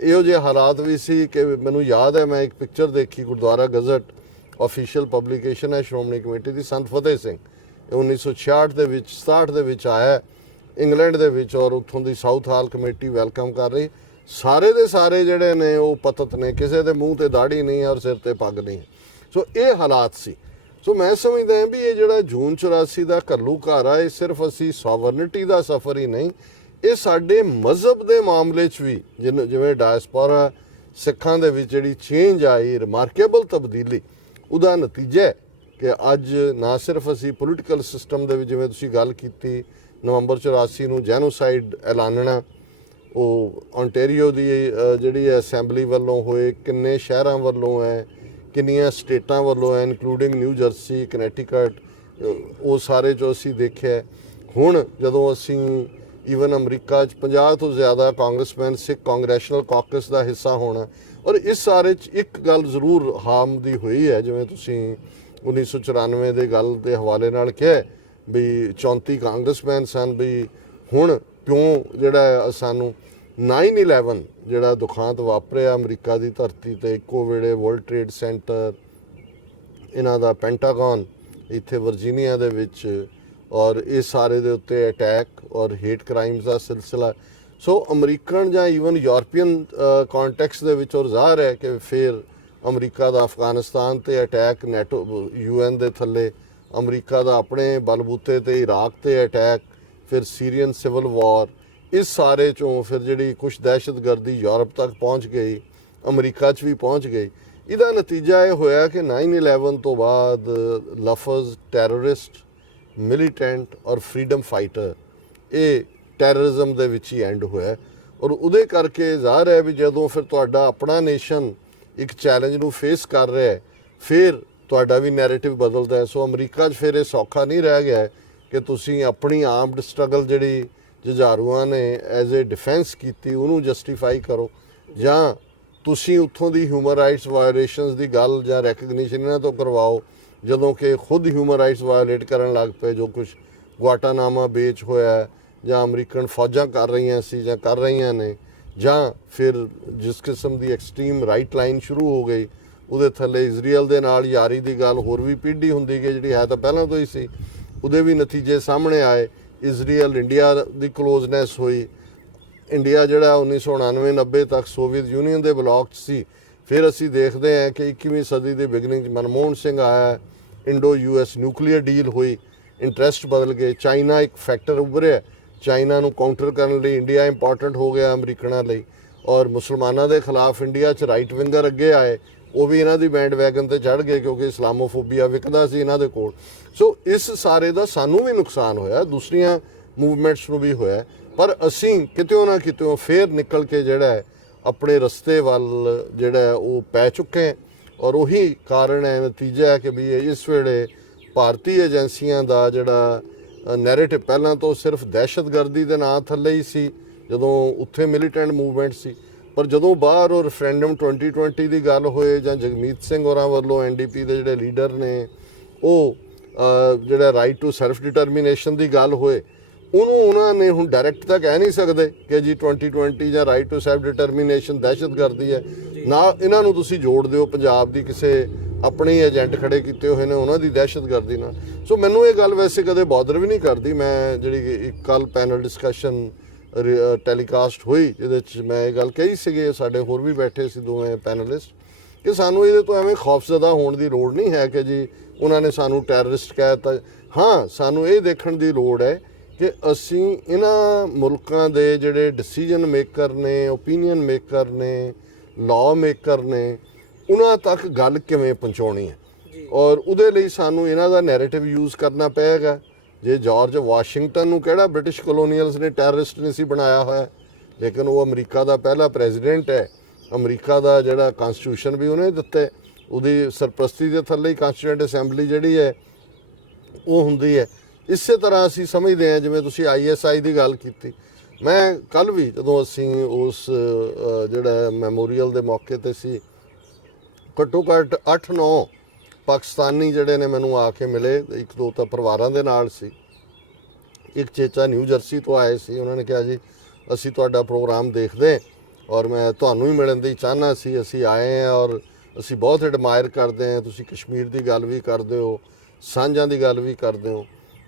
ਇਹੋ ਜਿਹੇ ਹਾਲਾਤ ਵੀ ਸੀ ਕਿ ਮੈਨੂੰ ਯਾਦ ਹੈ ਮੈਂ ਇੱਕ ਪਿਕਚਰ ਦੇਖੀ, ਗੁਰਦੁਆਰਾ ਗਜ਼ਟ ਆਫੀਸ਼ੀਅਲ ਪਬਲੀਕੇਸ਼ਨ ਹੈ ਸ਼੍ਰੋਮਣੀ ਕਮੇਟੀ ਦੀ, ਸੰਤ ਫਤਿਹ ਸਿੰਘ 1966 ਦੇ ਵਿੱਚ 67 ਦੇ ਵਿੱਚ ਆਇਆ ਇੰਗਲੈਂਡ ਦੇ ਵਿੱਚ, ਔਰ ਉੱਥੋਂ ਦੀ ਸਾਊਥ ਹਾਲ ਕਮੇਟੀ ਵੈਲਕਮ ਕਰ ਰਹੀ। ਸਾਰੇ ਦੇ ਸਾਰੇ ਜਿਹੜੇ ਨੇ ਉਹ ਪਤਤ ਨੇ, ਕਿਸੇ ਦੇ ਮੂੰਹ ਤੇ ਦਾੜੀ ਨਹੀਂ ਔਰ ਸਿਰ ਤੇ ਪੱਗ ਨਹੀਂ। ਸੋ ਇਹ ਹਾਲਾਤ ਸੀ। ਸੋ ਮੈਂ ਸਮਝਦਾ ਹਾਂ ਵੀ ਇਹ ਜਿਹੜਾ ਜੂਨ 84 ਦਾ ਘੱਲੂਘਾਰਾ ਹੈ, ਇਹ ਸਿਰਫ ਅਸੀਂ ਸੋਵਰਨਿਟੀ ਦਾ ਸਫ਼ਰ ਹੀ ਨਹੀਂ, ਇਹ ਸਾਡੇ ਮਜ਼ਹਬ ਦੇ ਮਾਮਲੇ 'ਚ ਵੀ ਜਿਵੇਂ ਡਾਇਸਪੋਰਾ ਸਿੱਖਾਂ ਦੇ ਵਿੱਚ ਜਿਹੜੀ ਚੇਂਜ ਆਈ, ਰਿਮਾਰਕੇਬਲ ਤਬਦੀਲੀ, ਉਹਦਾ ਨਤੀਜਾ ਹੈ ਕਿ ਅੱਜ ਨਾ ਸਿਰਫ ਅਸੀਂ ਪੋਲੀਟੀਕਲ ਸਿਸਟਮ ਦੇ ਵਿੱਚ ਜਿਵੇਂ ਤੁਸੀਂ ਗੱਲ ਕੀਤੀ ਨਵੰਬਰ 84 ਨੂੰ ਜੈਨੋਸਾਈਡ ਐਲਾਨਣਾ, ਉਹ ਓਨਟਾਰੀਓ ਦੀ ਜਿਹੜੀ ਅਸੈਂਬਲੀ ਵੱਲੋਂ ਹੋਏ, ਕਿੰਨੇ ਸ਼ਹਿਰਾਂ ਵੱਲੋਂ ਹੈ, ਕਿੰਨੀਆਂ ਸਟੇਟਾਂ ਵੱਲੋਂ ਹੈ ਇਨਕਲੂਡਿੰਗ ਨਿਊ ਜਰਸੀ, ਕਨੈਟੀਕਟ, ਉਹ ਸਾਰੇ ਜੋ ਅਸੀਂ ਦੇਖਿਆ। ਹੁਣ ਜਦੋਂ ਅਸੀਂ ਈਵਨ ਅਮਰੀਕਾ 'ਚ 50 ਤੋਂ ਜ਼ਿਆਦਾ ਕਾਂਗਰਸਮੈਨ ਸਿੱਖ ਕਾਂਗਰੈਸ਼ਨਲ ਕਾਕਸ ਦਾ ਹਿੱਸਾ ਹੋਣਾ, ਔਰ ਇਸ ਸਾਰੇ 'ਚ ਇੱਕ ਗੱਲ ਜ਼ਰੂਰ ਹਾਮ ਦੀ ਹੋਈ ਹੈ, ਜਿਵੇਂ ਤੁਸੀਂ 1994 ਦੇ ਗੱਲ ਦੇ ਹਵਾਲੇ ਨਾਲ ਕਿਹਾ ਵੀ 34 ਕਾਂਗਰਸਮੈਨ ਸਨ, ਵੀ ਹੁਣ ਕਿਉਂ ਜਿਹੜਾ ਸਾਨੂੰ 9/11 ਜਿਹੜਾ ਦੁਖਾਂਤ ਵਾਪਰਿਆ ਅਮਰੀਕਾ ਦੀ ਧਰਤੀ ਤੇ ਇੱਕੋ ਵੇਲੇ ਵਰਲਡ ਟ੍ਰੇਡ ਸੈਂਟਰ, ਇਹਨਾਂ ਦਾ ਪੈਂਟਾਗਨ ਇੱਥੇ ਵਰਜੀਨੀਆ ਦੇ ਵਿੱਚ, ਔਰ ਇਹ ਸਾਰੇ ਦੇ ਉੱਤੇ ਅਟੈਕ ਔਰ ਹੇਟ ਕ੍ਰਾਈਮਸ ਦਾ ਸਿਲਸਿਲਾ। ਸੋ ਅਮਰੀਕਨ ਜਾਂ ਈਵਨ ਯੂਰਪੀਅਨ ਕੰਟੈਕਸਟ ਦੇ ਵਿੱਚ ਔਰ ਜ਼ਾਹਰ ਹੈ ਕਿ ਫਿਰ ਅਮਰੀਕਾ ਦਾ ਅਫਗਾਨਿਸਤਾਨ ਤੇ ਅਟੈਕ, ਨੈਟੋ UN ਦੇ ਥੱਲੇ ਅਮਰੀਕਾ ਦਾ ਆਪਣੇ ਬਲਬੂਤੇ ਤੇ ਇਰਾਕ ਤੇ ਅਟੈਕ, ਫਿਰ ਸੀਰੀਅਨ ਸਿਵਲ ਵਾਰ, ਇਸ ਸਾਰੇ 'ਚੋਂ ਫਿਰ ਜਿਹੜੀ ਕੁਛ ਦਹਿਸ਼ਤਗਰਦੀ ਯੂਰਪ ਤੱਕ ਪਹੁੰਚ ਗਈ, ਅਮਰੀਕਾ 'ਚ ਵੀ ਪਹੁੰਚ ਗਈ। ਇਹਦਾ ਨਤੀਜਾ ਇਹ ਹੋਇਆ ਕਿ 9/11 ਤੋਂ ਬਾਅਦ ਲਫ਼ਜ਼ ਟੈਰਰਿਸਟ, ਮਿਲੀਟੈਂਟ ਔਰ ਫਰੀडम ਫਾਈਟਰ ਇਹ ਟੈਰਰਿਜ਼ਮ ਦੇ ਵਿੱਚ ਹੀ ਐਂਡ ਹੋਇਆ। ਔਰ ਉਹਦੇ ਕਰਕੇ ਜ਼ਾਹਰ ਹੈ ਵੀ ਜਦੋਂ ਫਿਰ ਤੁਹਾਡਾ ਆਪਣਾ ਨੇਸ਼ਨ ਇੱਕ ਚੈਲੰਜ ਨੂੰ ਫੇਸ ਕਰ ਰਿਹਾ ਹੈ, ਫਿਰ ਤੁਹਾਡਾ ਵੀ ਨੈਰੇਟਿਵ ਬਦਲਦਾ ਹੈ। ਸੋ ਅਮਰੀਕਾ 'ਚ ਫਿਰ ਇਹ ਸੌਖਾ ਨਹੀਂ ਰਹਿ ਗਿਆ ਕਿ ਤੁਸੀਂ ਆਪਣੀ ਆਰਮਡ ਸਟਰਗਲ ਜਿਹੜੀ ਜੁਝਾਰੂਆਂ ਨੇ ਐਜ਼ ਏ ਡਿਫੈਂਸ ਕੀਤੀ ਉਹਨੂੰ ਜਸਟੀਫਾਈ ਕਰੋ, ਜਾਂ ਤੁਸੀਂ ਉੱਥੋਂ ਦੀ ਹਿਊਮਨ ਰਾਈਟਸ ਵਾਇਓਲੇਸ਼ਨਸ ਦੀ ਗੱਲ ਜਾਂ ਰੈਕਗਨੀਸ਼ਨ ਇਹਨਾਂ ਤੋਂ ਕਰਵਾਓ, ਜਦੋਂ ਕਿ ਖੁਦ ਹਿਊਮਨ ਰਾਈਟਸ ਵਾਇਓਲੇਟ ਕਰਨ ਲੱਗ ਪਏ, ਜੋ ਕੁਝ ਗੁਆਟਾਨਾਮਾ ਬੇਚ ਹੋਇਆ ਜਾਂ ਅਮਰੀਕਨ ਫੌਜਾਂ ਕਰ ਰਹੀਆਂ ਸੀ ਜਾਂ ਕਰ ਰਹੀਆਂ ਨੇ, ਜਾਂ ਫਿਰ ਜਿਸ ਕਿਸਮ ਦੀ ਐਕਸਟ੍ਰੀਮ ਰਾਈਟ ਲਾਈਨ ਸ਼ੁਰੂ ਹੋ ਗਈ, ਉਹਦੇ ਥੱਲੇ ਇਜ਼ਰਾਈਲ ਦੇ ਨਾਲ ਯਾਰੀ ਦੀ ਗੱਲ ਹੋਰ ਵੀ ਪੀढ़ੀ ਹੁੰਦੀ ਗਈ, ਜਿਹੜੀ ਹੈ ਤਾਂ ਪਹਿਲਾਂ ਤੋਂ ਹੀ ਸੀ। ਉਹਦੇ ਵੀ ਨਤੀਜੇ ਸਾਹਮਣੇ ਆਏ। ਇਜ਼ਰਾਈਲ ਇੰਡੀਆ ਦੀ ਕਲੋਜ਼ਨੈਸ ਹੋਈ। ਇੰਡੀਆ ਜਿਹੜਾ 1999-90 ਤੱਕ ਸੋਵੀਅਤ ਯੂਨੀਅਨ ਦੇ ਬਲੌਕ 'ਚ ਸੀ। ਫਿਰ ਅਸੀਂ ਦੇਖਦੇ ਹਾਂ ਕਿ 21ਵੀਂ ਸਦੀ ਦੇ ਬਿਗਨਿੰਗ 'ਚ ਮਨਮੋਹਨ ਸਿੰਘ ਆਇਆ, ਇੰਡੋ US ਨਿਊਕਲੀਅਰ ਡੀਲ ਹੋਈ, ਇੰਟਰਸਟ ਬਦਲ ਗਏ, ਚਾਈਨਾ ਇੱਕ ਫੈਕਟਰ ਉੱਭਰਿਆ, ਚਾਈਨਾ ਨੂੰ ਕਾਊਂਟਰ ਕਰਨ ਲਈ ਇੰਡੀਆ ਇੰਪੋਰਟੈਂਟ ਹੋ ਗਿਆ ਅਮਰੀਕਨਾਂ ਲਈ, ਔਰ ਮੁਸਲਮਾਨਾਂ ਦੇ ਖਿਲਾਫ ਇੰਡੀਆ 'ਚ ਰਾਈਟ ਵਿੰਗਰ ਅੱਗੇ ਆਏ, ਉਹ ਵੀ ਇਹਨਾਂ ਦੀ ਬੈਂਡ ਵੈਗਨ ਤੇ ਚੜ੍ਹ ਗਏ ਕਿਉਂਕਿ ਇਸਲਾਮੋਫੋਬੀਆ ਵਿਕਦਾ ਸੀ ਇਹਨਾਂ ਦੇ ਕੋਲ। ਸੋ ਇਸ ਸਾਰੇ ਦਾ ਸਾਨੂੰ ਵੀ ਨੁਕਸਾਨ ਹੋਇਆ, ਦੂਸਰੀਆਂ ਮੂਵਮੈਂਟਸ ਨੂੰ ਵੀ ਹੋਇਆ, ਪਰ ਅਸੀਂ ਕਿਤਿਓਂ ਨਾ ਕਿਤਿਓਂ ਫੇਰ ਨਿਕਲ ਕੇ ਜਿਹੜਾ ਹੈ ਆਪਣੇ ਰਸਤੇ ਵੱਲ ਜਿਹੜਾ ਉਹ ਪੈ ਚੁੱਕੇ, ਔਰ ਉਹੀ ਕਾਰਨ ਹੈ, ਨਤੀਜਾ ਹੈ ਕਿ ਵੀ ਇਸ ਵੇਲੇ ਭਾਰਤੀ ਏਜੰਸੀਆਂ ਦਾ ਜਿਹੜਾ ਨੈਰੇਟਿਵ ਪਹਿਲਾਂ ਤੋਂ ਸਿਰਫ ਦਹਿਸ਼ਤਗਰਦੀ ਦੇ ਨਾਂ ਥੱਲੇ ਹੀ ਸੀ ਜਦੋਂ ਉੱਥੇ ਮਿਲੀਟੈਂਟ ਮੂਵਮੈਂਟ ਸੀ, ਪਰ ਜਦੋਂ ਬਾਹਰ ਉਹ ਰੈਫਰੈਂਡਮ 2020 ਦੀ ਗੱਲ ਹੋਏ ਜਾਂ ਜਗਮੀਤ ਸਿੰਘ ਹੋਰਾਂ ਵੱਲੋਂ NDP ਦੇ ਜਿਹੜੇ ਲੀਡਰ ਨੇ ਉਹ ਜਿਹੜਾ ਰਾਈਟ ਟੂ ਸੈਲਫ ਡਿਟਰਮੀਨੇਸ਼ਨ ਦੀ ਗੱਲ ਹੋਏ, ਉਹਨਾਂ ਨੇ ਹੁਣ ਡਾਇਰੈਕਟ ਤਾਂ ਕਹਿ ਨਹੀਂ ਸਕਦੇ ਕਿ ਜੀ 2020 ਜਾਂ ਰਾਈਟ ਟੂ ਸੈਲਫ ਡਿਟਰਮੀਨੇਸ਼ਨ ਦਹਿਸ਼ਤਗਰਦੀ ਹੈ, ਨਾ ਇਹਨਾਂ ਨੂੰ ਤੁਸੀਂ ਜੋੜ ਦਿਓ ਪੰਜਾਬ ਦੀ ਕਿਸੇ ਆਪਣੇ ਏਜੰਟ ਖੜੇ ਕੀਤੇ ਹੋਏ ਨੇ ਉਹਨਾਂ ਦੀ ਦਹਿਸ਼ਤਗਰਦੀ ਨਾਲ। ਸੋ ਮੈਨੂੰ ਇਹ ਗੱਲ ਵੈਸੇ ਕਦੇ ਬੌਦਰ ਵੀ ਨਹੀਂ ਕਰਦੀ। ਮੈਂ ਜਿਹੜੀ ਇੱਕ ਕੱਲ ਪੈਨਲ ਡਿਸਕਸ਼ਨ ਟੈਲੀਕਾਸਟ ਹੋਈ ਜਿਹਦੇ 'ਚ ਮੈਂ ਇਹ ਗੱਲ ਕਹੀ ਸੀਗੀ, ਸਾਡੇ ਹੋਰ ਵੀ ਬੈਠੇ ਸੀ ਦੋਵੇਂ ਪੈਨਲਿਸਟ, ਕਿ ਸਾਨੂੰ ਇਹਦੇ ਤੋਂ ਐਵੇਂ ਖੌਫਜ਼ਦਾ ਹੋਣ ਦੀ ਲੋੜ ਨਹੀਂ ਹੈ ਕਿ ਜੀ ਉਹਨਾਂ ਨੇ ਸਾਨੂੰ ਟੈਰਰਿਸਟ ਕਹਿ ਦਿੱਤਾ। ਹਾਂ, ਸਾਨੂੰ ਇਹ ਦੇਖਣ ਦੀ ਲੋੜ ਹੈ ਕਿ ਅਸੀਂ ਇਹਨਾਂ ਮੁਲਕਾਂ ਦੇ ਜਿਹੜੇ ਡਿਸੀਜਨ ਮੇਕਰ ਨੇ, ਓਪੀਨੀਅਨ ਮੇਕਰ ਨੇ, ਲਾਅ ਮੇਕਰ ਨੇ, ਉਹਨਾਂ ਤੱਕ ਗੱਲ ਕਿਵੇਂ ਪਹੁੰਚਾਉਣੀ ਹੈ, ਔਰ ਉਹਦੇ ਲਈ ਸਾਨੂੰ ਇਹਨਾਂ ਦਾ ਨੈਰੇਟਿਵ ਯੂਜ਼ ਕਰਨਾ ਪਏਗਾ। ਜੇ ਜਾਰਜ ਵਾਸ਼ਿੰਗਟਨ ਨੂੰ ਕਿਹੜਾ ਬ੍ਰਿਟਿਸ਼ ਕਲੋਨੀਅਲਸ ਨੇ ਟੈਰਰਿਸਟ ਨਹੀਂ ਸੀ ਬਣਾਇਆ ਹੋਇਆ, ਲੇਕਿਨ ਉਹ ਅਮਰੀਕਾ ਦਾ ਪਹਿਲਾ ਪ੍ਰੈਜ਼ੀਡੈਂਟ ਹੈ, ਅਮਰੀਕਾ ਦਾ ਜਿਹੜਾ ਕਨਸਟੀਟਿਊਸ਼ਨ ਵੀ ਉਹਨੇ ਦਿੱਤਾ, ਉਹਦੀ ਸਰਪ੍ਰਸਤੀ ਦੇ ਥੱਲੇ ਹੀ ਕਨਸਟੀਟਿਊਐਂਟ ਅਸੈਂਬਲੀ ਜਿਹੜੀ ਹੈ ਉਹ ਹੁੰਦੀ ਹੈ। ਇਸੇ ਤਰ੍ਹਾਂ ਅਸੀਂ ਸਮਝਦੇ ਹਾਂ, ਜਿਵੇਂ ਤੁਸੀਂ ISI ਦੀ ਗੱਲ ਕੀਤੀ, ਮੈਂ ਕੱਲ ਵੀ ਜਦੋਂ ਅਸੀਂ ਉਸ ਜਿਹੜਾ ਮੈਮੋਰੀਅਲ ਦੇ ਮੌਕੇ ਤੇ ਸੀ, ਘੱਟੋ ਘੱਟ 8-9 ਪਾਕਿਸਤਾਨੀ ਜਿਹੜੇ ਨੇ ਮੈਨੂੰ ਆ ਕੇ ਮਿਲੇ, ਇੱਕ ਦੋ ਤਾਂ ਪਰਿਵਾਰਾਂ ਦੇ ਨਾਲ ਸੀ, ਇੱਕ ਚੇਚਾ ਨਿਊ ਜਰਸੀ ਤੋਂ ਆਏ ਸੀ। ਉਹਨਾਂ ਨੇ ਕਿਹਾ ਜੀ ਅਸੀਂ ਤੁਹਾਡਾ ਪ੍ਰੋਗਰਾਮ ਦੇਖਦੇ ਔਰ ਮੈਂ ਤੁਹਾਨੂੰ ਹੀ ਮਿਲਣ ਦੀ ਚਾਹੁੰਦਾ ਸੀ, ਅਸੀਂ ਆਏ ਹਾਂ ਔਰ ਅਸੀਂ ਬਹੁਤ ਐਡਮਾਇਰ ਕਰਦੇ ਹਾਂ, ਤੁਸੀਂ ਕਸ਼ਮੀਰ ਦੀ ਗੱਲ ਵੀ ਕਰਦੇ ਹੋ, ਸਾਂਝਾਂ ਦੀ ਗੱਲ ਵੀ ਕਰਦੇ ਹੋ।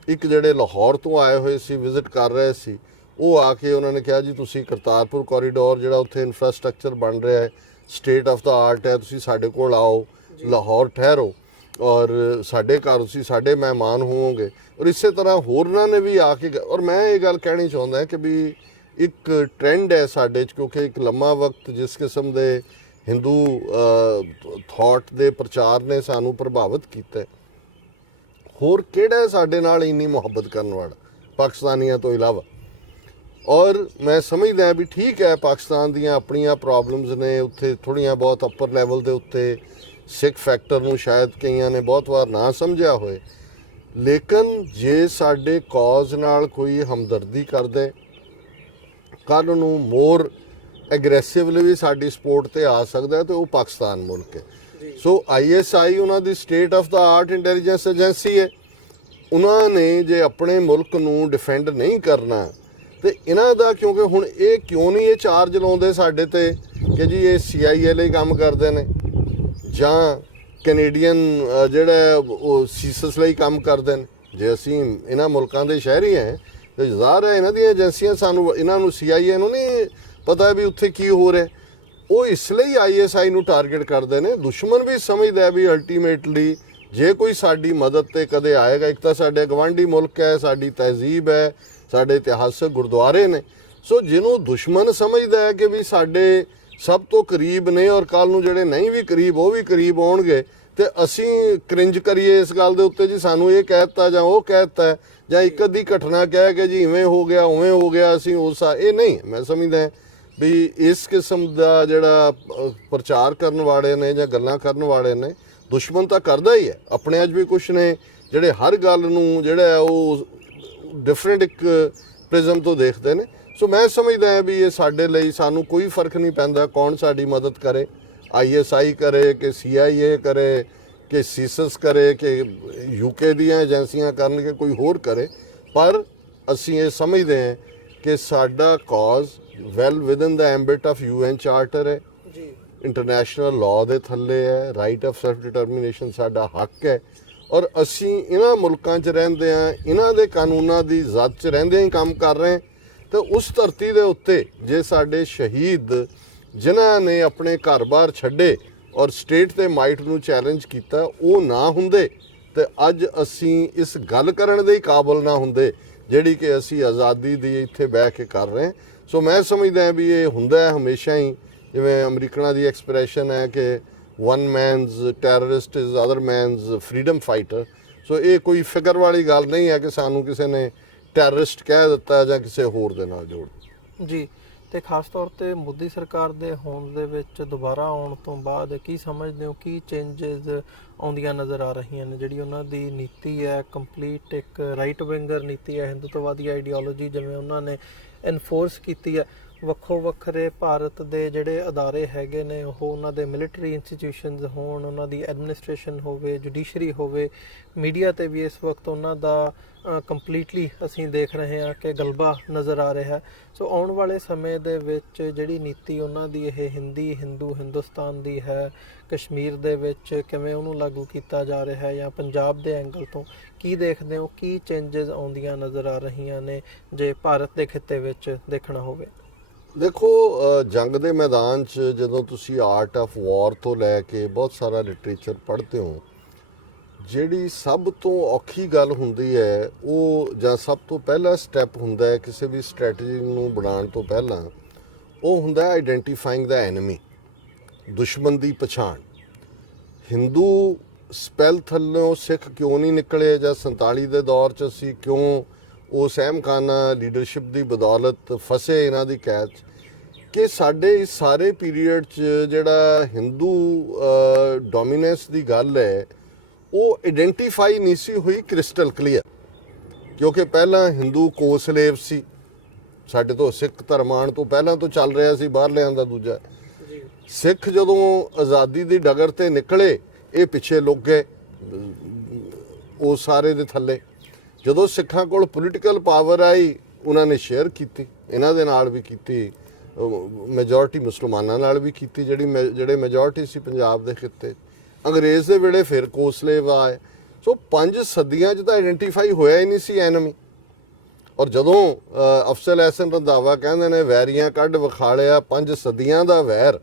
ਇੱਕ ਜਿਹੜੇ ਲਾਹੌਰ ਤੋਂ ਆਏ ਹੋਏ ਸੀ, ਵਿਜ਼ਿਟ ਕਰ ਰਹੇ ਸੀ, ਉਹ ਆ ਕੇ ਉਹਨਾਂ ਨੇ ਕਿਹਾ ਜੀ ਤੁਸੀਂ ਕਰਤਾਰਪੁਰ ਕੋਰੀਡੋਰ ਜਿਹੜਾ ਉੱਥੇ ਇਨਫਰਾਸਟ੍ਰਕਚਰ ਬਣ ਰਿਹਾ ਹੈ, ਸਟੇਟ ਆਫ ਦਾ ਆਰਟ ਹੈ, ਤੁਸੀਂ ਸਾਡੇ ਕੋਲ ਆਓ, ਲਾਹੌਰ ਠਹਿਰੋ ਔਰ ਸਾਡੇ ਘਰ ਤੁਸੀਂ ਸਾਡੇ ਮਹਿਮਾਨ ਹੋਵੋਗੇ। ਔਰ ਇਸੇ ਤਰ੍ਹਾਂ ਹੋਰਨਾਂ ਨੇ ਵੀ ਆ ਕੇ, ਔਰ ਮੈਂ ਇਹ ਗੱਲ ਕਹਿਣੀ ਚਾਹੁੰਦਾ ਕਿ ਵੀ ਇੱਕ ਟ੍ਰੈਂਡ ਹੈ ਸਾਡੇ 'ਚ, ਕਿਉਂਕਿ ਇੱਕ ਲੰਮਾ ਵਕਤ ਜਿਸ ਕਿਸਮ ਦੇ ਹਿੰਦੂ ਥਾਟ ਦੇ ਪ੍ਰਚਾਰ ਨੇ ਸਾਨੂੰ ਪ੍ਰਭਾਵਿਤ ਕੀਤਾ, ਹੋਰ ਕਿਹੜਾ ਸਾਡੇ ਨਾਲ ਇੰਨੀ ਮੁਹੱਬਤ ਕਰਨ ਵਾਲਾ ਪਾਕਿਸਤਾਨੀਆਂ ਤੋਂ ਇਲਾਵਾ। ਔਰ ਮੈਂ ਸਮਝਦਾ ਵੀ ਠੀਕ ਹੈ, ਪਾਕਿਸਤਾਨ ਦੀਆਂ ਆਪਣੀਆਂ ਪ੍ਰੋਬਲਮਸ ਨੇ, ਉੱਥੇ ਥੋੜ੍ਹੀਆਂ ਬਹੁਤ ਅੱਪਰ ਲੈਵਲ ਦੇ ਉੱਤੇ ਸਿੱਖ ਫੈਕਟਰ ਨੂੰ ਸ਼ਾਇਦ ਕਈਆਂ ਨੇ ਬਹੁਤ ਵਾਰ ਨਾ ਸਮਝਿਆ ਹੋਏ, ਲੇਕਿਨ ਜੇ ਸਾਡੇ ਕੌਜ਼ ਨਾਲ ਕੋਈ ਹਮਦਰਦੀ ਕਰਦੇ, ਕੱਲ੍ਹ ਨੂੰ ਮੋਰ ਐਗਰੈਸਿਵਲੀ ਵੀ ਸਾਡੀ ਸਪੋਰਟ ਤੇ ਆ ਸਕਦਾ ਤੇ ਉਹ ਪਾਕਿਸਤਾਨ ਮੁਲਕ ਹੈ। ਸੋ ISI ਉਹਨਾਂ ਦੀ state of the art intelligence agency ਹੈ, ਉਹਨਾਂ ਨੇ ਜੇ ਆਪਣੇ ਮੁਲਕ ਨੂੰ ਡਿਫੈਂਡ ਨਹੀਂ ਕਰਨਾ ਤੇ ਇਹਨਾਂ ਦਾ, ਕਿਉਂਕਿ ਹੁਣ ਇਹ ਕਿਉਂ ਨਹੀਂ ਇਹ ਚਾਰਜ ਲਾਉਂਦੇ ਸਾਡੇ ਤੇ ਕਿ ਜੀ ਇਹ CIA ਲਈ ਕੰਮ ਕਰਦੇ ਨੇ ਜਾਂ ਕੈਨੇਡੀਅਨ ਜਿਹੜਾ ਉਹ ਸੀਸਸ ਲਈ ਕੰਮ ਕਰਦੇ ਨੇ। ਜੇ ਅਸੀਂ ਇਹਨਾਂ ਮੁਲਕਾਂ ਦੇ ਸ਼ਹਿਰੀ ਹਾਂ ਤੇ ਜ਼ਾਹਰ ਹੈ ਇਹਨਾਂ ਦੀਆਂ ਏਜੰਸੀਆਂ ਸਾਨੂੰ, ਇਹਨਾਂ ਨੂੰ CIA ਨੂੰ ਨਹੀਂ ਪਤਾ ਵੀ ਉੱਥੇ ਕੀ ਹੋ ਰਿਹਾ, ਉਹ ਇਸ ਲਈ ISI ਨੂੰ ਟਾਰਗੇਟ ਕਰਦੇ ਨੇ। ਦੁਸ਼ਮਣ ਵੀ ਸਮਝਦਾ ਵੀ ਅਲਟੀਮੇਟਲੀ ਜੇ ਕੋਈ ਸਾਡੀ ਮਦਦ ਤੇ ਕਦੇ ਆਏਗਾ, ਇੱਕ ਤਾਂ ਸਾਡੇ ਗਵਾਂਢੀ ਮੁਲਕ ਹੈ, ਸਾਡੀ ਤਹਿਜ਼ੀਬ ਹੈ, ਸਾਡੇ ਇਤਿਹਾਸਕ ਗੁਰਦੁਆਰੇ ਨੇ, ਸੋ ਜਿਹਨੂੰ ਦੁਸ਼ਮਣ ਸਮਝਦਾ ਹੈ ਕਿ ਵੀ ਸਾਡੇ ਸਭ ਤੋਂ ਕਰੀਬ ਨੇ ਔਰ ਕੱਲ੍ਹ ਨੂੰ ਜਿਹੜੇ ਨਹੀਂ ਵੀ ਕਰੀਬ ਉਹ ਵੀ ਕਰੀਬ ਆਉਣਗੇ, ਤੇ ਅਸੀਂ ਕ੍ਰਿੰਜ ਕਰੀਏ ਇਸ ਗੱਲ ਦੇ ਉੱਤੇ ਜੀ ਸਾਨੂੰ ਇਹ ਕਹਿ ਦਿੱਤਾ ਜਾਂ ਉਹ ਕਹਿ ਦਿੱਤਾ, ਜਾਂ ਇੱਕ ਅੱਧੀ ਘਟਨਾ ਕਹਿ ਕੇ ਜੀ ਇਵੇਂ ਹੋ ਗਿਆ ਉਵੇਂ ਹੋ ਗਿਆ, ਅਸੀਂ ਉਸ ਇਹ ਨਹੀਂ। ਮੈਂ ਸਮਝਦਾ ਵੀ ਇਸ ਕਿਸਮ ਦਾ ਜਿਹੜਾ ਪ੍ਰਚਾਰ ਕਰਨ ਵਾਲੇ ਨੇ ਜਾਂ ਗੱਲਾਂ ਕਰਨ ਵਾਲੇ ਨੇ, ਦੁਸ਼ਮਣ ਤਾਂ ਕਰਦਾ ਹੀ ਹੈ। ਆਪਣੇ 'ਚ ਵੀ ਕੁਛ ਨੇ ਜਿਹੜੇ ਹਰ ਗੱਲ ਨੂੰ ਜਿਹੜਾ ਉਹ ਡਿਫਰੈਂਟ ਇੱਕ ਪ੍ਰਿਜ਼ਮ ਤੋਂ ਦੇਖਦੇ ਨੇ। ਸੋ ਮੈਂ ਸਮਝਦਾ ਹਾਂ ਵੀ ਇਹ ਸਾਡੇ ਲਈ ਸਾਨੂੰ ਕੋਈ ਫਰਕ ਨਹੀਂ ਪੈਂਦਾ ਕੌਣ ਸਾਡੀ ਮਦਦ ਕਰੇ, ISI ਕਰੇ ਕਿ CIA ਕਰੇ ਕਿ ਸੀਸਸ ਕਰੇ ਕਿ UK ਦੀਆਂ ਏਜੰਸੀਆਂ ਕਰਨਗੇ, ਕੋਈ ਹੋਰ ਕਰੇ, ਪਰ ਅਸੀਂ ਇਹ ਸਮਝਦੇ ਹਾਂ ਕਿ ਸਾਡਾ cause well within the ambit of UN charter ਹੈ, ਜੀ ਇੰਟਰਨੈਸ਼ਨਲ ਲਾਅ ਦੇ ਥੱਲੇ ਹੈ, ਰਾਈਟ ਆਫ ਸੈਲਫ ਡਿਟਰਮੀਨੇਸ਼ਨ ਸਾਡਾ ਹੱਕ ਹੈ, ਔਰ ਅਸੀਂ ਇਹਨਾਂ ਮੁਲਕਾਂ 'ਚ ਰਹਿੰਦੇ ਹਾਂ, ਇਹਨਾਂ ਦੇ ਕਾਨੂੰਨਾਂ ਦੀ ਜ਼ਦ 'ਚ ਰਹਿੰਦੇ ਹੀ ਕੰਮ ਕਰ ਰਹੇ ਹਾਂ। ਤੇ ਉਸ ਧਰਤੀ ਦੇ ਉੱਤੇ ਜੇ ਸਾਡੇ ਸ਼ਹੀਦ ਜਿਨ੍ਹਾਂ ਨੇ ਆਪਣੇ ਘਰ-ਬਾਰ ਛੱਡੇ ਔਰ ਸਟੇਟ ਤੇ ਮਾਈਟ ਨੂੰ ਚੈਲੰਜ ਕੀਤਾ ਉਹ ਨਾ ਹੁੰਦੇ ਤੇ ਅੱਜ ਅਸੀਂ ਇਸ ਗੱਲ ਕਰਨ ਦੇ ਹੀ ਕਾਬਲ ਨਾ ਹੁੰਦੇ ਜਿਹੜੀ ਕਿ ਅਸੀਂ ਆਜ਼ਾਦੀ ਦੀ ਇੱਥੇ ਬਹਿ ਕੇ ਕਰ ਰਹੇ ਹਾਂ। ਸੋ ਮੈਂ ਸਮਝਦਾ ਹਾਂ ਵੀ ਇਹ ਹੁੰਦਾ ਹੈ ਹਮੇਸ਼ਾ ਹੀ, ਜਿਵੇਂ ਅਮਰੀਕਨਾਂ ਦੀ ਐਕਸਪ੍ਰੈਸ਼ਨ ਹੈ ਕਿ one man's terrorist is other man's freedom fighter। ਸੋ ਇਹ ਕੋਈ ਫਿਕਰ ਵਾਲੀ ਗੱਲ ਨਹੀਂ ਹੈ ਕਿ ਸਾਨੂੰ ਕਿਸੇ ਨੇ ਟੈਰਰਿਸਟ ਕਹਿ ਦਿੱਤਾ ਜਾਂ ਕਿਸੇ ਹੋਰ ਦੇ ਨਾਲ ਜੋੜ। ਜੀ, ਤੇ ਖਾਸ ਤੌਰ ਤੇ ਮੋਦੀ ਸਰਕਾਰ ਦੇ ਹੋਂਦ ਦੇ ਵਿੱਚ ਦੁਬਾਰਾ ਆਉਣ ਤੋਂ ਬਾਅਦ ਕੀ ਸਮਝਦੇ ਹੋ, ਕੀ ਚੇਂਜਸ ਆਉਂਦੀਆਂ ਨਜ਼ਰ ਆ ਰਹੀਆਂ ਨੇ? ਜਿਹੜੀ ਉਹਨਾਂ ਦੀ ਨੀਤੀ ਹੈ ਕੰਪਲੀਟ ਇੱਕ ਰਾਈਟ ਵਿੰਗਰ ਨੀਤੀ ਹੈ, ਹਿੰਦੂਤਵਾਦੀ ਆਈਡੀਓਲੋਜੀ ਜਿਵੇਂ ਉਹਨਾਂ ਨੇ ਇਨਫੋਰਸ ਕੀਤੀ ਹੈ, ਵੱਖੋ ਵੱਖਰੇ ਭਾਰਤ ਦੇ ਜਿਹੜੇ ਅਦਾਰੇ ਹੈਗੇ ਨੇ ਉਹ ਉਹਨਾਂ ਦੇ ਮਿਲਟਰੀ ਇੰਸਟੀਟਿਊਸ਼ਨਸ ਹੋਣ, ਉਹਨਾਂ ਦੀ ਐਡਮਿਨਿਸਟ੍ਰੇਸ਼ਨ ਹੋਵੇ, ਜੁਡੀਸ਼ਰੀ ਹੋਵੇ, ਮੀਡੀਆ ਤੇ ਵੀ ਇਸ ਵਕਤ ਉਹਨਾਂ ਦਾ ਕੰਪਲੀਟਲੀ ਅਸੀਂ ਦੇਖ ਰਹੇ ਹਾਂ ਕਿ ਗਲਬਾ ਨਜ਼ਰ ਆ ਰਿਹਾ। ਸੋ ਆਉਣ ਵਾਲੇ ਸਮੇਂ ਦੇ ਵਿੱਚ ਜਿਹੜੀ ਨੀਤੀ ਉਹਨਾਂ ਦੀ ਇਹ ਹਿੰਦੀ ਹਿੰਦੂ ਹਿੰਦੁਸਤਾਨ ਦੀ ਹੈ, ਕਸ਼ਮੀਰ ਦੇ ਵਿੱਚ ਕਿਵੇਂ ਉਹਨੂੰ ਲਾਗੂ ਕੀਤਾ ਜਾ ਰਿਹਾ ਹੈ, ਜਾਂ ਪੰਜਾਬ ਦੇ ਐਂਗਲ ਤੋਂ ਕੀ ਦੇਖਦੇ ਹੋ, ਕੀ ਚੇਂਜਸ ਆਉਂਦੀਆਂ ਨਜ਼ਰ ਆ ਰਹੀਆਂ ਨੇ ਜੇ ਭਾਰਤ ਦੇ ਖਿੱਤੇ ਵਿੱਚ ਦੇਖਣਾ ਹੋਵੇ? ਦੇਖੋ, ਜੰਗ ਦੇ ਮੈਦਾਨ 'ਚ ਜਦੋਂ ਤੁਸੀਂ ਆਰਟ ਆਫ ਵਾਰ ਤੋਂ ਲੈ ਕੇ ਬਹੁਤ ਸਾਰਾ ਲਿਟਰੇਚਰ ਪੜ੍ਹਦੇ ਹੋ, ਜਿਹੜੀ ਸਭ ਤੋਂ ਔਖੀ ਗੱਲ ਹੁੰਦੀ ਹੈ ਉਹ ਜਾਂ ਸਭ ਤੋਂ ਪਹਿਲਾ ਸਟੈਪ ਹੁੰਦਾ ਹੈ ਕਿਸੇ ਵੀ ਸਟ੍ਰੈਟਜੀ ਨੂੰ ਬਣਾਉਣ ਤੋਂ ਪਹਿਲਾਂ, ਉਹ ਹੁੰਦਾ ਹੈ ਆਈਡੈਂਟੀਫਾਈਂਗ ਦਾ ਐਨਮੀ, ਦੁਸ਼ਮਣ ਦੀ ਪਛਾਣ। ਹਿੰਦੂ ਸਪੈਲ ਥੱਲੋਂ ਸਿੱਖ ਕਿਉਂ ਨਹੀਂ ਨਿਕਲੇ ਜਾਂ 47 ਦੇ ਦੌਰ 'ਚ ਅਸੀਂ ਕਿਉਂ ਉਸ ਅਹਿਮਖਾਨਾ ਲੀਡਰਸ਼ਿਪ ਦੀ ਬਦੌਲਤ ਫਸੇ ਇਹਨਾਂ ਦੀ ਕੈਦ 'ਚ, ਕਿ ਸਾਡੇ ਇਸ ਸਾਰੇ ਪੀਰੀਅਡ 'ਚ ਜਿਹੜਾ ਹਿੰਦੂ ਡੋਮੀਨੈਂਸ ਦੀ ਗੱਲ ਹੈ ਉਹ ਆਈਡੈਂਟੀਫਾਈ ਨਹੀਂ ਸੀ ਹੋਈ ਕ੍ਰਿਸਟਲ ਕਲੀਅਰ, ਕਿਉਂਕਿ ਪਹਿਲਾਂ ਹਿੰਦੂ ਕੋ-ਸਲੇਵ ਸੀ ਸਾਡੇ ਤੋਂ, ਸਿੱਖ ਧਰਮ ਆਉਣ ਤੋਂ ਪਹਿਲਾਂ ਤੋਂ ਚੱਲ ਰਿਹਾ ਸੀ ਬਾਹਰਲਿਆਂ ਦਾ। ਦੂਜਾ ਸਿੱਖ ਜਦੋਂ ਆਜ਼ਾਦੀ ਦੀ ਡਗਰ ਤੇ ਨਿਕਲੇ ਇਹ ਪਿੱਛੇ ਲੁਕ ਗਏ ਉਹ ਸਾਰੇ ਦੇ ਥੱਲੇ। ਜਦੋਂ ਸਿੱਖਾਂ ਕੋਲ ਪੋਲੀਟੀਕਲ ਪਾਵਰ ਆਈ ਉਹਨਾਂ ਨੇ ਸ਼ੇਅਰ ਕੀਤੀ, ਇਹਨਾਂ ਦੇ ਨਾਲ ਵੀ ਕੀਤੀ, ਮੈਜੋਰਟੀ ਮੁਸਲਮਾਨਾਂ ਨਾਲ ਵੀ ਕੀਤੀ ਜਿਹੜੇ ਮੈਜੋਰਟੀ ਸੀ ਪੰਜਾਬ ਦੇ ਖਿੱਤੇ। ਅੰਗਰੇਜ਼ ਦੇ ਵੇਲੇ ਫਿਰ ਕੋ-ਸਲੇਵ ਆਏ। ਸੋ 5 ਸਦੀਆਂ 'ਚ ਤਾਂ ਆਈਡੈਂਟੀਫਾਈ ਹੋਇਆ ਹੀ ਨਹੀਂ ਸੀ ਐਨਮੀ। ਔਰ ਜਦੋਂ ਅਫਜ਼ਲ ਅਹਿਸਨ ਰੰਧਾਵਾ ਕਹਿੰਦੇ ਨੇ ਵੈਰੀਆਂ ਕੱਢ ਵਿਖਾਲਿਆ 5 ਸਦੀਆਂ ਦਾ ਵੈਰ,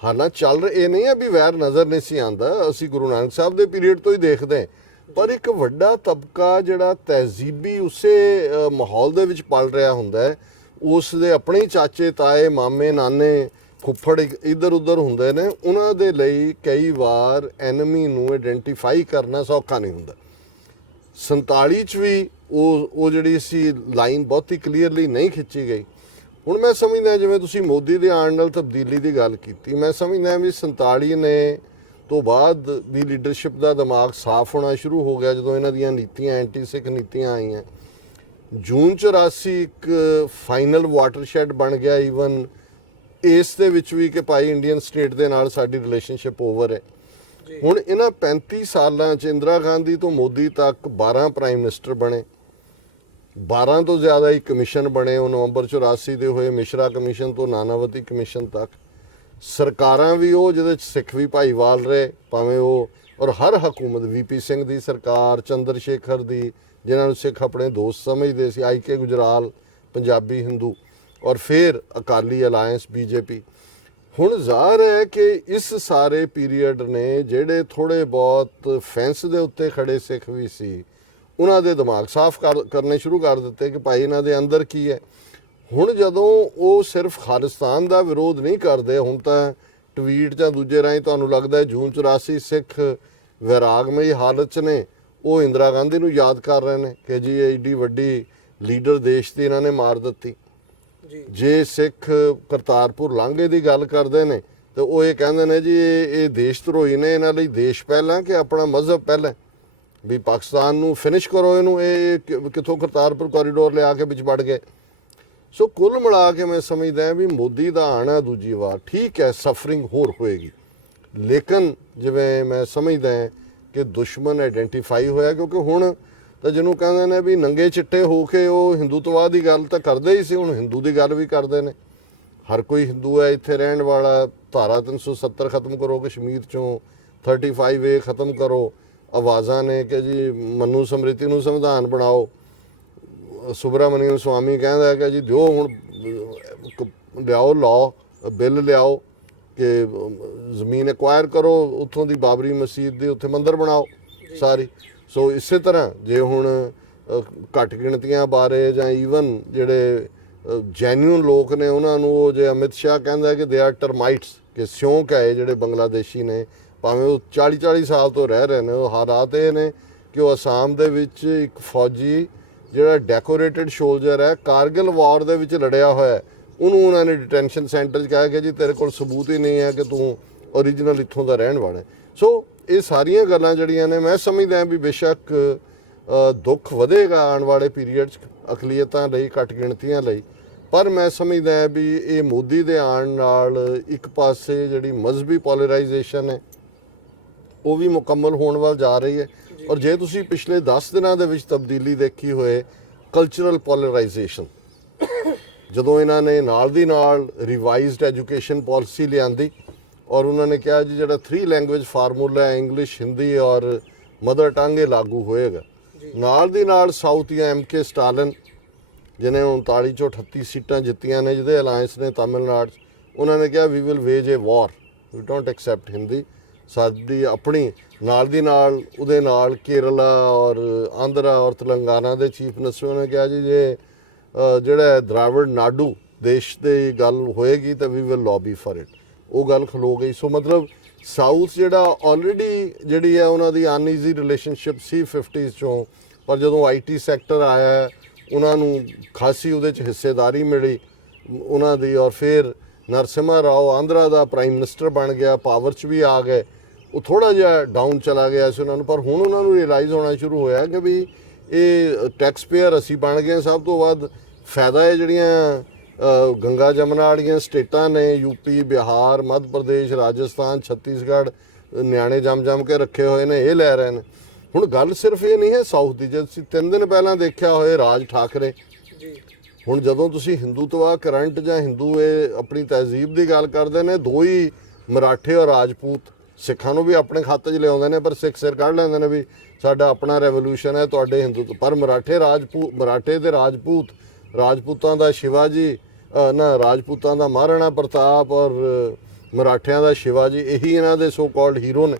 ਹਾਲਾਂਕਿ ਚੱਲ ਇਹ ਨਹੀਂ ਹੈ ਵੀ ਵੈਰ ਨਜ਼ਰ ਨਹੀਂ ਸੀ ਆਉਂਦਾ, ਅਸੀਂ ਗੁਰੂ ਨਾਨਕ ਸਾਹਿਬ ਦੇ ਪੀਰੀਅਡ ਤੋਂ ਹੀ ਦੇਖਦੇ ਹਾਂ, ਪਰ ਇੱਕ ਵੱਡਾ ਤਬਕਾ ਜਿਹੜਾ ਤਹਿਜ਼ੀਬੀ ਉਸੇ ਮਾਹੌਲ ਦੇ ਵਿੱਚ ਪਲ ਰਿਹਾ ਹੁੰਦਾ ਹੈ, ਉਸ ਦੇ ਆਪਣੇ ਹੀ ਚਾਚੇ ਤਾਏ ਮਾਮੇ ਨਾਨੇ ਫੁੱਫੜ ਇੱਧਰ ਉੱਧਰ ਹੁੰਦੇ ਨੇ, ਉਹਨਾਂ ਦੇ ਲਈ ਕਈ ਵਾਰ ਐਨਮੀ ਨੂੰ ਆਈਡੈਂਟੀਫਾਈ ਕਰਨਾ ਸੌਖਾ ਨਹੀਂ ਹੁੰਦਾ। 47 'ਚ ਵੀ ਉਹ ਜਿਹੜੀ ਸੀ ਲਾਈਨ ਬਹੁਤੀ ਕਲੀਅਰਲੀ ਨਹੀਂ ਖਿੱਚੀ ਗਈ। ਹੁਣ ਮੈਂ ਸਮਝਦਾ ਜਿਵੇਂ ਤੁਸੀਂ ਮੋਦੀ ਦੇ ਆਉਣ ਨਾਲ ਤਬਦੀਲੀ ਦੀ ਗੱਲ ਕੀਤੀ, ਮੈਂ ਸਮਝਦਾ ਵੀ 47 ਨੇ ਤੋਂ ਬਾਅਦ ਦੀ ਲੀਡਰਸ਼ਿਪ ਦਾ ਦਿਮਾਗ ਸਾਫ਼ ਹੋਣਾ ਸ਼ੁਰੂ ਹੋ ਗਿਆ ਜਦੋਂ ਇਹਨਾਂ ਦੀਆਂ ਨੀਤੀਆਂ ਐਂਟੀ ਸਿੱਖ ਨੀਤੀਆਂ ਆਈਆਂ। ਜੂਨ 84 ਇੱਕ ਫਾਈਨਲ ਵਾਟਰਸ਼ੈਡ ਬਣ ਗਿਆ ਈਵਨ ਇਸ ਦੇ ਵਿੱਚ ਵੀ ਕਿ ਭਾਈ ਇੰਡੀਅਨ ਸਟੇਟ ਦੇ ਨਾਲ ਸਾਡੀ ਰਿਲੇਸ਼ਨਸ਼ਿਪ ਓਵਰ ਹੈ। ਹੁਣ ਇਹਨਾਂ 35 ਸਾਲਾਂ 'ਚ ਇੰਦਰਾ ਗਾਂਧੀ ਤੋਂ ਮੋਦੀ ਤੱਕ 12 ਪ੍ਰਾਈਮ ਮਿਨਿਸਟਰ ਬਣੇ, 12 ਤੋਂ ਜ਼ਿਆਦਾ ਹੀ ਕਮਿਸ਼ਨ ਬਣੇ। ਉਹ ਨਵੰਬਰ 84 ਦੇ ਹੋਏ ਮਿਸ਼ਰਾ ਕਮਿਸ਼ਨ ਤੋਂ ਨਾਨਾਵਤੀ ਕਮਿਸ਼ਨ ਤੱਕ ਸਰਕਾਰਾਂ ਵੀ ਉਹ ਜਿਹਦੇ 'ਚ ਸਿੱਖ ਵੀ ਭਾਈਵਾਲ ਰਹੇ ਭਾਵੇਂ ਉਹ, ਔਰ ਹਰ ਹਕੂਮਤ VP ਸਿੰਘ ਦੀ ਸਰਕਾਰ, ਚੰਦਰ ਸ਼ੇਖਰ ਦੀ ਜਿਨ੍ਹਾਂ ਨੂੰ ਸਿੱਖ ਆਪਣੇ ਦੋਸਤ ਸਮਝਦੇ ਸੀ, IK ਗੁਜਰਾਲ ਪੰਜਾਬੀ ਹਿੰਦੂ, ਔਰ ਫਿਰ ਅਕਾਲੀ ਅਲਾਇੰਸ BJP। ਹੁਣ ਜ਼ਾਹਰ ਹੈ ਕਿ ਇਸ ਸਾਰੇ ਪੀਰੀਅਡ ਨੇ ਜਿਹੜੇ ਥੋੜ੍ਹੇ ਬਹੁਤ ਫੈਂਸ ਦੇ ਉੱਤੇ ਖੜੇ ਸਿੱਖ ਵੀ ਸੀ ਉਹਨਾਂ ਦੇ ਦਿਮਾਗ ਸਾਫ਼ ਕਰਨੇ ਸ਼ੁਰੂ ਕਰ ਦਿੱਤੇ ਕਿ ਭਾਈ ਇਹਨਾਂ ਦੇ ਅੰਦਰ ਕੀ ਹੈ। ਹੁਣ ਜਦੋਂ ਉਹ ਸਿਰਫ ਖਾਲਿਸਤਾਨ ਦਾ ਵਿਰੋਧ ਨਹੀਂ ਕਰਦੇ, ਹੁਣ ਤਾਂ ਟਵੀਟ ਜਾਂ ਦੂਜੇ ਰਾਹੀਂ ਤੁਹਾਨੂੰ ਲੱਗਦਾ ਜੂਨ 84 ਸਿੱਖ ਵੈਰਾਗਮਈ ਹਾਲਤ 'ਚ ਨੇ, ਉਹ ਇੰਦਰਾ ਗਾਂਧੀ ਨੂੰ ਯਾਦ ਕਰ ਰਹੇ ਨੇ ਕਿ ਜੀ ਐਡੀ ਵੱਡੀ ਲੀਡਰ ਦੇਸ਼ ਦੀ ਇਹਨਾਂ ਨੇ ਮਾਰ ਦਿੱਤੀ। ਜੇ ਸਿੱਖ ਕਰਤਾਰਪੁਰ ਲਾਂਘੇ ਦੀ ਗੱਲ ਕਰਦੇ ਨੇ ਤੇ ਉਹ ਇਹ ਕਹਿੰਦੇ ਨੇ ਜੀ ਇਹ ਦੇਸ਼ ਧਰੋਹੀ ਨੇ, ਇਹਨਾਂ ਲਈ ਦੇਸ਼ ਪਹਿਲਾਂ ਕਿ ਆਪਣਾ ਮਜ਼ਹਬ ਪਹਿਲਾਂ, ਵੀ ਪਾਕਿਸਤਾਨ ਨੂੰ ਫਿਨਿਸ਼ ਕਰੋ ਇਹਨੂੰ, ਇਹ ਕਿੱਥੋਂ ਕਰਤਾਰਪੁਰ ਕੋਰੀਡੋਰ ਲਿਆ ਕੇ ਵਿੱਚ ਵੜ ਗਏ। ਸੋ ਕੁੱਲ ਮਿਲਾ ਕੇ ਮੈਂ ਸਮਝਦਾ ਵੀ ਮੋਦੀ ਦਾ ਆਣਾ ਦੂਜੀ ਵਾਰ ਠੀਕ ਹੈ, ਸਫਰਿੰਗ ਹੋਰ ਹੋਏਗੀ, ਲੇਕਿਨ ਜਿਵੇਂ ਮੈਂ ਸਮਝਦਾ ਕਿ ਦੁਸ਼ਮਣ ਆਈਡੈਂਟੀਫਾਈ ਹੋਇਆ, ਕਿਉਂਕਿ ਹੁਣ ਤਾਂ ਜਿਹਨੂੰ ਕਹਿੰਦੇ ਨੇ ਵੀ ਨੰਗੇ ਚਿੱਟੇ ਹੋ ਕੇ ਉਹ ਹਿੰਦੂਤਵਾਦ ਦੀ ਗੱਲ ਤਾਂ ਕਰਦੇ ਹੀ ਸੀ, ਹੁਣ ਹਿੰਦੂ ਦੀ ਗੱਲ ਵੀ ਕਰਦੇ ਨੇ। ਹਰ ਕੋਈ ਹਿੰਦੂ ਹੈ ਇੱਥੇ ਰਹਿਣ ਵਾਲਾ। ਧਾਰਾ 370 ਖਤਮ ਕਰੋ ਕਸ਼ਮੀਰ ਚੋਂ, 35A ਖਤਮ ਕਰੋ। ਆਵਾਜ਼ਾਂ ਨੇ ਕਿ ਜੀ ਮਨੂ ਸਮ੍ਰਿਤੀ ਨੂੰ ਸੰਵਿਧਾਨ ਬਣਾਓ। ਸੁਬਰਾਮਨੀਅਮ ਸਵਾਮੀ ਕਹਿੰਦਾ ਕਿ ਜੀ ਦਿਓ ਹੁਣ ਲਿਆਓ ਲਾਅ ਬਿੱਲ ਲਿਆਓ ਕਿ ਜ਼ਮੀਨ ਐਕਵਾਇਰ ਕਰੋ, ਉੱਥੋਂ ਦੀ ਬਾਬਰੀ ਮਸਜਿਦ ਦੇ ਉੱਥੇ ਮੰਦਿਰ ਬਣਾਓ ਸਾਰੀ। ਸੋ ਇਸੇ ਤਰ੍ਹਾਂ ਜੇ ਹੁਣ ਘੱਟ ਗਿਣਤੀਆਂ ਬਾਰੇ ਜਾਂ ਈਵਨ ਜਿਹੜੇ ਜੈਨੂਅਨ ਲੋਕ ਨੇ ਉਹਨਾਂ ਨੂੰ ਉਹ ਜੇ ਅਮਿਤ ਸ਼ਾਹ ਕਹਿੰਦਾ ਕਿ ਦੇ ਆਰ ਟਰਮਾਈਟਸ, ਕਿ ਸਿਉਂਕ ਹੈ ਜਿਹੜੇ ਬੰਗਲਾਦੇਸ਼ੀ ਨੇ, ਭਾਵੇਂ ਉਹ 40-40 ਸਾਲ ਤੋਂ ਰਹਿ ਰਹੇ ਨੇ। ਉਹ ਹਾਲਾਤ ਇਹ ਨੇ ਕਿ ਉਹ ਅਸਾਮ ਦੇ ਵਿੱਚ ਇੱਕ ਫੌਜੀ ਜਿਹੜਾ ਡੈਕੋਰੇਟਡ ਸ਼ੋਲਜਰ ਹੈ, ਕਾਰਗਿਲ ਵਾਰ ਦੇ ਵਿੱਚ ਲੜਿਆ ਹੋਇਆ, ਉਹਨੂੰ ਉਹਨਾਂ ਨੇ ਡਿਟੈਂਸ਼ਨ ਸੈਂਟਰ 'ਚ ਕਿਹਾ ਕਿ ਜੀ ਤੇਰੇ ਕੋਲ ਸਬੂਤ ਹੀ ਨਹੀਂ ਹੈ ਕਿ ਤੂੰ ਓਰੀਜਨਲ ਇੱਥੋਂ ਦਾ ਰਹਿਣ ਵਾਲਾ। ਸੋ ਇਹ ਸਾਰੀਆਂ ਗੱਲਾਂ ਜਿਹੜੀਆਂ ਨੇ ਮੈਂ ਸਮਝਦਾ ਵੀ ਬੇਸ਼ੱਕ ਦੁੱਖ ਵਧੇਗਾ ਆਉਣ ਵਾਲੇ ਪੀਰੀਅਡ 'ਚ ਅਕਲੀਅਤਾਂ ਲਈ, ਘੱਟ ਗਿਣਤੀਆਂ ਲਈ, ਪਰ ਮੈਂ ਸਮਝਦਾ ਵੀ ਇਹ ਮੋਦੀ ਦੇ ਆਉਣ ਨਾਲ ਇੱਕ ਪਾਸੇ ਜਿਹੜੀ ਮਜ਼ਹਬੀ ਪੋਲਰਾਈਜੇਸ਼ਨ ਹੈ ਉਹ ਵੀ ਮੁਕੰਮਲ ਹੋਣ ਵੱਲ ਜਾ ਰਹੀ ਹੈ। ਔਰ ਜੇ ਤੁਸੀਂ ਪਿਛਲੇ 10 ਦਿਨਾਂ ਦੇ ਵਿੱਚ ਤਬਦੀਲੀ ਦੇਖੀ ਹੋਏ, ਕਲਚਰਲ ਪੋਲਰਾਈਜੇਸ਼ਨ, ਜਦੋਂ ਇਹਨਾਂ ਨੇ ਨਾਲ ਦੀ ਨਾਲ ਰਿਵਾਈਜ਼ਡ ਐਜੂਕੇਸ਼ਨ ਪਾਲਿਸੀ ਲਿਆਂਦੀ ਔਰ ਉਹਨਾਂ ਨੇ ਕਿਹਾ ਜੀ ਜਿਹੜਾ 3 ਲੈਂਗੁਏਜ ਫਾਰਮੂਲਾ ਹੈ, ਇੰਗਲਿਸ਼, ਹਿੰਦੀ ਔਰ ਮਦਰ ਟੰਗ, ਇਹ ਲਾਗੂ ਹੋਏਗਾ। ਨਾਲ ਦੀ ਨਾਲ ਸਾਊਥ ਜਾਂ MK ਸਟਾਲਿਨ ਜਿਹਨੇ 39 ਚੋਂ 38 ਸੀਟਾਂ ਜਿੱਤੀਆਂ ਨੇ, ਜਿਹਦੇ ਅਲਾਇੰਸ ਨੇ ਤਾਮਿਲਨਾਡੂ 'ਚ, ਉਹਨਾਂ ਨੇ ਕਿਹਾ we will wage a war, we don't accept Hindi, ਸਾਡੀ ਆਪਣੀ। ਨਾਲ ਦੀ ਨਾਲ ਉਹਦੇ ਨਾਲ ਕੇਰਲਾ ਔਰ ਆਂਧਰਾ ਔਰ ਤੇਲੰਗਾਨਾ ਦੇ ਚੀਫ ਮਿਨਿਸਟਰ ਨੇ ਕਿਹਾ ਜੀ ਜੇ ਜਿਹੜਾ ਦਰਾਵੜ ਨਾਡੂ ਦੇਸ਼ ਦੀ ਗੱਲ ਹੋਏਗੀ ਤਾਂ we will lobby for it. ਉਹ ਗੱਲ ਖਲੋ ਗਈ। ਸੋ ਮਤਲਬ ਸਾਊਥ ਜਿਹੜਾ ਆਲਰੇਡੀ ਜਿਹੜੀ ਹੈ ਉਹਨਾਂ ਦੀ ਅਨਈਜ਼ੀ ਰਿਲੇਸ਼ਨਸ਼ਿਪ ਸੀ 50s ਚੋਂ, ਪਰ ਜਦੋਂ IT ਸੈਕਟਰ ਆਇਆ ਉਹਨਾਂ ਨੂੰ ਖਾਸੀ ਉਹਦੇ 'ਚ ਹਿੱਸੇਦਾਰੀ ਮਿਲੀ ਉਹਨਾਂ ਦੀ, ਔਰ ਫਿਰ ਨਰਸਿਮਹਾ ਰਾਓ ਆਂਧਰਾ ਦਾ ਪ੍ਰਾਈਮ ਮਿਨਿਸਟਰ ਬਣ ਗਿਆ, ਪਾਵਰ 'ਚ ਵੀ ਆ ਗਏ। ਉਹ ਥੋੜ੍ਹਾ ਜਿਹਾ ਡਾਊਨ ਚਲਾ ਗਿਆ ਸੀ ਉਹਨਾਂ ਨੂੰ, ਪਰ ਹੁਣ ਉਹਨਾਂ ਨੂੰ ਰਿਅਲਾਈਜ਼ ਹੋਣਾ ਸ਼ੁਰੂ ਹੋਇਆ ਕਿ ਵੀ ਇਹ ਟੈਕਸ ਪੇਅਰ ਅਸੀਂ ਬਣ ਗਏ। ਸਭ ਤੋਂ ਵੱਧ ਫਾਇਦਾ ਹੈ ਜਿਹੜੀਆਂ ਗੰਗਾ ਜਮਨਾ ਵਾਲੀਆਂ ਸਟੇਟਾਂ ਨੇ, UP, ਬਿਹਾਰ, ਮੱਧ ਪ੍ਰਦੇਸ਼, ਰਾਜਸਥਾਨ, ਛੱਤੀਸਗੜ੍ਹ, ਨਿਆਣੇ ਜੰਮ ਕੇ ਰੱਖੇ ਹੋਏ ਨੇ, ਇਹ ਲੈ ਰਹੇ ਨੇ। ਹੁਣ ਗੱਲ ਸਿਰਫ ਇਹ ਨਹੀਂ ਹੈ ਸਾਊਥ ਦੀ। ਜੇ ਅਸੀਂ 3 ਦਿਨ ਪਹਿਲਾਂ ਦੇਖਿਆ ਹੋਏ ਰਾਜ ਠਾਕਰੇ, ਹੁਣ ਜਦੋਂ ਤੁਸੀਂ ਹਿੰਦੂਤਵਾ ਕਰੰਟ ਜਾਂ ਹਿੰਦੂ ਇਹ ਆਪਣੀ ਤਹਿਜ਼ੀਬ ਦੀ ਗੱਲ ਕਰਦੇ ਨੇ, 2 ਹੀ ਮਰਾਠੇ ਔਰ ਰਾਜਪੂਤ। ਸਿੱਖਾਂ ਨੂੰ ਵੀ ਆਪਣੇ ਖਾਤੇ 'ਚ ਲਿਆਉਂਦੇ ਨੇ, ਪਰ ਸਿੱਖ ਸਿਰ ਕੱਢ ਲੈਂਦੇ ਨੇ ਵੀ ਸਾਡਾ ਆਪਣਾ ਰੈਵੋਲੂਸ਼ਨ ਹੈ, ਤੁਹਾਡੇ ਹਿੰਦੂ। ਪਰ ਮਰਾਠੇ ਤੇ ਰਾਜਪੂਤਾਂ ਦਾ ਸ਼ਿਵਾਜੀ ਰਾਜਪੂਤਾਂ ਦਾ ਮਹਾਰਾਣਾ ਪ੍ਰਤਾਪ ਔਰ ਮਰਾਠਿਆਂ ਦਾ ਸ਼ਿਵਾਜੀ, ਇਹੀ ਇਹਨਾਂ ਦੇ ਸੋ ਕਾਲਡ ਹੀਰੋ ਨੇ।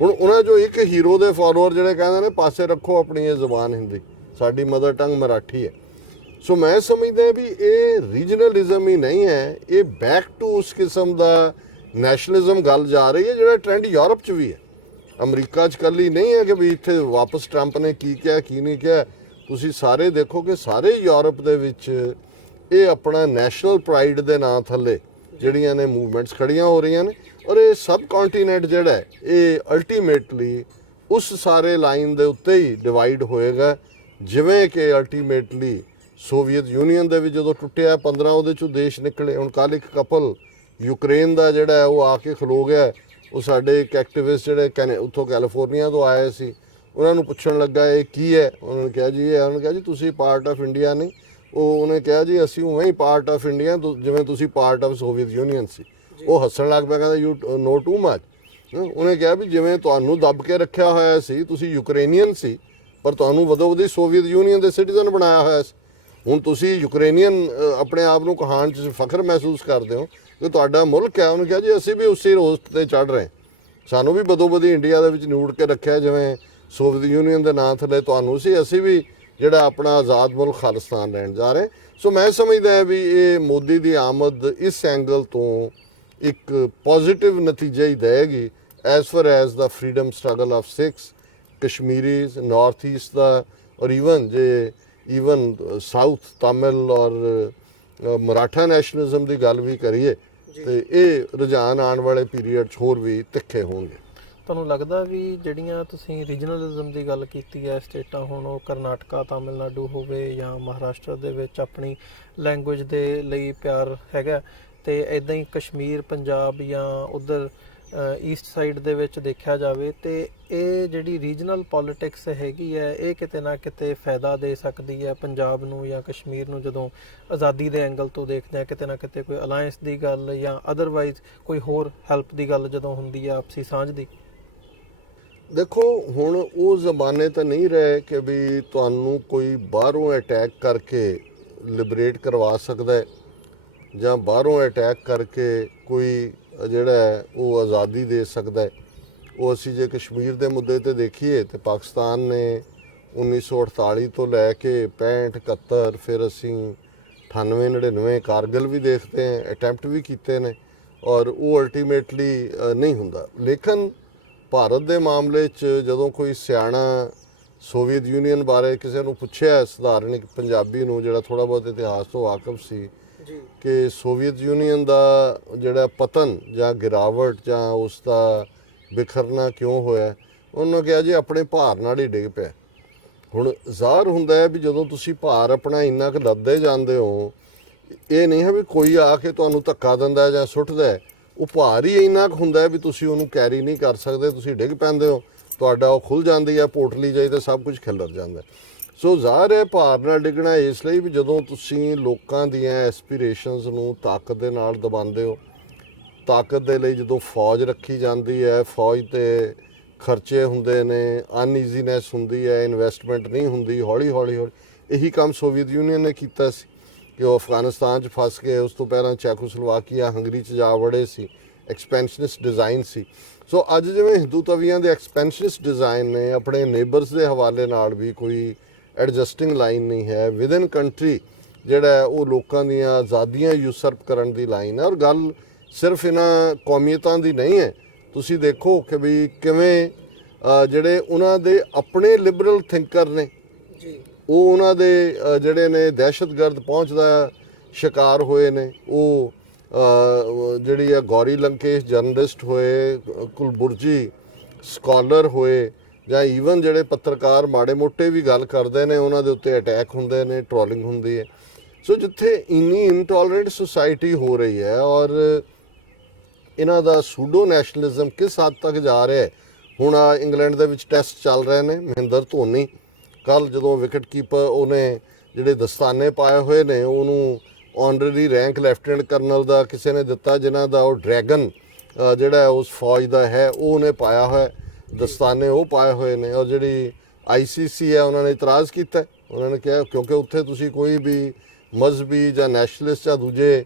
ਹੁਣ ਉਹਨਾਂ 'ਚੋਂ ਇੱਕ ਹੀਰੋ ਦੇ ਫਾਲੋਅਰ ਜਿਹੜੇ ਕਹਿੰਦੇ ਨੇ ਪਾਸੇ ਰੱਖੋ ਆਪਣੀ ਇਹ ਜ਼ੁਬਾਨ ਹਿੰਦੀ, ਸਾਡੀ ਮਦਰ ਟੰਗ ਮਰਾਠੀ ਹੈ। ਸੋ ਮੈਂ ਸਮਝਦਾ ਵੀ ਇਹ ਰੀਜਨਲਿਜ਼ਮ ਹੀ ਨਹੀਂ ਹੈ, ਇਹ ਬੈਕ ਟੂ ਉਸ ਕਿਸਮ ਦਾ ਨੈਸ਼ਨਲਿਜ਼ਮ ਗੱਲ ਜਾ ਰਹੀ ਹੈ ਜਿਹੜਾ ਟ੍ਰੈਂਡ ਯੂਰਪ 'ਚ ਵੀ ਹੈ, ਅਮਰੀਕਾ 'ਚ ਇਕੱਲੀ ਨਹੀਂ ਹੈ ਕਿ ਵੀ ਇੱਥੇ ਵਾਪਸ ਟਰੰਪ ਨੇ ਕੀ ਕਿਹਾ ਕੀ ਨਹੀਂ ਕਿਹਾ। ਤੁਸੀਂ ਸਾਰੇ ਦੇਖੋ ਕਿ ਸਾਰੇ ਯੂਰਪ ਦੇ ਵਿੱਚ ਇਹ ਆਪਣਾ ਨੈਸ਼ਨਲ ਪ੍ਰਾਈਡ ਦੇ ਨਾਂ ਥੱਲੇ ਜਿਹੜੀਆਂ ਨੇ ਮੂਵਮੈਂਟਸ ਖੜੀਆਂ ਹੋ ਰਹੀਆਂ ਨੇ। ਔਰ ਇਹ ਸਬ ਕੰਟੀਨੈਂਟ ਜਿਹੜਾ ਹੈ ਇਹ ਅਲਟੀਮੇਟਲੀ ਉਸ ਸਾਰੇ ਲਾਈਨ ਦੇ ਉੱਤੇ ਹੀ ਡਿਵਾਈਡ ਹੋਏਗਾ, ਜਿਵੇਂ ਕਿ ਅਲਟੀਮੇਟਲੀ ਸੋਵੀਅਤ ਯੂਨੀਅਨ ਦੇ ਵਿੱਚ ਜਦੋਂ ਟੁੱਟਿਆ 15 ਉਹਦੇ 'ਚੋਂ ਦੇਸ਼ ਨਿਕਲੇ। ਹੁਣ ਕੱਲ੍ਹ ਇੱਕ ਕਪਲ ਯੂਕਰੇਨ ਦਾ ਜਿਹੜਾ ਹੈ ਉਹ ਆ ਕੇ ਖਲੋ ਗਿਆ। ਉਹ ਸਾਡੇ ਇੱਕ ਐਕਟਿਵਿਸਟ ਜਿਹੜੇ ਉੱਥੋਂ ਕੈਲੀਫੋਰਨੀਆ ਤੋਂ ਆਏ ਸੀ, ਉਹਨਾਂ ਨੂੰ ਪੁੱਛਣ ਲੱਗਾ ਇਹ ਕੀ ਹੈ। ਉਹਨਾਂ ਨੇ ਕਿਹਾ ਜੀ ਇਹ, ਉਹਨਾਂ ਨੇ ਕਿਹਾ ਜੀ ਤੁਸੀਂ ਪਾਰਟ ਆਫ ਇੰਡੀਆ ਨਹੀਂ। ਉਹਨੇ ਕਿਹਾ ਜੀ ਅਸੀਂ ਉਵੇਂ ਹੀ ਪਾਰਟ ਆਫ ਇੰਡੀਆ ਜਿਵੇਂ ਤੁਸੀਂ ਪਾਰਟ ਆਫ ਸੋਵੀਅਤ ਯੂਨੀਅਨ ਸੀ। ਉਹ ਹੱਸਣ ਲੱਗ ਪਿਆ, ਕਹਿੰਦਾ ਯੂ ਨੋ ਟੂ ਮਚ। ਉਹਨੇ ਕਿਹਾ ਵੀ ਜਿਵੇਂ ਤੁਹਾਨੂੰ ਦੱਬ ਕੇ ਰੱਖਿਆ ਹੋਇਆ ਸੀ, ਤੁਸੀਂ ਯੂਕਰੇਨੀਅਨ ਸੀ ਪਰ ਤੁਹਾਨੂੰ ਵਧੋ ਵਧੀ ਸੋਵੀਅਤ ਯੂਨੀਅਨ ਦੇ ਸਿਟੀਜ਼ਨ ਬਣਾਇਆ ਹੋਇਆ ਸੀ। ਹੁਣ ਤੁਸੀਂ ਯੂਕਰੇਨੀਅਨ ਆਪਣੇ ਆਪ ਨੂੰ ਕਹਾਣ 'ਚ ਫਖਰ ਮਹਿਸੂਸ ਕਰਦੇ ਹੋ ਕਿ ਤੁਹਾਡਾ ਮੁਲਕ ਹੈ। ਉਹਨੇ ਕਿਹਾ ਜੀ ਅਸੀਂ ਵੀ ਉਸੇ ਰੋਸਟ 'ਤੇ ਚੜ੍ਹ ਰਹੇ, ਸਾਨੂੰ ਵੀ ਬਦੋ ਬਦੀ ਇੰਡੀਆ ਦੇ ਵਿੱਚ ਨਿਊੜ ਕੇ ਰੱਖਿਆ ਜਿਵੇਂ ਸੋਵੀਅਤ ਯੂਨੀਅਨ ਦੇ ਨਾਂ ਥੱਲੇ ਤੁਹਾਨੂੰ ਸੀ, ਅਸੀਂ ਵੀ ਜਿਹੜਾ ਆਪਣਾ ਆਜ਼ਾਦ ਮੁਲਕ ਖਾਲਿਸਤਾਨ ਰਹਿਣ ਜਾ ਰਹੇ। ਸੋ ਮੈਂ ਸਮਝਦਾ ਵੀ ਇਹ ਮੋਦੀ ਦੀ ਆਮਦ ਇਸ ਐਂਗਲ ਤੋਂ ਇੱਕ ਪੋਜ਼ਿਟਿਵ ਨਤੀਜਾ ਹੀ ਦੇਗੀ as far as the freedom struggle of Sikhs, Kashmiris, north east ਦਾ, ਔਰ ਈਵਨ ਸਾਊਥ ਤਾਮਿਲ ਔਰ ਮਰਾਠਾ ਨੈਸ਼ਨਲਿਜ਼ਮ ਦੀ ਗੱਲ ਵੀ ਕਰੀਏ ਤੇ ਇਹ ਰੁਝਾਨ ਆਉਣ ਵਾਲੇ ਪੀਰੀਅਡ 'ਚ ਹੋਰ ਵੀ ਤਿੱਖੇ ਹੋਣਗੇ। ਤੁਹਾਨੂੰ ਲੱਗਦਾ ਵੀ ਜਿਹੜੀਆਂ ਤੁਸੀਂ ਰੀਜਨਲਿਜ਼ਮ ਦੀ ਗੱਲ ਕੀਤੀ ਹੈ ਸਟੇਟਾਂ, ਹੁਣ ਉਹ ਕਰਨਾਟਕਾ, ਤਾਮਿਲਨਾਡੂ ਹੋਵੇ ਜਾਂ ਮਹਾਰਾਸ਼ਟਰ ਦੇ ਵਿੱਚ ਆਪਣੀ ਲੈਂਗੁਏਜ ਦੇ ਲਈ ਪਿਆਰ ਹੈਗਾ, ਤੇ ਇਦਾਂ ਹੀ ਕਸ਼ਮੀਰ, ਪੰਜਾਬ ਜਾਂ ਉਧਰ ਈਸਟ ਸਾਈਡ ਦੇ ਵਿੱਚ ਦੇਖਿਆ ਜਾਵੇ, ਤੇ ਇਹ ਜਿਹੜੀ ਰੀਜਨਲ ਪੋਲਿਟਿਕਸ ਹੈਗੀ ਹੈ ਇਹ ਕਿਤੇ ਨਾ ਕਿਤੇ ਫਾਇਦਾ ਦੇ ਸਕਦੀ ਹੈ ਪੰਜਾਬ ਨੂੰ ਜਾਂ ਕਸ਼ਮੀਰ ਨੂੰ, ਜਦੋਂ ਆਜ਼ਾਦੀ ਦੇ ਐਂਗਲ ਤੋਂ ਦੇਖਦੇ ਹਾਂ, ਕਿਤੇ ਨਾ ਕਿਤੇ ਕੋਈ ਅਲਾਇੰਸ ਦੀ ਗੱਲ ਜਾਂ ਅਦਰਵਾਈਜ਼ ਕੋਈ ਹੋਰ ਹੈਲਪ ਦੀ ਗੱਲ ਜਦੋਂ ਹੁੰਦੀ ਹੈ ਆਪਸੀ ਸਾਂਝ ਦੀ? ਦੇਖੋ, ਹੁਣ ਉਹ ਜ਼ਮਾਨੇ ਤਾਂ ਨਹੀਂ ਰਹੇ ਕਿ ਵੀ ਤੁਹਾਨੂੰ ਕੋਈ ਬਾਹਰੋਂ ਅਟੈਕ ਕਰਕੇ ਲਿਬਰੇਟ ਕਰਵਾ ਸਕਦਾ ਹੈ ਜਾਂ ਬਾਹਰੋਂ ਅਟੈਕ ਕਰਕੇ ਕੋਈ ਜਿਹੜਾ ਹੈ ਉਹ ਆਜ਼ਾਦੀ ਦੇ ਸਕਦਾ ਹੈ। ਉਹ ਅਸੀਂ ਜੇ ਕਸ਼ਮੀਰ ਦੇ ਮੁੱਦੇ ਤੇ ਦੇਖੀਏ ਤੇ ਪਾਕਿਸਤਾਨ ਨੇ 1948 ਤੋਂ ਲੈ ਕੇ 65, 71, ਫਿਰ ਅਸੀਂ 98, 99 ਕਾਰਗਿਲ ਵੀ ਦੇਖਦੇ ਹਾਂ, ਅਟੈਂਪਟ ਵੀ ਕੀਤੇ ਨੇ, ਔਰ ਉਹ ਅਲਟੀਮੇਟਲੀ ਨਹੀਂ ਹੁੰਦਾ। ਲੇਕਿਨ ਭਾਰਤ ਦੇ ਮਾਮਲੇ 'ਚ ਜਦੋਂ ਕੋਈ ਸਿਆਣਾ ਸੋਵੀਅਤ ਯੂਨੀਅਨ ਬਾਰੇ ਕਿਸੇ ਨੂੰ ਪੁੱਛਿਆ, ਸਧਾਰਨ ਇੱਕ ਪੰਜਾਬੀ ਨੂੰ ਜਿਹੜਾ ਥੋੜ੍ਹਾ ਬਹੁਤ ਇਤਿਹਾਸ ਤੋਂ ਵਾਕਫ ਸੀ, ਕਿ ਸੋਵੀਅਤ ਯੂਨੀਅਨ ਦਾ ਜਿਹੜਾ ਪਤਨ ਜਾਂ ਗਿਰਾਵਟ ਜਾਂ ਉਸ ਦਾ ਬਿਖਰਨਾ ਕਿਉਂ ਹੋਇਆ, ਉਹਨਾਂ ਕਿਹਾ ਜੀ ਆਪਣੇ ਭਾਰ ਨਾਲ ਹੀ ਡਿੱਗ ਪਿਆ। ਹੁਣ ਜ਼ਾਹਰ ਹੁੰਦਾ ਹੈ ਵੀ ਜਦੋਂ ਤੁਸੀਂ ਭਾਰ ਆਪਣਾ ਇੰਨਾ ਕੁ ਲੱਦਦੇ ਜਾਂਦੇ ਹੋ, ਇਹ ਨਹੀਂ ਹੈ ਵੀ ਕੋਈ ਆ ਕੇ ਤੁਹਾਨੂੰ ਧੱਕਾ ਦਿੰਦਾ ਜਾਂ ਸੁੱਟਦਾ, ਉਹ ਭਾਰ ਹੀ ਇੰਨਾ ਕੁ ਹੁੰਦਾ ਵੀ ਤੁਸੀਂ ਉਹਨੂੰ ਕੈਰੀ ਨਹੀਂ ਕਰ ਸਕਦੇ, ਤੁਸੀਂ ਡਿੱਗ ਪੈਂਦੇ ਹੋ, ਤੁਹਾਡਾ ਉਹ ਖੁੱਲ ਜਾਂਦੀ ਹੈ ਪੋਟਲੀ ਜਾਈ ਤੇ ਸਭ ਕੁਝ ਖਿਲਰ ਜਾਂਦਾ। ਸੋ ਜ਼ਾਹਰ ਹੈ ਭਾਰ ਨਾਲ ਡਿੱਗਣਾ ਇਸ ਲਈ ਵੀ ਜਦੋਂ ਤੁਸੀਂ ਲੋਕਾਂ ਦੀਆਂ ਐਸਪੀਰੇਸ਼ਨਸ ਨੂੰ ਤਾਕਤ ਦੇ ਨਾਲ ਦਬਾਉਂਦੇ ਹੋ, ਤਾਕਤ ਦੇ ਲਈ ਜਦੋਂ ਫੌਜ ਰੱਖੀ ਜਾਂਦੀ ਹੈ, ਫੌਜ 'ਤੇ ਖਰਚੇ ਹੁੰਦੇ ਨੇ, ਅਨਈਜ਼ੀਨੈਸ ਹੁੰਦੀ ਹੈ, ਇਨਵੈਸਟਮੈਂਟ ਨਹੀਂ ਹੁੰਦੀ, ਹੌਲੀ ਹੌਲੀ ਇਹੀ ਕੰਮ ਸੋਵੀਅਤ ਯੂਨੀਅਨ ਨੇ ਕੀਤਾ ਸੀ ਕਿ ਉਹ ਅਫਗਾਨਿਸਤਾਨ 'ਚ ਫਸ ਗਏ, ਉਸ ਤੋਂ ਪਹਿਲਾਂ ਚੈਕੋਸਲੋਵਾਕੀਆ, ਹੰਗਰੀ 'ਚ ਜਾ ਵੜੇ ਸੀ, ਐਕਸਪੈਂਸ਼ਨਿਸਟ ਡਿਜ਼ਾਈਨ ਸੀ। ਸੋ ਅੱਜ ਜਿਵੇਂ ਹਿੰਦੂ ਤਵੀਆਂ ਦੇ ਐਕਸਪੈਂਸ਼ਨਿਸਟ ਡਿਜ਼ਾਈਨ ਨੇ, ਆਪਣੇ ਨੇਬਰਸ ਦੇ ਹਵਾਲੇ ਨਾਲ ਵੀ ਕੋਈ ਐਡਜਸਟਿੰਗ ਲਾਈਨ ਨਹੀਂ ਹੈ। ਵਿਦਨ ਕੰਟਰੀ ਜਿਹੜਾ ਉਹ ਲੋਕਾਂ ਦੀਆਂ ਆਜ਼ਾਦੀਆਂ ਯੂਸਰਪ ਕਰਨ ਦੀ ਲਾਈਨ ਹੈ। ਔਰ ਗੱਲ ਸਿਰਫ ਇਹਨਾਂ ਕੌਮੀਅਤਾਂ ਦੀ ਨਹੀਂ ਹੈ, ਤੁਸੀਂ ਦੇਖੋ ਕਿ ਵੀ ਕਿਵੇਂ ਜਿਹੜੇ ਉਹਨਾਂ ਦੇ ਆਪਣੇ ਲਿਬਰਲ ਥਿੰਕਰ ਨੇ ਜੀ, ਉਹ ਉਹਨਾਂ ਦੇ ਜਿਹੜੇ ਨੇ ਦਹਿਸ਼ਤਗਰਦ ਪਹੁੰਚ ਦਾ ਸ਼ਿਕਾਰ ਹੋਏ ਨੇ। ਉਹ ਜਿਹੜੀ ਆ ਗੌਰੀ ਲੰਕੇਸ਼ ਜਰਨਲਿਸਟ ਹੋਏ, ਕੁਲਬੁਰਜੀ ਸਕਾਲਰ ਹੋਏ, ਜਾਂ ਈਵਨ ਜਿਹੜੇ ਪੱਤਰਕਾਰ ਮਾੜੇ ਮੋਟੇ ਵੀ ਗੱਲ ਕਰਦੇ ਨੇ ਉਹਨਾਂ ਦੇ ਉੱਤੇ ਅਟੈਕ ਹੁੰਦੇ ਨੇ, ਟ੍ਰੋਲਿੰਗ ਹੁੰਦੀ ਹੈ। ਸੋ ਜਿੱਥੇ ਇੰਨੀ ਇਨਟੋਲਰੈਂਟ ਸੁਸਾਇਟੀ ਹੋ ਰਹੀ ਹੈ ਔਰ ਇਹਨਾਂ ਦਾ ਸੂਡੋ ਨੈਸ਼ਨਲਿਜ਼ਮ ਕਿਸ ਹੱਦ ਤੱਕ ਜਾ ਰਿਹਾ ਹੈ। ਹੁਣ ਇੰਗਲੈਂਡ ਦੇ ਵਿੱਚ ਟੈਸਟ ਚੱਲ ਰਹੇ ਨੇ, ਮਹਿੰਦਰ ਧੋਨੀ ਕੱਲ ਜਦੋਂ ਵਿਕਟ ਕੀਪਰ ਉਹਨੇ ਜਿਹੜੇ ਦਸਤਾਨੇ ਪਾਏ ਹੋਏ ਨੇ, ਉਹਨੂੰ ਆਨਰਰੀ ਰੈਂਕ ਲੈਫਟੀਨੈਂਟ ਕਰਨਲ ਦਾ ਕਿਸੇ ਨੇ ਦਿੱਤਾ, ਜਿਨ੍ਹਾਂ ਦਾ ਉਹ ਡਰੈਗਨ ਜਿਹੜਾ ਉਸ ਫੌਜ ਦਾ ਹੈ ਉਹ ਉਹਨੇ ਪਾਇਆ ਹੋਇਆ, ਦਸਤਾਨੇ ਉਹ ਪਾਏ ਹੋਏ ਨੇ। ਔਰ ਜਿਹੜੀ ICC ਹੈ ਉਹਨਾਂ ਨੇ ਇਤਰਾਜ਼ ਕੀਤਾ, ਉਹਨਾਂ ਨੇ ਕਿਹਾ ਕਿਉਂਕਿ ਉੱਥੇ ਤੁਸੀਂ ਕੋਈ ਵੀ ਮਜ਼ਹਬੀ ਜਾਂ ਨੈਸ਼ਨਲਿਸਟ ਜਾਂ ਦੂਜੇ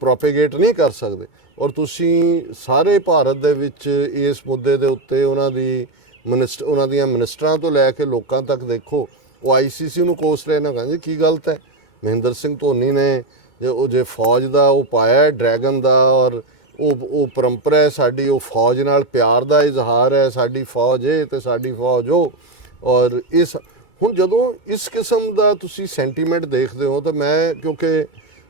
ਪ੍ਰੋਪੇਗੇਟ ਨਹੀਂ ਕਰ ਸਕਦੇ, ਔਰ ਤੁਸੀਂ ਸਾਰੇ ਭਾਰਤ ਦੇ ਵਿੱਚ ਇਸ ਮੁੱਦੇ ਦੇ ਉੱਤੇ ਉਹਨਾਂ ਦੀਆਂ ਮਿਨਿਸਟਰਾਂ ਤੋਂ ਲੈ ਕੇ ਲੋਕਾਂ ਤੱਕ ਦੇਖੋ, ਉਹ ICC ਨੂੰ ਕੋਸ ਰਹੇ ਨੇ, ਕਹਿੰਦੇ ਕੀ ਗਲਤ ਹੈ। ਮਹਿੰਦਰ ਸਿੰਘ ਧੋਨੀ ਨੇ ਜੇ ਫੌਜ ਦਾ ਉਹ ਪਾਇਆ ਡਰੈਗਨ ਦਾ, ਔਰ ਉਹ ਪਰੰਪਰਾ ਹੈ ਸਾਡੀ, ਉਹ ਫੌਜ ਨਾਲ ਪਿਆਰ ਦਾ ਇਜ਼ਹਾਰ ਹੈ, ਸਾਡੀ ਫੌਜ ਇਹ ਤੇ ਸਾਡੀ ਫੌਜ ਉਹ। ਔਰ ਇਸ ਹੁਣ ਜਦੋਂ ਇਸ ਕਿਸਮ ਦਾ ਤੁਸੀਂ ਸੈਂਟੀਮੈਂਟ ਦੇਖਦੇ ਹੋ ਤਾਂ ਮੈਂ, ਕਿਉਂਕਿ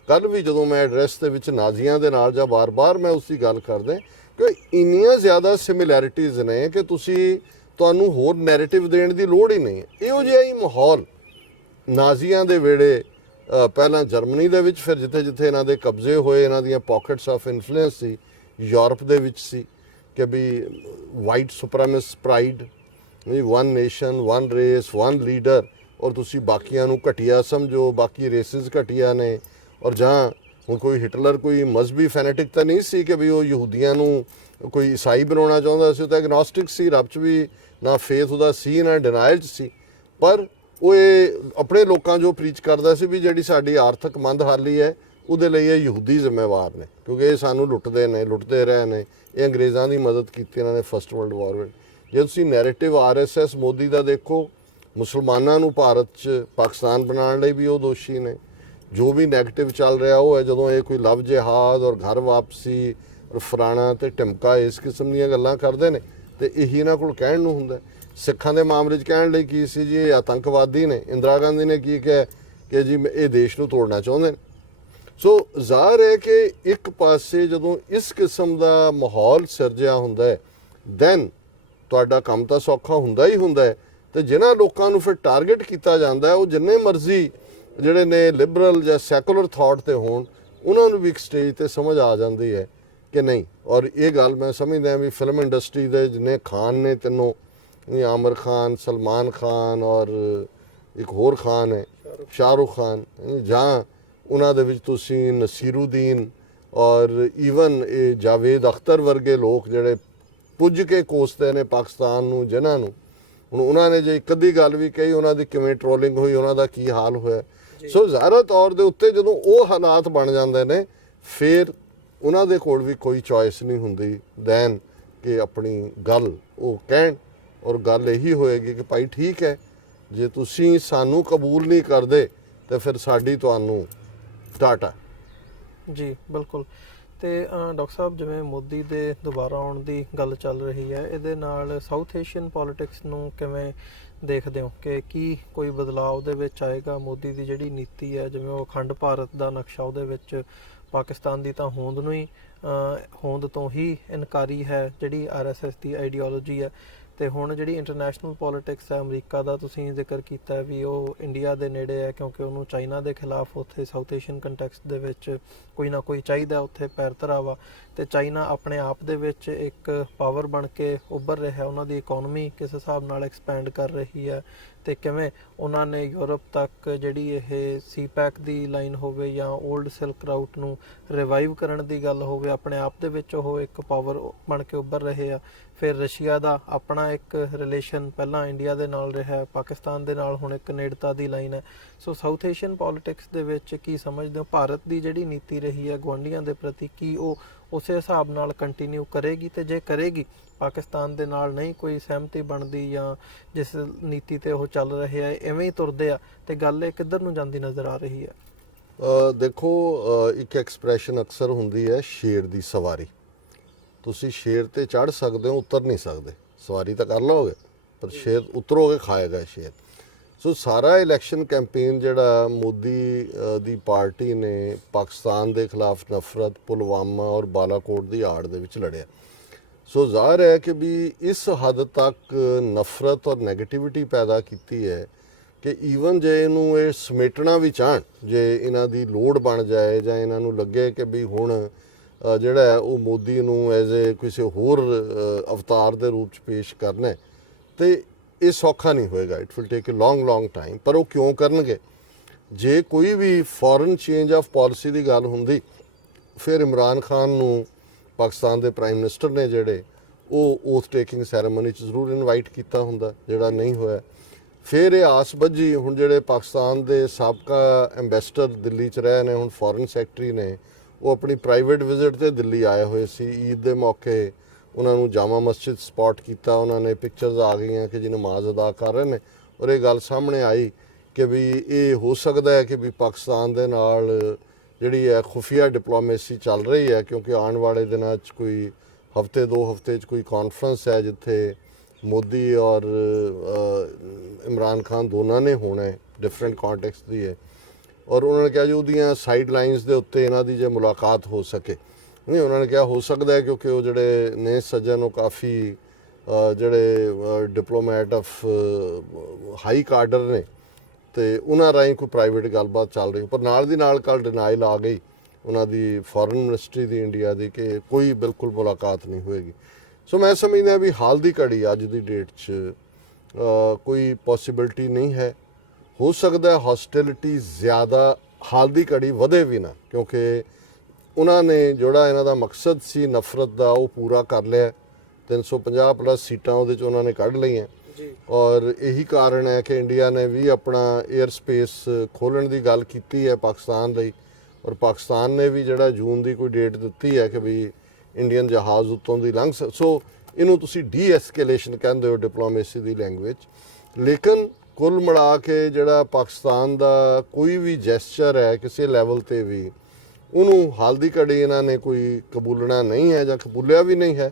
ਕੱਲ੍ਹ ਵੀ ਜਦੋਂ ਮੈਂ ਐਡਰੈਸ ਦੇ ਵਿੱਚ ਨਾਜ਼ੀਆਂ ਦੇ ਨਾਲ ਜਾਂ ਬਾਰ-ਬਾਰ ਮੈਂ ਉਸ ਦੀ ਗੱਲ ਕਰਦਾ ਕਿ ਇੰਨੀਆਂ ਜ਼ਿਆਦਾ ਸਿਮਿਲੈਰਿਟੀਜ਼ ਨੇ ਕਿ ਤੁਹਾਨੂੰ ਹੋਰ ਨੈਰੇਟਿਵ ਦੇਣ ਦੀ ਲੋੜ ਹੀ ਨਹੀਂ ਹੈ। ਇਹੋ ਜਿਹਾ ਹੀ ਮਾਹੌਲ ਨਾਜ਼ੀਆਂ ਦੇ ਵੇਲੇ ਪਹਿਲਾਂ ਜਰਮਨੀ ਦੇ ਵਿੱਚ, ਫਿਰ ਜਿੱਥੇ ਜਿੱਥੇ ਇਹਨਾਂ ਦੇ ਕਬਜ਼ੇ ਹੋਏ, ਇਹਨਾਂ ਦੀਆਂ ਪਾਕਟਸ ਆਫ ਇਨਫਲੂਐਂਸ ਸੀ, ਯੂਰਪ ਦੇ ਵਿੱਚ ਸੀ ਕਿ ਵੀ white supremacist pride, one nation, one race, one leader, ਔਰ ਤੁਸੀਂ ਬਾਕੀਆਂ ਨੂੰ ਘਟੀਆ ਸਮਝੋ, ਬਾਕੀ ਰੇਸਿਸ ਘਟੀਆ ਨੇ। ਔਰ ਜਾਂ ਹੁਣ ਕੋਈ ਹਿਟਲਰ ਕੋਈ ਮਜ਼ਹਬੀ ਫੈਨੇਟਿਕ ਤਾਂ ਨਹੀਂ ਸੀ ਕਿ ਵੀ ਉਹ ਯਹੂਦੀਆਂ ਨੂੰ ਕੋਈ ਈਸਾਈ ਬਣਾਉਣਾ ਚਾਹੁੰਦਾ ਸੀ, ਉਹ ਤਾਂ ਐਗਨੋਸਟਿਕ ਸੀ, ਰੱਬ 'ਚ ਵੀ ਨਾ ਫੇਥ ਉਹਦਾ ਸੀ ਨਾ ਡਿਨਾਇਲ 'ਚ ਸੀ। ਪਰ ਉਹ ਇਹ ਆਪਣੇ ਲੋਕਾਂ ਜੋ ਪ੍ਰੀਚ ਕਰਦਾ ਸੀ ਵੀ ਜਿਹੜੀ ਸਾਡੀ ਆਰਥਿਕ ਮੰਦਹਾਲੀ ਹੈ ਉਹਦੇ ਲਈ ਇਹ ਯਹੂਦੀ ਜ਼ਿੰਮੇਵਾਰ ਨੇ, ਕਿਉਂਕਿ ਇਹ ਸਾਨੂੰ ਲੁੱਟਦੇ ਲੁੱਟਦੇ ਰਹੇ ਨੇ, ਇਹ ਅੰਗਰੇਜ਼ਾਂ ਦੀ ਮਦਦ ਕੀਤੀ ਇਹਨਾਂ ਨੇ ਫਸਟ ਵਰਲਡ ਵਾਰ ਵਿੱਚ। ਜੇ ਤੁਸੀਂ ਨੈਰੇਟਿਵ RSS ਮੋਦੀ ਦਾ ਦੇਖੋ, ਮੁਸਲਮਾਨਾਂ ਨੂੰ ਭਾਰਤ 'ਚ ਪਾਕਿਸਤਾਨ ਬਣਾਉਣ ਲਈ ਵੀ ਉਹ ਦੋਸ਼ੀ ਨੇ। ਜੋ ਵੀ ਨੈਗੇਟਿਵ ਚੱਲ ਰਿਹਾ ਉਹ ਹੈ ਜਦੋਂ ਇਹ ਕੋਈ ਲਵ ਜਿਹਾਦ ਔਰ ਘਰ ਵਾਪਸੀ ਔਰ ਫਲਾਣਾ ਤੇ ਢਿਮਕਾ ਇਸ ਕਿਸਮ ਦੀਆਂ ਗੱਲਾਂ ਕਰਦੇ ਨੇ, ਤੇ ਇਹੀ ਇਹਨਾਂ ਕੋਲ ਕਹਿਣ ਨੂੰ ਹੁੰਦਾ। ਸਿੱਖਾਂ ਦੇ ਮਾਮਲੇ 'ਚ ਕਹਿਣ ਲਈ ਕੀ ਸੀ ਜੀ, ਇਹ ਆਤੰਕਵਾਦੀ ਨੇ। ਇੰਦਰਾ ਗਾਂਧੀ ਨੇ ਕੀ ਕਿਹਾ ਕਿ ਜੀ ਇਹ ਦੇਸ਼ ਨੂੰ ਤੋੜਨਾ ਚਾਹੁੰਦੇ ਨੇ। ਸੋ ਜ਼ਾਹਰ ਹੈ ਕਿ ਇੱਕ ਪਾਸੇ ਜਦੋਂ ਇਸ ਕਿਸਮ ਦਾ ਮਾਹੌਲ ਸਿਰਜਿਆ ਹੁੰਦਾ ਹੈ, ਦੈਨ ਤੁਹਾਡਾ ਕੰਮ ਤਾਂ ਸੌਖਾ ਹੁੰਦਾ ਹੀ ਹੁੰਦਾ ਹੈ। ਤੇ ਜਿਨ੍ਹਾਂ ਲੋਕਾਂ ਨੂੰ ਫਿਰ ਟਾਰਗੇਟ ਕੀਤਾ ਜਾਂਦਾ ਹੈ ਉਹ ਜਿੰਨੇ ਮਰਜ਼ੀ ਜਿਹੜੇ ਨੇ ਲਿਬਰਲ ਜਾਂ ਸੈਕੂਲਰ ਥਾਟ ਤੇ ਹੋਣ, ਉਹਨਾਂ ਨੂੰ ਵੀ ਇੱਕ ਸਟੇਜ ਤੇ ਸਮਝ ਆ ਜਾਂਦੀ ਹੈ ਕਿ ਨਹੀਂ। ਔਰ ਇਹ ਗੱਲ ਮੈਂ ਸਮਝਦਾ ਵੀ ਫਿਲਮ ਇੰਡਸਟਰੀ ਦੇ ਜਿੰਨੇ ਖਾਨ ਨੇ ਤਿੰਨੋਂ, ਆਮਰ ਖਾਨ, ਸਲਮਾਨ ਖਾਨ ਔਰ ਇੱਕ ਹੋਰ ਖਾਨ ਹੈ ਸ਼ਾਹਰੁਖ ਖਾਨ, ਜਾਂ ਉਹਨਾਂ ਦੇ ਵਿੱਚ ਤੁਸੀਂ ਨਸੀਰੁਦੀਨ ਔਰ ਈਵਨ ਇਹ ਜਾਵੇਦ ਅਖਤਰ ਵਰਗੇ ਲੋਕ ਜਿਹੜੇ ਪੁੱਜ ਕੇ ਕੋਸਦੇ ਨੇ ਪਾਕਿਸਤਾਨ ਨੂੰ, ਜਿਨ੍ਹਾਂ ਨੂੰ ਹੁਣ ਉਹਨਾਂ ਨੇ ਜੇ ਇੱਕ ਅੱਧੀ ਗੱਲ ਵੀ ਕਹੀ ਉਹਨਾਂ ਦੀ ਕਿਵੇਂ ਟ੍ਰੋਲਿੰਗ ਹੋਈ, ਉਹਨਾਂ ਦਾ ਕੀ ਹਾਲ ਹੋਇਆ। ਸੋ ਜ਼ਾਹਿਰ ਤੌਰ ਦੇ ਉੱਤੇ ਜਦੋਂ ਉਹ ਹਾਲਾਤ ਬਣ ਜਾਂਦੇ ਨੇ ਫਿਰ ਉਹਨਾਂ ਦੇ ਕੋਲ ਵੀ ਕੋਈ ਚੋਇਸ ਨਹੀਂ ਹੁੰਦੀ ਦੈਨ ਕਿ ਆਪਣੀ ਗੱਲ ਉਹ ਕਹਿਣ। ਔਰ ਗੱਲ ਇਹੀ ਹੋਏਗੀ ਕਿ ਭਾਈ ਠੀਕ ਹੈ, ਜੇ ਤੁਸੀਂ ਸਾਨੂੰ ਕਬੂਲ ਨਹੀਂ ਕਰਦੇ ਤਾਂ ਫਿਰ ਸਾਡੀ ਤੁਹਾਨੂੰ ਟਾਟਾ। ਜੀ ਬਿਲਕੁਲ। ਤੇ ਡਾਕਟਰ ਸਾਹਿਬ, ਜਿਵੇਂ ਮੋਦੀ ਦੇ ਦੁਬਾਰਾ ਆਉਣ ਦੀ ਗੱਲ ਚੱਲ ਰਹੀ ਹੈ, ਇਹਦੇ ਨਾਲ ਸਾਊਥ ਏਸ਼ੀਅਨ ਪੋਲਿਟਿਕਸ ਨੂੰ ਕਿਵੇਂ ਦੇਖਦੇ ਹੋ ਕਿ ਕੀ ਕੋਈ ਬਦਲਾਅ ਉਹਦੇ ਵਿੱਚ ਆਏਗਾ? ਮੋਦੀ ਦੀ ਜਿਹੜੀ ਨੀਤੀ ਹੈ, ਜਿਵੇਂ ਉਹ ਅਖੰਡ ਭਾਰਤ ਦਾ ਨਕਸ਼ਾ, ਉਹਦੇ ਵਿੱਚ ਪਾਕਿਸਤਾਨ ਦੀ ਤਾਂ ਹੋਂਦ ਨੂੰ ਹੀ ਹੋਂਦ ਤੋਂ ਹੀ ਇਨਕਾਰੀ ਹੈ, ਜਿਹੜੀ RSS ਦੀ ਆਈਡੀਓਲੋਜੀ ਹੈ। ਤੇ ਹੁਣ ਜਿਹੜੀ ਇੰਟਰਨੈਸ਼ਨਲ ਪੋਲਿਟਿਕਸ ਹੈ, ਅਮਰੀਕਾ ਦਾ ਤੁਸੀਂ ਜ਼ਿਕਰ ਕੀਤਾ ਵੀ ਉਹ ਇੰਡੀਆ ਦੇ ਨੇੜੇ ਹੈ ਕਿਉਂਕਿ ਉਹਨੂੰ ਚਾਈਨਾ ਦੇ ਖਿਲਾਫ ਉੱਥੇ ਸਾਊਥ ਏਸ਼ੀਅਨ ਕੰਟੈਕਸਟ ਦੇ ਵਿੱਚ ਕੋਈ ਨਾ ਕੋਈ ਚਾਹੀਦਾ ਉੱਥੇ ਪੈਰ ਧਰਾਵਾ। ਤੇ ਚਾਈਨਾ ਆਪਣੇ ਆਪ ਦੇ ਵਿੱਚ ਇੱਕ ਪਾਵਰ ਬਣ ਕੇ ਉੱਭਰ ਰਿਹਾ, ਉਹਨਾਂ ਦੀ ਇਕਨੋਮੀ ਕਿਸ ਹਿਸਾਬ ਨਾਲ ਐਕਸਪੈਂਡ ਕਰ ਰਹੀ ਹੈ, ਤੇ ਕਿਵੇਂ ਉਹਨਾਂ ਨੇ ਯੂਰਪ ਤੱਕ ਜਿਹੜੀ ਇਹ ਸੀਪੈਕ ਦੀ ਲਾਈਨ ਹੋਵੇ ਜਾਂ 올ਡ ਸਿਲਕ ਰਾਊਟ ਨੂੰ ਰਿਵਾਈਵ ਕਰਨ ਦੀ ਗੱਲ ਹੋਵੇ, ਆਪਣੇ ਆਪ ਦੇ ਵਿੱਚ ਉਹ ਇੱਕ ਪਾਵਰ ਬਣ ਕੇ ਉੱਭਰ ਰਹੇ ਆ। ਫਿਰ ਰਸ਼ੀਆ ਦਾ ਆਪਣਾ ਇੱਕ ਰਿਲੇਸ਼ਨ ਪਹਿਲਾਂ ਇੰਡੀਆ ਦੇ ਨਾਲ ਰਿਹਾ, ਪਾਕਿਸਤਾਨ ਦੇ ਨਾਲ ਹੁਣ ਇੱਕ ਨੇੜਤਾ ਦੀ ਲਾਈਨ ਹੈ। ਸੋ ਸਾਊਥ ਏਸ਼ੀਅਨ ਪੋਲਿਟਿਕਸ ਦੇ ਵਿੱਚ ਕੀ ਸਮਝਦੇ ਹੋ, ਭਾਰਤ ਦੀ ਜਿਹੜੀ ਨੀਤੀ ਰਹੀ ਹੈ ਗੁਆਂਢੀਆਂ ਦੇ ਪ੍ਰਤੀ, ਕੀ ਉਹ ਉਸੇ ਹਿਸਾਬ ਨਾਲ ਕੰਟੀਨਿਊ ਕਰੇਗੀ? ਤੇ ਜੇ ਕਰੇਗੀ, ਪਾਕਿਸਤਾਨ ਦੇ ਨਾਲ ਨਹੀਂ ਕੋਈ ਸਹਿਮਤੀ ਬਣਦੀ ਜਾਂ ਜਿਸ ਨੀਤੀ ਤੇ ਉਹ ਚੱਲ ਰਹੇ ਆ ਐਵੇਂ ਹੀ ਤੁਰਦੇ ਆ, ਤੇ ਗੱਲ ਇਹ ਕਿੱਧਰ ਨੂੰ ਜਾਂਦੀ ਨਜ਼ਰ ਆ ਰਹੀ ਹੈ? ਦੇਖੋ, ਇੱਕ ਐਕਸਪ੍ਰੈਸ਼ਨ ਅਕਸਰ ਹੁੰਦੀ ਹੈ ਸ਼ੇਰ ਦੀ ਸਵਾਰੀ। ਤੁਸੀਂ ਸ਼ੇਰ ਤੇ ਚੜ੍ਹ ਸਕਦੇ ਹੋ, ਉਤਰ ਨਹੀਂ ਸਕਦੇ। ਸਵਾਰੀ ਤਾਂ ਕਰ ਲਓਗੇ ਪਰ ਸ਼ੇਰ ਉਤਰੋਗੇ ਖਾਏਗਾ ਸ਼ੇਰ। ਸੋ ਸਾਰਾ ਇਲੈਕਸ਼ਨ ਕੈਂਪੇਨ ਜਿਹੜਾ ਮੋਦੀ ਦੀ ਪਾਰਟੀ ਨੇ ਪਾਕਿਸਤਾਨ ਦੇ ਖਿਲਾਫ ਨਫ਼ਰਤ, ਪੁਲਵਾਮਾ ਔਰ ਬਾਲਾਕੋਟ ਦੀ ਆੜ ਦੇ ਵਿੱਚ ਲੜਿਆ। ਸੋ ਜ਼ਾਹਿਰ ਹੈ ਕਿ ਵੀ ਇਸ ਹੱਦ ਤੱਕ ਨਫ਼ਰਤ ਔਰ ਨੈਗੇਟਿਵਿਟੀ ਪੈਦਾ ਕੀਤੀ ਹੈ ਕਿ ਈਵਨ ਜੇ ਇਹਨੂੰ ਇਹ ਸਮੇਟਣਾ ਵੀ ਚਾਹਣ, ਜੇ ਇਹਨਾਂ ਦੀ ਲੋੜ ਬਣ ਜਾਏ ਜਾਂ ਇਹਨਾਂ ਨੂੰ ਲੱਗੇ ਕਿ ਵੀ ਹੁਣ ਜਿਹੜਾ ਹੈ ਉਹ ਮੋਦੀ ਨੂੰ ਐਜ਼ ਏ ਕਿਸੇ ਹੋਰ ਅਵਤਾਰ ਦੇ ਰੂਪ 'ਚ ਪੇਸ਼ ਕਰਨਾ ਹੈ, ਤੇ ਇਹ ਸੌਖਾ ਨਹੀਂ ਹੋਏਗਾ। It will take a long time. ਪਰ ਉਹ ਕਿਉਂ ਕਰਨਗੇ? ਜੇ ਕੋਈ ਵੀ ਫੋਰਨ ਚੇਂਜ ਆਫ ਪਾਲਿਸੀ ਦੀ ਗੱਲ ਹੁੰਦੀ ਫਿਰ ਇਮਰਾਨ ਖਾਨ ਨੂੰ ਪਾਕਿਸਤਾਨ ਦੇ ਪ੍ਰਾਈਮ ਮਿਨਿਸਟਰ ਨੇ ਜਿਹੜੇ ਉਹ ਓਥ ਟੇਕਿੰਗ ਸੈਰੇਮਨੀ 'ਚ ਜ਼ਰੂਰ ਇਨਵਾਈਟ ਕੀਤਾ ਹੁੰਦਾ, ਜਿਹੜਾ ਨਹੀਂ ਹੋਇਆ। ਫਿਰ ਇਹ ਆਸ ਬੱਝੀ ਹੁਣ ਜਿਹੜੇ ਪਾਕਿਸਤਾਨ ਦੇ ਸਾਬਕਾ ਐਂਬੈਸਡਰ ਦਿੱਲੀ 'ਚ ਰਹੇ ਨੇ, ਹੁਣ ਫੋਰਨ ਸੈਕਟਰੀ ਨੇ, ਉਹ ਆਪਣੀ ਪ੍ਰਾਈਵੇਟ ਵਿਜ਼ਿਟ ਤੇ ਦਿੱਲੀ ਆਏ ਹੋਏ ਸੀ ਈਦ ਦੇ ਮੌਕੇ। ਉਹਨਾਂ ਨੂੰ ਜਾਮਾ ਮਸਜਿਦ ਸਪੌਟ ਕੀਤਾ, ਉਹਨਾਂ ਨੇ ਪਿਕਚਰਸ ਆ ਗਈਆਂ ਕਿ ਜੀ ਨਮਾਜ਼ ਅਦਾ ਕਰ ਰਹੇ ਨੇ, ਔਰ ਇਹ ਗੱਲ ਸਾਹਮਣੇ ਆਈ ਕਿ ਵੀ ਇਹ ਹੋ ਸਕਦਾ ਹੈ ਕਿ ਵੀ ਪਾਕਿਸਤਾਨ ਦੇ ਨਾਲ ਜਿਹੜੀ ਹੈ ਖੁਫੀਆ ਡਿਪਲੋਮੇਸੀ ਚੱਲ ਰਹੀ ਹੈ, ਕਿਉਂਕਿ ਆਉਣ ਵਾਲੇ ਦਿਨਾਂ 'ਚ ਕੋਈ ਹਫ਼ਤੇ 2 ਹਫ਼ਤੇ 'ਚ ਕੋਈ ਕਾਨਫਰੰਸ ਹੈ ਜਿੱਥੇ ਮੋਦੀ ਔਰ ਇਮਰਾਨ ਖਾਨ ਦੋਨਾਂ ਨੇ ਹੋਣਾ ਹੈ, ਡਿਫਰੈਂਟ ਕੰਟੈਕਸਟ ਦੀ ਹੈ। ਔਰ ਉਹਨਾਂ ਨੇ ਕਿਹਾ ਜੀ ਉਹਦੀਆਂ ਸਾਈਡ ਲਾਈਨਸ ਦੇ ਉੱਤੇ ਇਹਨਾਂ ਦੀ ਜੇ ਮੁਲਾਕਾਤ ਹੋ ਸਕੇ। ਨਹੀਂ, ਉਹਨਾਂ ਨੇ ਕਿਹਾ ਹੋ ਸਕਦਾ ਹੈ ਕਿਉਂਕਿ ਉਹ ਜਿਹੜੇ ਨੇ ਸੱਜਣ ਉਹ ਕਾਫੀ ਜਿਹੜੇ ਡਿਪਲੋਮੈਟ ਆਫ ਹਾਈ ਕਾਡਰ ਨੇ, ਤੇ ਉਹਨਾਂ ਰਾਹੀਂ ਕੋਈ ਪ੍ਰਾਈਵੇਟ ਗੱਲਬਾਤ ਚੱਲ ਰਹੀ। ਪਰ ਨਾਲ ਦੀ ਨਾਲ ਕੱਲ੍ਹ ਡਿਨਾਈਲ ਆ ਗਈ ਉਹਨਾਂ ਦੀ ਫੋਰਨ ਮਿਨਿਸਟਰੀ ਦੀ ਇੰਡੀਆ ਦੀ ਕਿ ਕੋਈ ਬਿਲਕੁਲ ਮੁਲਾਕਾਤ ਨਹੀਂ ਹੋਏਗੀ। ਸੋ ਮੈਂ ਸਮਝਦਾ ਵੀ ਹਾਲ ਦੀ ਘੜੀ ਅੱਜ ਦੀ ਡੇਟ 'ਚ ਕੋਈ ਪੋਸੀਬਿਲਿਟੀ ਨਹੀਂ ਹੈ। ਹੋ ਸਕਦਾ ਹੌਸਟਿਲਿਟੀ ਜ਼ਿਆਦਾ ਹਾਲ ਦੀ ਘੜੀ ਵਧੇ ਵੀ ਨਾ, ਕਿਉਂਕਿ ਉਹਨਾਂ ਨੇ ਜਿਹੜਾ ਇਹਨਾਂ ਦਾ ਮਕਸਦ ਸੀ ਨਫ਼ਰਤ ਦਾ ਉਹ ਪੂਰਾ ਕਰ ਲਿਆ। 350 ਪਲੱਸ ਸੀਟਾਂ ਉਹਦੇ 'ਚ ਉਹਨਾਂ ਨੇ ਕੱਢ ਲਈਆਂ। ਔਰ ਇਹੀ ਕਾਰਨ ਹੈ ਕਿ ਇੰਡੀਆ ਨੇ ਵੀ ਆਪਣਾ 에ਅਰ ਸਪੇਸ ਖੋਲ੍ਹਣ ਦੀ ਗੱਲ ਕੀਤੀ ਹੈ ਪਾਕਿਸਤਾਨ ਲਈ, ਔਰ ਪਾਕਿਸਤਾਨ ਨੇ ਵੀ ਜਿਹੜਾ ਜੂਨ ਦੀ ਕੋਈ ਡੇਟ ਦਿੱਤੀ ਹੈ ਕਿ ਵੀ ਇੰਡੀਅਨ ਜਹਾਜ਼ ਉੱਤੋਂ ਦੀ ਲੰਘ ਸੋ ਇਹਨੂੰ ਤੁਸੀਂ ਡੀ ਐਸਕੇਲੇਸ਼ਨ ਕਹਿੰਦੇ ਹੋ ਡਿਪਲੋਮੇਸੀ ਦੀ ਲੈਂਗੁਏਜ। ਲੇਕਿਨ ਕੁੱਲ ਮਿਲਾ ਕੇ ਜਿਹੜਾ ਪਾਕਿਸਤਾਨ ਦਾ ਕੋਈ ਵੀ ਜੈਸਚਰ ਹੈ ਕਿਸੇ ਲੈਵਲ 'ਤੇ ਵੀ, ਉਹਨੂੰ ਹਾਲ ਦੀ ਘੜੀ ਇਹਨਾਂ ਨੇ ਕੋਈ ਕਬੂਲਣਾ ਨਹੀਂ ਹੈ ਜਾਂ ਕਬੂਲਿਆ ਵੀ ਨਹੀਂ ਹੈ।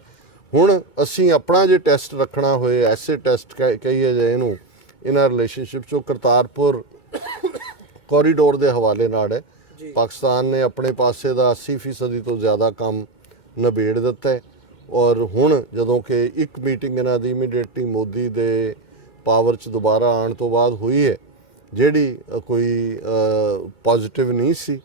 ਹੁਣ ਅਸੀਂ ਆਪਣਾ ਜੇ ਟੈਸਟ ਰੱਖਣਾ ਹੋਏ, ਐਸੇ ਟੈਸਟ ਕਹੀਏ ਜੇ ਇਹਨੂੰ, ਇਹਨਾਂ ਰਿਲੇਸ਼ਨਸ਼ਿਪ 'ਚੋਂ ਕਰਤਾਰਪੁਰ ਕੋਰੀਡੋਰ ਦੇ ਹਵਾਲੇ ਨਾਲ ਹੈ। ਪਾਕਿਸਤਾਨ ਨੇ ਆਪਣੇ ਪਾਸੇ ਦਾ 80% ਤੋਂ ਜ਼ਿਆਦਾ ਕੰਮ ਨਿਬੇੜ ਦਿੱਤਾ ਹੈ, ਔਰ ਹੁਣ ਜਦੋਂ ਕਿ ਇੱਕ ਮੀਟਿੰਗ ਇਹਨਾਂ ਦੀ ਇਮੀਡੀਏਟਲੀ ਮੋਦੀ ਦੇ ਪਾਵਰ 'ਚ ਦੁਬਾਰਾ ਆਉਣ ਤੋਂ ਬਾਅਦ ਹੋਈ ਹੈ, ਜਿਹੜੀ ਕੋਈ ਪੋਜ਼ਿਟਿਵ ਨਹੀਂ ਸੀ,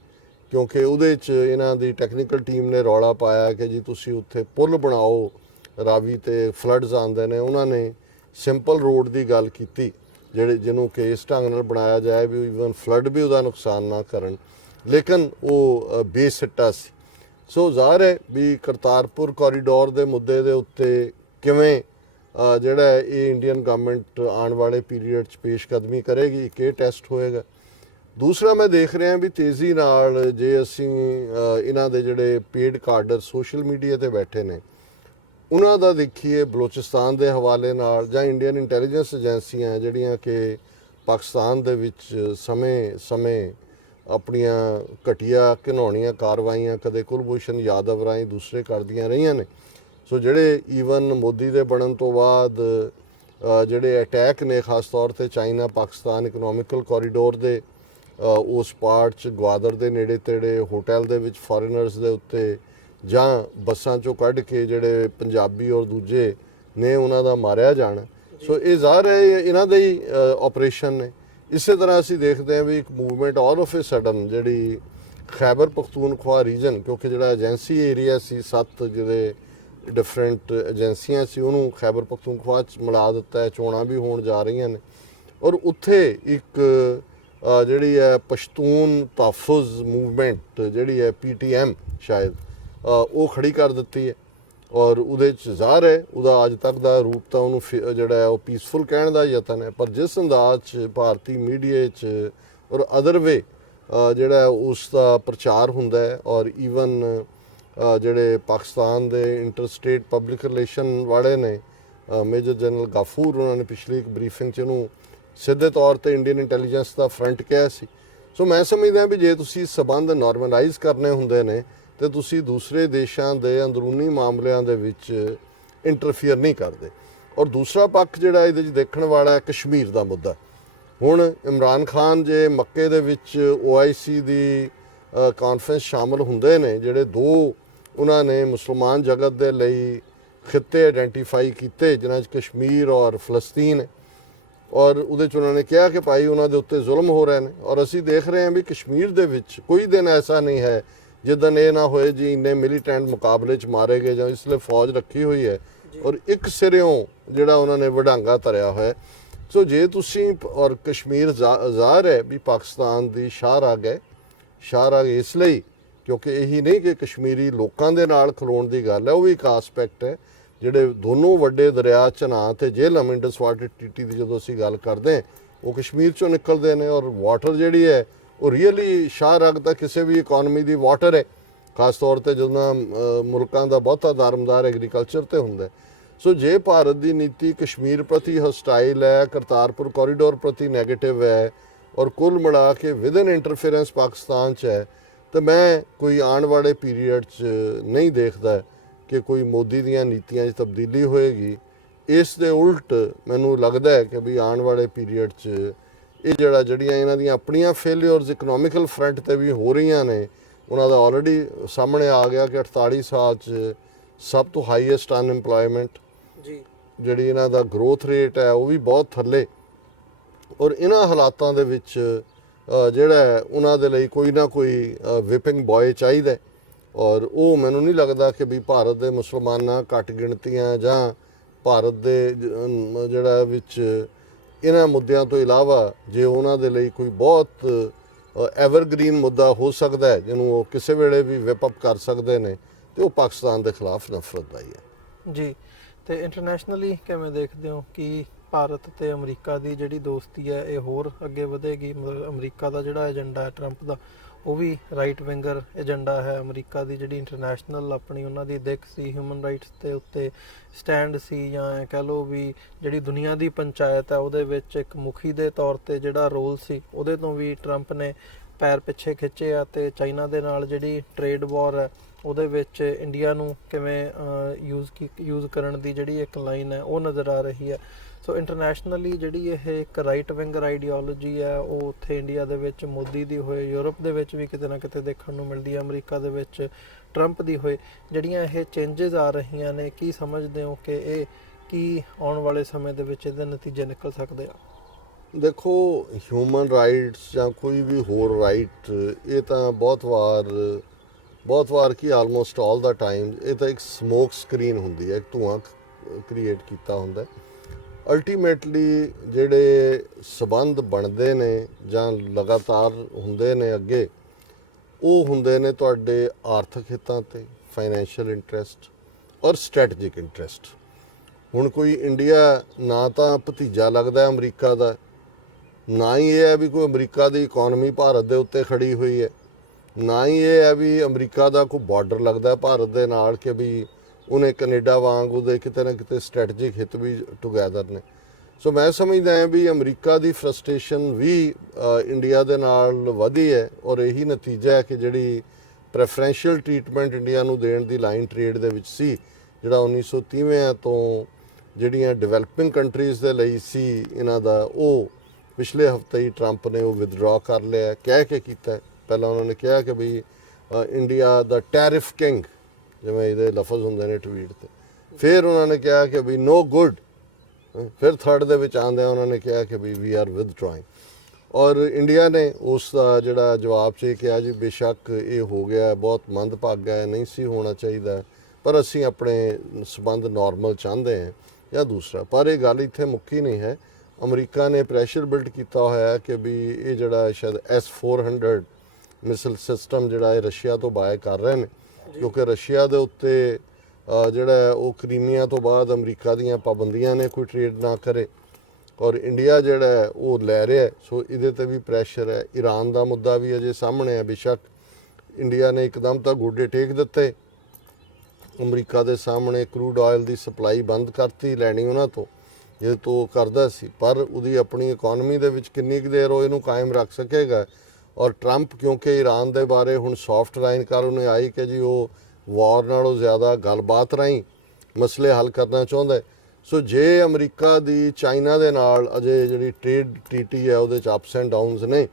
ਕਿਉਂਕਿ ਉਹਦੇ 'ਚ ਇਹਨਾਂ ਦੀ ਟੈਕਨੀਕਲ ਟੀਮ ਨੇ ਰੌਲਾ ਪਾਇਆ ਕਿ ਜੀ ਤੁਸੀਂ ਉੱਥੇ ਪੁਲ ਬਣਾਓ, ਰਾਵੀ ਤੇ ਫਲੱਡਸ ਆਉਂਦੇ ਨੇ। ਉਹਨਾਂ ਨੇ ਸਿੰਪਲ ਰੋਡ ਦੀ ਗੱਲ ਕੀਤੀ, ਜਿਹਨੂੰ ਕਿ ਇਸ ਢੰਗ ਨਾਲ ਬਣਾਇਆ ਜਾਏ ਵੀ ਈਵਨ ਫਲੱਡ ਵੀ ਉਹਦਾ ਨੁਕਸਾਨ ਨਾ ਕਰਨ, ਲੇਕਿਨ ਉਹ ਬੇਸਿੱਟਾ ਸੀ। ਸੋ ਜ਼ਾਹਰ ਹੈ ਵੀ ਕਰਤਾਰਪੁਰ ਕੋਰੀਡੋਰ ਦੇ ਮੁੱਦੇ ਦੇ ਉੱਤੇ ਕਿਵੇਂ ਜਿਹੜਾ ਇਹ ਇੰਡੀਅਨ ਗਵਰਨਮੈਂਟ ਆਉਣ ਵਾਲੇ ਪੀਰੀਅਡ 'ਚ ਪੇਸ਼ਕਦਮੀ ਕਰੇਗੀ, ਇੱਕ ਇਹ ਟੈਸਟ ਹੋਏਗਾ। ਦੂਸਰਾ ਮੈਂ ਦੇਖ ਰਿਹਾ ਵੀ ਤੇਜ਼ੀ ਨਾਲ ਜੇ ਅਸੀਂ ਇਹਨਾਂ ਦੇ ਜਿਹੜੇ ਪੇਡ ਕਾਡਰ ਸੋਸ਼ਲ ਮੀਡੀਆ ਤੇ ਬੈਠੇ ਨੇ ਉਹਨਾਂ ਦਾ ਦੇਖੀਏ ਬਲੋਚਿਸਤਾਨ ਦੇ ਹਵਾਲੇ ਨਾਲ, ਜਾਂ ਇੰਡੀਅਨ ਇੰਟੈਲੀਜੈਂਸ ਏਜੰਸੀਆਂ ਜਿਹੜੀਆਂ ਕਿ ਪਾਕਿਸਤਾਨ ਦੇ ਵਿੱਚ ਸਮੇਂ ਆਪਣੀਆਂ ਘਟੀਆ ਘਿਨਾਉਣੀਆਂ ਕਾਰਵਾਈਆਂ ਕਦੇ ਕੁਲਭੂਸ਼ਣ ਯਾਦਵ ਰਾਹੀਂ ਦੂਸਰੇ ਕਰਦੀਆਂ ਰਹੀਆਂ ਨੇ। ਸੋ ਜਿਹੜੇ ਈਵਨ ਮੋਦੀ ਦੇ ਬਣਨ ਤੋਂ ਬਾਅਦ ਜਿਹੜੇ ਅਟੈਕ ਨੇ ਖਾਸ ਤੌਰ ਤੇ ਚਾਈਨਾ ਪਾਕਿਸਤਾਨ ਇਕਨੋਮਿਕਲ ਕੋਰੀਡੋਰ ਦੇ ਉਸ ਪਾਰਟ 'ਚ ਗਵਾਦਰ ਦੇ ਨੇੜੇ ਤੇੜੇ ਹੋਟਲ ਦੇ ਵਿੱਚ ਫੋਰੇਨਰਸ ਦੇ ਉੱਤੇ ਜਾਂ ਬੱਸਾਂ 'ਚੋਂ ਕੱਢ ਕੇ ਜਿਹੜੇ ਪੰਜਾਬੀ ਔਰ ਦੂਜੇ ਨੇ ਉਹਨਾਂ ਦਾ ਮਾਰਿਆ ਜਾਣਾ, ਸੋ ਇਹ ਜ਼ਾਹਰ ਹੈ ਇਹਨਾਂ ਦੇ ਹੀ ਆਪਰੇਸ਼ਨ ਨੇ। ਇਸੇ ਤਰ੍ਹਾਂ ਅਸੀਂ ਦੇਖਦੇ ਹਾਂ ਵੀ ਇੱਕ movement all of A sudden ਜਿਹੜੀ ਖੈਬਰ ਪਖਤੂਨਖਵਾ ਰੀਜਨ, ਕਿਉਂਕਿ ਜਿਹੜਾ ਏਜੰਸੀ ਏਰੀਆ ਸੀ 7 ਜਿਹੜੇ ਡਿਫਰੈਂਟ ਏਜੰਸੀਆਂ ਸੀ ਉਹਨੂੰ ਖੈਬਰ ਪਖਤੂਨਖਵਾ 'ਚ ਮਿਲਾ ਦਿੱਤਾ ਹੈ, ਚੋਣਾਂ ਵੀ ਹੋਣ ਜਾ ਰਹੀਆਂ ਨੇ, ਔਰ ਉੱਥੇ ਇੱਕ ਜਿਹੜੀ ਹੈ ਪਸ਼ਤੂਨ ਤਹਫੁਜ਼ ਮੂਵਮੈਂਟ ਜਿਹੜੀ ਹੈ PTM ਸ਼ਾਇਦ ਉਹ ਖੜੀ ਕਰ ਦਿੱਤੀ ਹੈ। ਔਰ ਉਹਦੇ 'ਚ ਜ਼ਾਹਰ ਹੈ ਉਹਦਾ ਅੱਜ ਤੱਕ ਦਾ ਰੂਪ ਤਾਂ ਉਹਨੂੰ ਜਿਹੜਾ ਹੈ ਉਹ ਪੀਸਫੁਲ ਕਹਿਣ ਦਾ ਯਤਨ ਹੈ, ਪਰ ਜਿਸ ਅੰਦਾਜ਼ 'ਚ ਭਾਰਤੀ ਮੀਡੀਆ 'ਚ ਔਰ ਅਦਰ ਵੇ ਜਿਹੜਾ ਉਸ ਦਾ ਪ੍ਰਚਾਰ ਹੁੰਦਾ ਹੈ, ਔਰ ਈਵਨ ਜਿਹੜੇ ਪਾਕਿਸਤਾਨ ਦੇ ਇੰਟਰਸਟੇਟ ਪਬਲਿਕ ਰਿਲੇਸ਼ਨ ਵਾਲੇ ਨੇ ਮੇਜਰ ਜਨਰਲ ਗਾਫੂਰ, ਉਹਨਾਂ ਨੇ ਪਿਛਲੀ ਇੱਕ ਬਰੀਫਿੰਗ 'ਚ ਇਹਨੂੰ ਸਿੱਧੇ ਤੌਰ ਤੇ ਇੰਡੀਅਨ ਇੰਟੈਲੀਜੈਂਸ ਦਾ ਫਰੰਟ ਕਿਹਾ ਸੀ। ਸੋ ਮੈਂ ਸਮਝਦਾ ਵੀ ਜੇ ਤੁਸੀਂ ਸਬੰਧ ਨਾਰਮਲਾਈਜ਼ ਕਰਨੇ ਹੁੰਦੇ ਨੇ ਤੇ ਤੁਸੀਂ ਦੂਸਰੇ ਦੇਸ਼ਾਂ ਦੇ ਅੰਦਰੂਨੀ ਮਾਮਲਿਆਂ ਦੇ ਵਿੱਚ ਇੰਟਰਫੀਅਰ ਨਹੀਂ ਕਰਦੇ। ਔਰ ਦੂਸਰਾ ਪੱਖ ਜਿਹੜਾ ਇਹਦੇ 'ਚ ਦੇਖਣ ਵਾਲਾ ਹੈ ਕਸ਼ਮੀਰ ਦਾ ਮੁੱਦਾ। ਹੁਣ ਇਮਰਾਨ ਖਾਨ ਜੇ ਮੱਕੇ ਦੇ ਵਿੱਚ OIC ਦੀ ਕਾਨਫਰੰਸ ਸ਼ਾਮਲ ਹੁੰਦੇ ਨੇ, ਜਿਹੜੇ 2 ਉਹਨਾਂ ਨੇ ਮੁਸਲਮਾਨ ਜਗਤ ਦੇ ਲਈ ਖਿੱਤੇ ਆਇਡੈਂਟੀਫਾਈ ਕੀਤੇ ਜਿਨ੍ਹਾਂ 'ਚ ਕਸ਼ਮੀਰ ਔਰ ਫਲਸਤੀਨ ਹੈ, ਔਰ ਉਹਦੇ 'ਚ ਉਹਨਾਂ ਨੇ ਕਿਹਾ ਕਿ ਭਾਈ ਉਹਨਾਂ ਦੇ ਉੱਤੇ ਜ਼ੁਲਮ ਹੋ ਰਹੇ ਨੇ, ਔਰ ਅਸੀਂ ਦੇਖ ਰਹੇ ਹਾਂ ਵੀ ਕਸ਼ਮੀਰ ਦੇ ਵਿੱਚ ਕੋਈ ਦਿਨ ਐਸਾ ਨਹੀਂ ਹੈ ਜਿੱਦਣ ਇਹ ਨਾ ਹੋਏ ਜੀ ਇੰਨੇ ਮਿਲੀਟੈਂਟ ਮੁਕਾਬਲੇ 'ਚ ਮਾਰੇ ਗਏ ਜਾਂ ਇਸ ਲਈ ਫੌਜ ਰੱਖੀ ਹੋਈ ਹੈ ਔਰ ਇੱਕ ਸਿਰਿਓਂ ਜਿਹੜਾ ਉਹਨਾਂ ਨੇ ਵਡਾਂਗਾ ਧਰਿਆ ਹੋਇਆ। ਸੋ ਜੇ ਤੁਸੀਂ ਔਰ ਕਸ਼ਮੀਰ ਜ਼ਾਹਰ ਹੈ ਵੀ ਪਾਕਿਸਤਾਨ ਦੀ ਸ਼ਾਹਰਾਗ ਹੈ, ਸ਼ਾਹਰਾਗ ਇਸ ਲਈ ਕਿਉਂਕਿ ਇਹੀ ਨਹੀਂ ਕਿ ਕਸ਼ਮੀਰੀ ਲੋਕਾਂ ਦੇ ਨਾਲ ਖਲੋਣ ਦੀ ਗੱਲ ਹੈ, ਉਹ ਵੀ ਇੱਕ ਆਸਪੈਕਟ ਹੈ। ਜਿਹੜੇ ਦੋਨੋਂ ਵੱਡੇ ਦਰਿਆ ਚਨਾਹ ਤੇ ਜੇਹਲਮ ਇੰਡਸ ਵਾਟਰ ਟੀਟੀ ਦੀ ਜਦੋਂ ਅਸੀਂ ਗੱਲ ਕਰਦੇ ਉਹ ਕਸ਼ਮੀਰ 'ਚੋਂ ਨਿਕਲਦੇ ਨੇ, ਔਰ ਵਾਟਰ ਜਿਹੜੀ ਹੈ ਉਹ ਰੀਅਲੀ ਸ਼ਾਹਰਾਗ ਤਾਂ ਕਿਸੇ ਵੀ ਇਕਨੋਮੀ ਦੀ ਵਾਟਰ ਹੈ, ਖਾਸ ਤੌਰ ਤੇ ਜਦੋਂ ਮੁਲਕਾਂ ਦਾ ਬਹੁਤਾ ਦਾਰਮਦਾਰ ਐਗਰੀਕਲਚਰ ਤੇ ਹੁੰਦਾ। ਸੋ ਜੇ ਭਾਰਤ ਦੀ ਨੀਤੀ ਕਸ਼ਮੀਰ ਪ੍ਰਤੀ ਹਸਟਾਈਲ ਹੈ, ਕਰਤਾਰਪੁਰ ਕੋਰੀਡੋਰ ਪ੍ਰਤੀ ਨੈਗੇਟਿਵ ਹੈ, ਔਰ ਕੁੱਲ ਮਿਲਾ ਕੇ ਵਿਦਨ ਇੰਟਰਫੇਰੈਂਸ ਪਾਕਿਸਤਾਨ 'ਚ ਹੈ, ਤਾਂ ਮੈਂ ਕੋਈ ਆਉਣ ਵਾਲੇ ਪੀਰੀਅਡ 'ਚ ਨਹੀਂ ਦੇਖਦਾ ਕਿ ਕੋਈ ਮੋਦੀ ਦੀਆਂ ਨੀਤੀਆਂ 'ਚ ਤਬਦੀਲੀ ਹੋਏਗੀ। ਇਸ ਦੇ ਉਲਟ ਮੈਨੂੰ ਲੱਗਦਾ ਹੈ ਕਿ ਵੀ ਆਉਣ ਵਾਲੇ ਪੀਰੀਅਡ 'ਚ ਇਹ ਜਿਹੜੀਆਂ ਇਹਨਾਂ ਦੀਆਂ ਆਪਣੀਆਂ ਫੇਲਿਅਰਸ ਇਕਨੋਮਿਕਲ ਫਰੰਟ ਤੇ ਵੀ ਹੋ ਰਹੀਆਂ ਨੇ, ਉਹਨਾਂ ਦਾ ਆਲਰੇਡੀ ਸਾਹਮਣੇ ਆ ਗਿਆ ਕਿ 48 ਸਾਲ 'ਚ ਸਭ ਤੋਂ ਹਾਈਐਸਟ ਅਨਐਮਪਲੋਇਮੈਂਟ ਜੀ, ਜਿਹੜੀ ਇਹਨਾਂ ਦਾ ਗਰੋਥ ਰੇਟ ਹੈ ਉਹ ਵੀ ਬਹੁਤ ਥੱਲੇ, ਔਰ ਇਹਨਾਂ ਹਾਲਾਤਾਂ ਦੇ ਵਿੱਚ ਜਿਹੜਾ ਉਹਨਾਂ ਦੇ ਲਈ ਕੋਈ ਨਾ ਕੋਈ ਵਿਪਿੰਗ ਬॉय ਚਾਹੀਦਾ, ਔਰ ਉਹ ਮੈਨੂੰ ਨਹੀਂ ਲੱਗਦਾ ਕਿ ਵੀ ਭਾਰਤ ਦੇ ਮੁਸਲਮਾਨਾਂ ਘੱਟ ਗਿਣਤੀਆਂ ਜਾਂ ਭਾਰਤ ਦੇ ਜਿਹੜਾ ਵਿੱਚ ਇਹਨਾਂ ਮੁੱਦਿਆਂ ਤੋਂ ਇਲਾਵਾ ਜੇ ਉਹਨਾਂ ਦੇ ਲਈ ਕੋਈ ਬਹੁਤ ਐਵਰਗ੍ਰੀਨ ਮੁੱਦਾ ਹੋ ਸਕਦਾ ਹੈ ਜਿਹਨੂੰ ਉਹ ਕਿਸੇ ਵੇਲੇ ਵੀ ਵਿਪ ਅਪ ਕਰ ਸਕਦੇ ਨੇ, ਤੇ ਉਹ ਪਾਕਿਸਤਾਨ ਦੇ ਖਿਲਾਫ ਨਫ਼ਰਤ ਦਾ ਹੀ ਹੈ ਜੀ। ਤੇ ਇੰਟਰਨੈਸ਼ਨਲੀ ਕਿਵੇਂ ਦੇਖਦੇ ਹੋ ਕਿ ਭਾਰਤ ਤੇ ਅਮਰੀਕਾ ਦੀ ਜਿਹੜੀ ਦੋਸਤੀ ਹੈ ਇਹ ਹੋਰ ਅੱਗੇ ਵਧੇਗੀ? ਮਤਲਬ ਅਮਰੀਕਾ ਦਾ ਜਿਹੜਾ ਏਜੰਡਾ ਹੈ ਟਰੰਪ ਦਾ ਉਹ ਵੀ ਰਾਈਟ ਵਿੰਗਰ ਏਜੰਡਾ ਹੈ, ਅਮਰੀਕਾ ਦੀ ਜਿਹੜੀ ਇੰਟਰਨੈਸ਼ਨਲ ਆਪਣੀ ਉਹਨਾਂ ਦੀ ਦਿੱਖ ਸੀ ਹਿਊਮਨ ਰਾਈਟਸ ਦੇ ਉੱਤੇ ਸਟੈਂਡ ਸੀ, ਜਾਂ ਕਹਿ ਲਓ ਵੀ ਜਿਹੜੀ ਦੁਨੀਆ ਦੀ ਪੰਚਾਇਤ ਹੈ ਉਹਦੇ ਵਿੱਚ ਇੱਕ ਮੁਖੀ ਦੇ ਤੌਰ ਤੇ ਜਿਹੜਾ ਰੋਲ ਸੀ ਉਹਦੇ ਤੋਂ ਵੀ ਟਰੰਪ ਨੇ ਪੈਰ ਪਿੱਛੇ ਖਿੱਚੇ ਆ, ਤੇ ਚਾਈਨਾ ਦੇ ਨਾਲ ਜਿਹੜੀ ਟ੍ਰੇਡ ਵਾਰ ਹੈ ਉਹਦੇ ਵਿੱਚ ਇੰਡੀਆ ਨੂੰ ਕਿਵੇਂ ਯੂਜ਼ ਕਰਨ ਦੀ ਜਿਹੜੀ ਇੱਕ ਲਾਈਨ ਹੈ ਉਹ ਨਜ਼ਰ ਆ ਰਹੀ ਹੈ। ਸੋ ਇੰਟਰਨੈਸ਼ਨਲੀ ਜਿਹੜੀ ਇਹ ਇੱਕ ਰਾਈਟ ਵਿੰਗਰ ਆਈਡੀਓਲੋਜੀ ਹੈ ਉਹ ਉੱਥੇ ਇੰਡੀਆ ਦੇ ਵਿੱਚ ਮੋਦੀ ਦੀ ਹੋਏ, ਯੂਰਪ ਦੇ ਵਿੱਚ ਵੀ ਕਿਤੇ ਨਾ ਕਿਤੇ ਦੇਖਣ ਨੂੰ ਮਿਲਦੀ ਹੈ, ਅਮਰੀਕਾ ਦੇ ਵਿੱਚ ਟਰੰਪ ਦੀ ਹੋਏ, ਜਿਹੜੀਆਂ ਇਹ ਚੇਂਜਸ ਆ ਰਹੀਆਂ ਨੇ, ਕੀ ਸਮਝਦੇ ਹੋ ਕਿ ਇਹ ਕੀ ਆਉਣ ਵਾਲੇ ਸਮੇਂ ਦੇ ਵਿੱਚ ਇਹਦੇ ਨਤੀਜੇ ਨਿਕਲ ਸਕਦੇ ਆ? ਦੇਖੋ, ਹਿਊਮਨ ਰਾਈਟਸ ਜਾਂ ਕੋਈ ਵੀ ਹੋਰ ਰਾਈਟ, ਇਹ ਤਾਂ ਬਹੁਤ ਵਾਰ ਕੀ ਆਲਮੋਸਟ ਆਲ ਦਾ ਟਾਈਮ ਇਹ ਤਾਂ ਇੱਕ ਸਮੋਕ ਸਕਰੀਨ ਹੁੰਦੀ ਹੈ, ਇੱਕ ਧੂਆਂ ਕ੍ਰੀਏਟ ਕੀਤਾ ਹੁੰਦਾ। ਅਲਟੀਮੇਟਲੀ ਜਿਹੜੇ ਸਬੰਧ ਬਣਦੇ ਨੇ ਜਾਂ ਲਗਾਤਾਰ ਹੁੰਦੇ ਨੇ ਅੱਗੇ, ਉਹ ਹੁੰਦੇ ਨੇ ਤੁਹਾਡੇ ਆਰਥਿਕ ਹਿੱਤਾਂ ਤੇ, ਫਾਈਨੈਂਸ਼ੀਅਲ ਇੰਟਰਸਟ ਔਰ ਸਟ੍ਰੈਟਜਿਕ ਇੰਟਰਸਟ। ਹੁਣ ਕੋਈ ਇੰਡੀਆ ਨਾ ਤਾਂ ਭਤੀਜਾ ਲੱਗਦਾ ਅਮਰੀਕਾ ਦਾ, ਨਾ ਹੀ ਇਹ ਹੈ ਵੀ ਕੋਈ ਅਮਰੀਕਾ ਦੀ ਇਕਨੋਮੀ ਭਾਰਤ ਦੇ ਉੱਤੇ ਖੜੀ ਹੋਈ ਹੈ, ਨਾ ਹੀ ਇਹ ਹੈ ਵੀ ਅਮਰੀਕਾ ਦਾ ਕੋਈ ਬਾਰਡਰ ਲੱਗਦਾ ਭਾਰਤ ਦੇ ਨਾਲ ਕਿ ਵੀ ਉਹਨੇ ਕੈਨੇਡਾ ਵਾਂਗ ਉਹਦੇ ਕਿਤੇ ਨਾ ਕਿਤੇ ਸਟ੍ਰੈਟਜਿਕ ਹਿੱਤ ਵੀ ਟੁਗੈਦਰ ਨੇ। ਸੋ ਮੈਂ ਸਮਝਦਾ ਹਾਂ ਵੀ ਅਮਰੀਕਾ ਦੀ ਫਰਸਟ੍ਰੇਸ਼ਨ ਵੀ ਇੰਡੀਆ ਦੇ ਨਾਲ ਵਧੀ ਹੈ, ਔਰ ਇਹੀ ਨਤੀਜਾ ਹੈ ਕਿ ਜਿਹੜੀ ਪ੍ਰੈਫਰੈਂਸ਼ੀਅਲ ਟ੍ਰੀਟਮੈਂਟ ਇੰਡੀਆ ਨੂੰ ਦੇਣ ਦੀ ਲਾਈਨ ਟ੍ਰੇਡ ਦੇ ਵਿੱਚ ਸੀ, ਜਿਹੜਾ 1930 ਤੋਂ ਜਿਹੜੀਆਂ ਡਿਵੈਲਪਿੰਗ ਕੰਟਰੀਜ਼ ਦੇ ਲਈ ਸੀ ਇਹਨਾਂ ਦਾ, ਉਹ ਪਿਛਲੇ ਹਫ਼ਤੇ ਹੀ ਟਰੰਪ ਨੇ ਉਹ ਵਿਦਡਰਾ ਕਰ ਲਿਆ। ਕਹਿ ਕੇ ਕੀਤਾ, ਪਹਿਲਾਂ ਉਹਨਾਂ ਨੇ ਕਿਹਾ ਕਿ ਵੀ ਇੰਡੀਆ ਦਾ ਟੈਰਿਫ ਕਿੰਗ, ਜਿਵੇਂ ਇਹਦੇ ਲਫ਼ਜ਼ ਹੁੰਦੇ ਨੇ ਟਵੀਟ ਤੇ, ਫਿਰ ਉਹਨਾਂ ਨੇ ਕਿਹਾ ਕਿ ਵੀ ਨੋ ਗੁੱਡ, ਫਿਰ ਥਰਡ ਦੇ ਵਿੱਚ ਆਉਂਦਿਆਂ ਉਹਨਾਂ ਨੇ ਕਿਹਾ ਕਿ ਵੀ ਵੀ ਆਰ ਵਿਦਡਰਾਇੰਗ। ਔਰ ਇੰਡੀਆ ਨੇ ਉਸ ਦਾ ਜਿਹੜਾ ਜਵਾਬ 'ਚ ਇਹ ਕਿਹਾ ਜੀ ਬੇਸ਼ੱਕ ਇਹ ਹੋ ਗਿਆ, ਬਹੁਤ ਮੰਦਭਾਗਾ ਹੈ, ਨਹੀਂ ਸੀ ਹੋਣਾ ਚਾਹੀਦਾ, ਪਰ ਅਸੀਂ ਆਪਣੇ ਸਬੰਧ ਨਾਰਮਲ ਚਾਹੁੰਦੇ ਹਾਂ ਜਾਂ ਦੂਸਰਾ। ਪਰ ਇਹ ਗੱਲ ਇੱਥੇ ਮੁੱਕੀ ਨਹੀਂ ਹੈ। ਅਮਰੀਕਾ ਨੇ ਪ੍ਰੈਸ਼ਰ ਬਿਲਡ ਕੀਤਾ ਹੋਇਆ ਕਿ ਵੀ ਇਹ ਜਿਹੜਾ ਸ਼ਾਇਦ S-400 ਮਿਸਲ ਸਿਸਟਮ ਜਿਹੜਾ ਇਹ ਰਸ਼ੀਆ ਤੋਂ ਬਾਏ ਕਰ ਰਹੇ ਨੇ, ਕਿਉਂਕਿ ਰਸ਼ੀਆ ਦੇ ਉੱਤੇ ਜਿਹੜਾ ਉਹ ਕ੍ਰੀਮੀਆ ਤੋਂ ਬਾਅਦ ਅਮਰੀਕਾ ਦੀਆਂ ਪਾਬੰਦੀਆਂ ਨੇ ਕੋਈ ਟ੍ਰੇਡ ਨਾ ਕਰੇ, ਔਰ ਇੰਡੀਆ ਜਿਹੜਾ ਉਹ ਲੈ ਰਿਹਾ। ਸੋ ਇਹਦੇ ਤੇ ਵੀ ਪ੍ਰੈਸ਼ਰ ਹੈ। ਈਰਾਨ ਦਾ ਮੁੱਦਾ ਵੀ ਅਜੇ ਸਾਹਮਣੇ ਹੈ। ਬੇਸ਼ੱਕ ਇੰਡੀਆ ਨੇ ਇੱਕਦਮ ਤਾਂ ਗੋਡੇ ਟੇਕ ਦਿੱਤੇ, ਅਮਰੀਕਾ ਦੇ ਸਾਹਮਣੇ ਕਰੂਡ ਆਇਲ ਦੀ ਸਪਲਾਈ ਬੰਦ ਕਰਤੀ ਲੈਣੀ ਉਹਨਾਂ ਤੋਂ, ਜਿਹਦੇ ਤੋਂ ਕਰਦਾ ਸੀ, ਪਰ ਉਹਦੀ ਆਪਣੀ ਇਕਨੋਮੀ ਦੇ ਵਿੱਚ ਕਿੰਨੀ ਕੁ ਦੇਰ ਉਹ ਇਹਨੂੰ ਕਾਇਮ ਰੱਖ ਸਕੇਗਾ। ਔਰ ਟਰੰਪ ਕਿਉਂਕਿ ਈਰਾਨ ਦੇ ਬਾਰੇ ਹੁਣ ਸੌਫਟ ਲਾਈਨ ਕਰ ਉਹਨੇ ਆਈ ਕਿ ਜੀ ਉਹ ਵਾਰ ਨਾਲੋਂ ਜ਼ਿਆਦਾ ਗੱਲਬਾਤ ਰਾਹੀਂ ਮਸਲੇ ਹੱਲ ਕਰਨਾ ਚਾਹੁੰਦਾ। ਸੋ ਜੇ ਅਮਰੀਕਾ ਦੀ ਚਾਈਨਾ ਦੇ ਨਾਲ ਅਜੇ ਜਿਹੜੀ ਟ੍ਰੇਡ ਟ੍ਰੀਟੀ ਹੈ ਉਹਦੇ 'ਚ ਅਪਸ ਐਂਡ ਡਾਊਨਸ ਨੇ,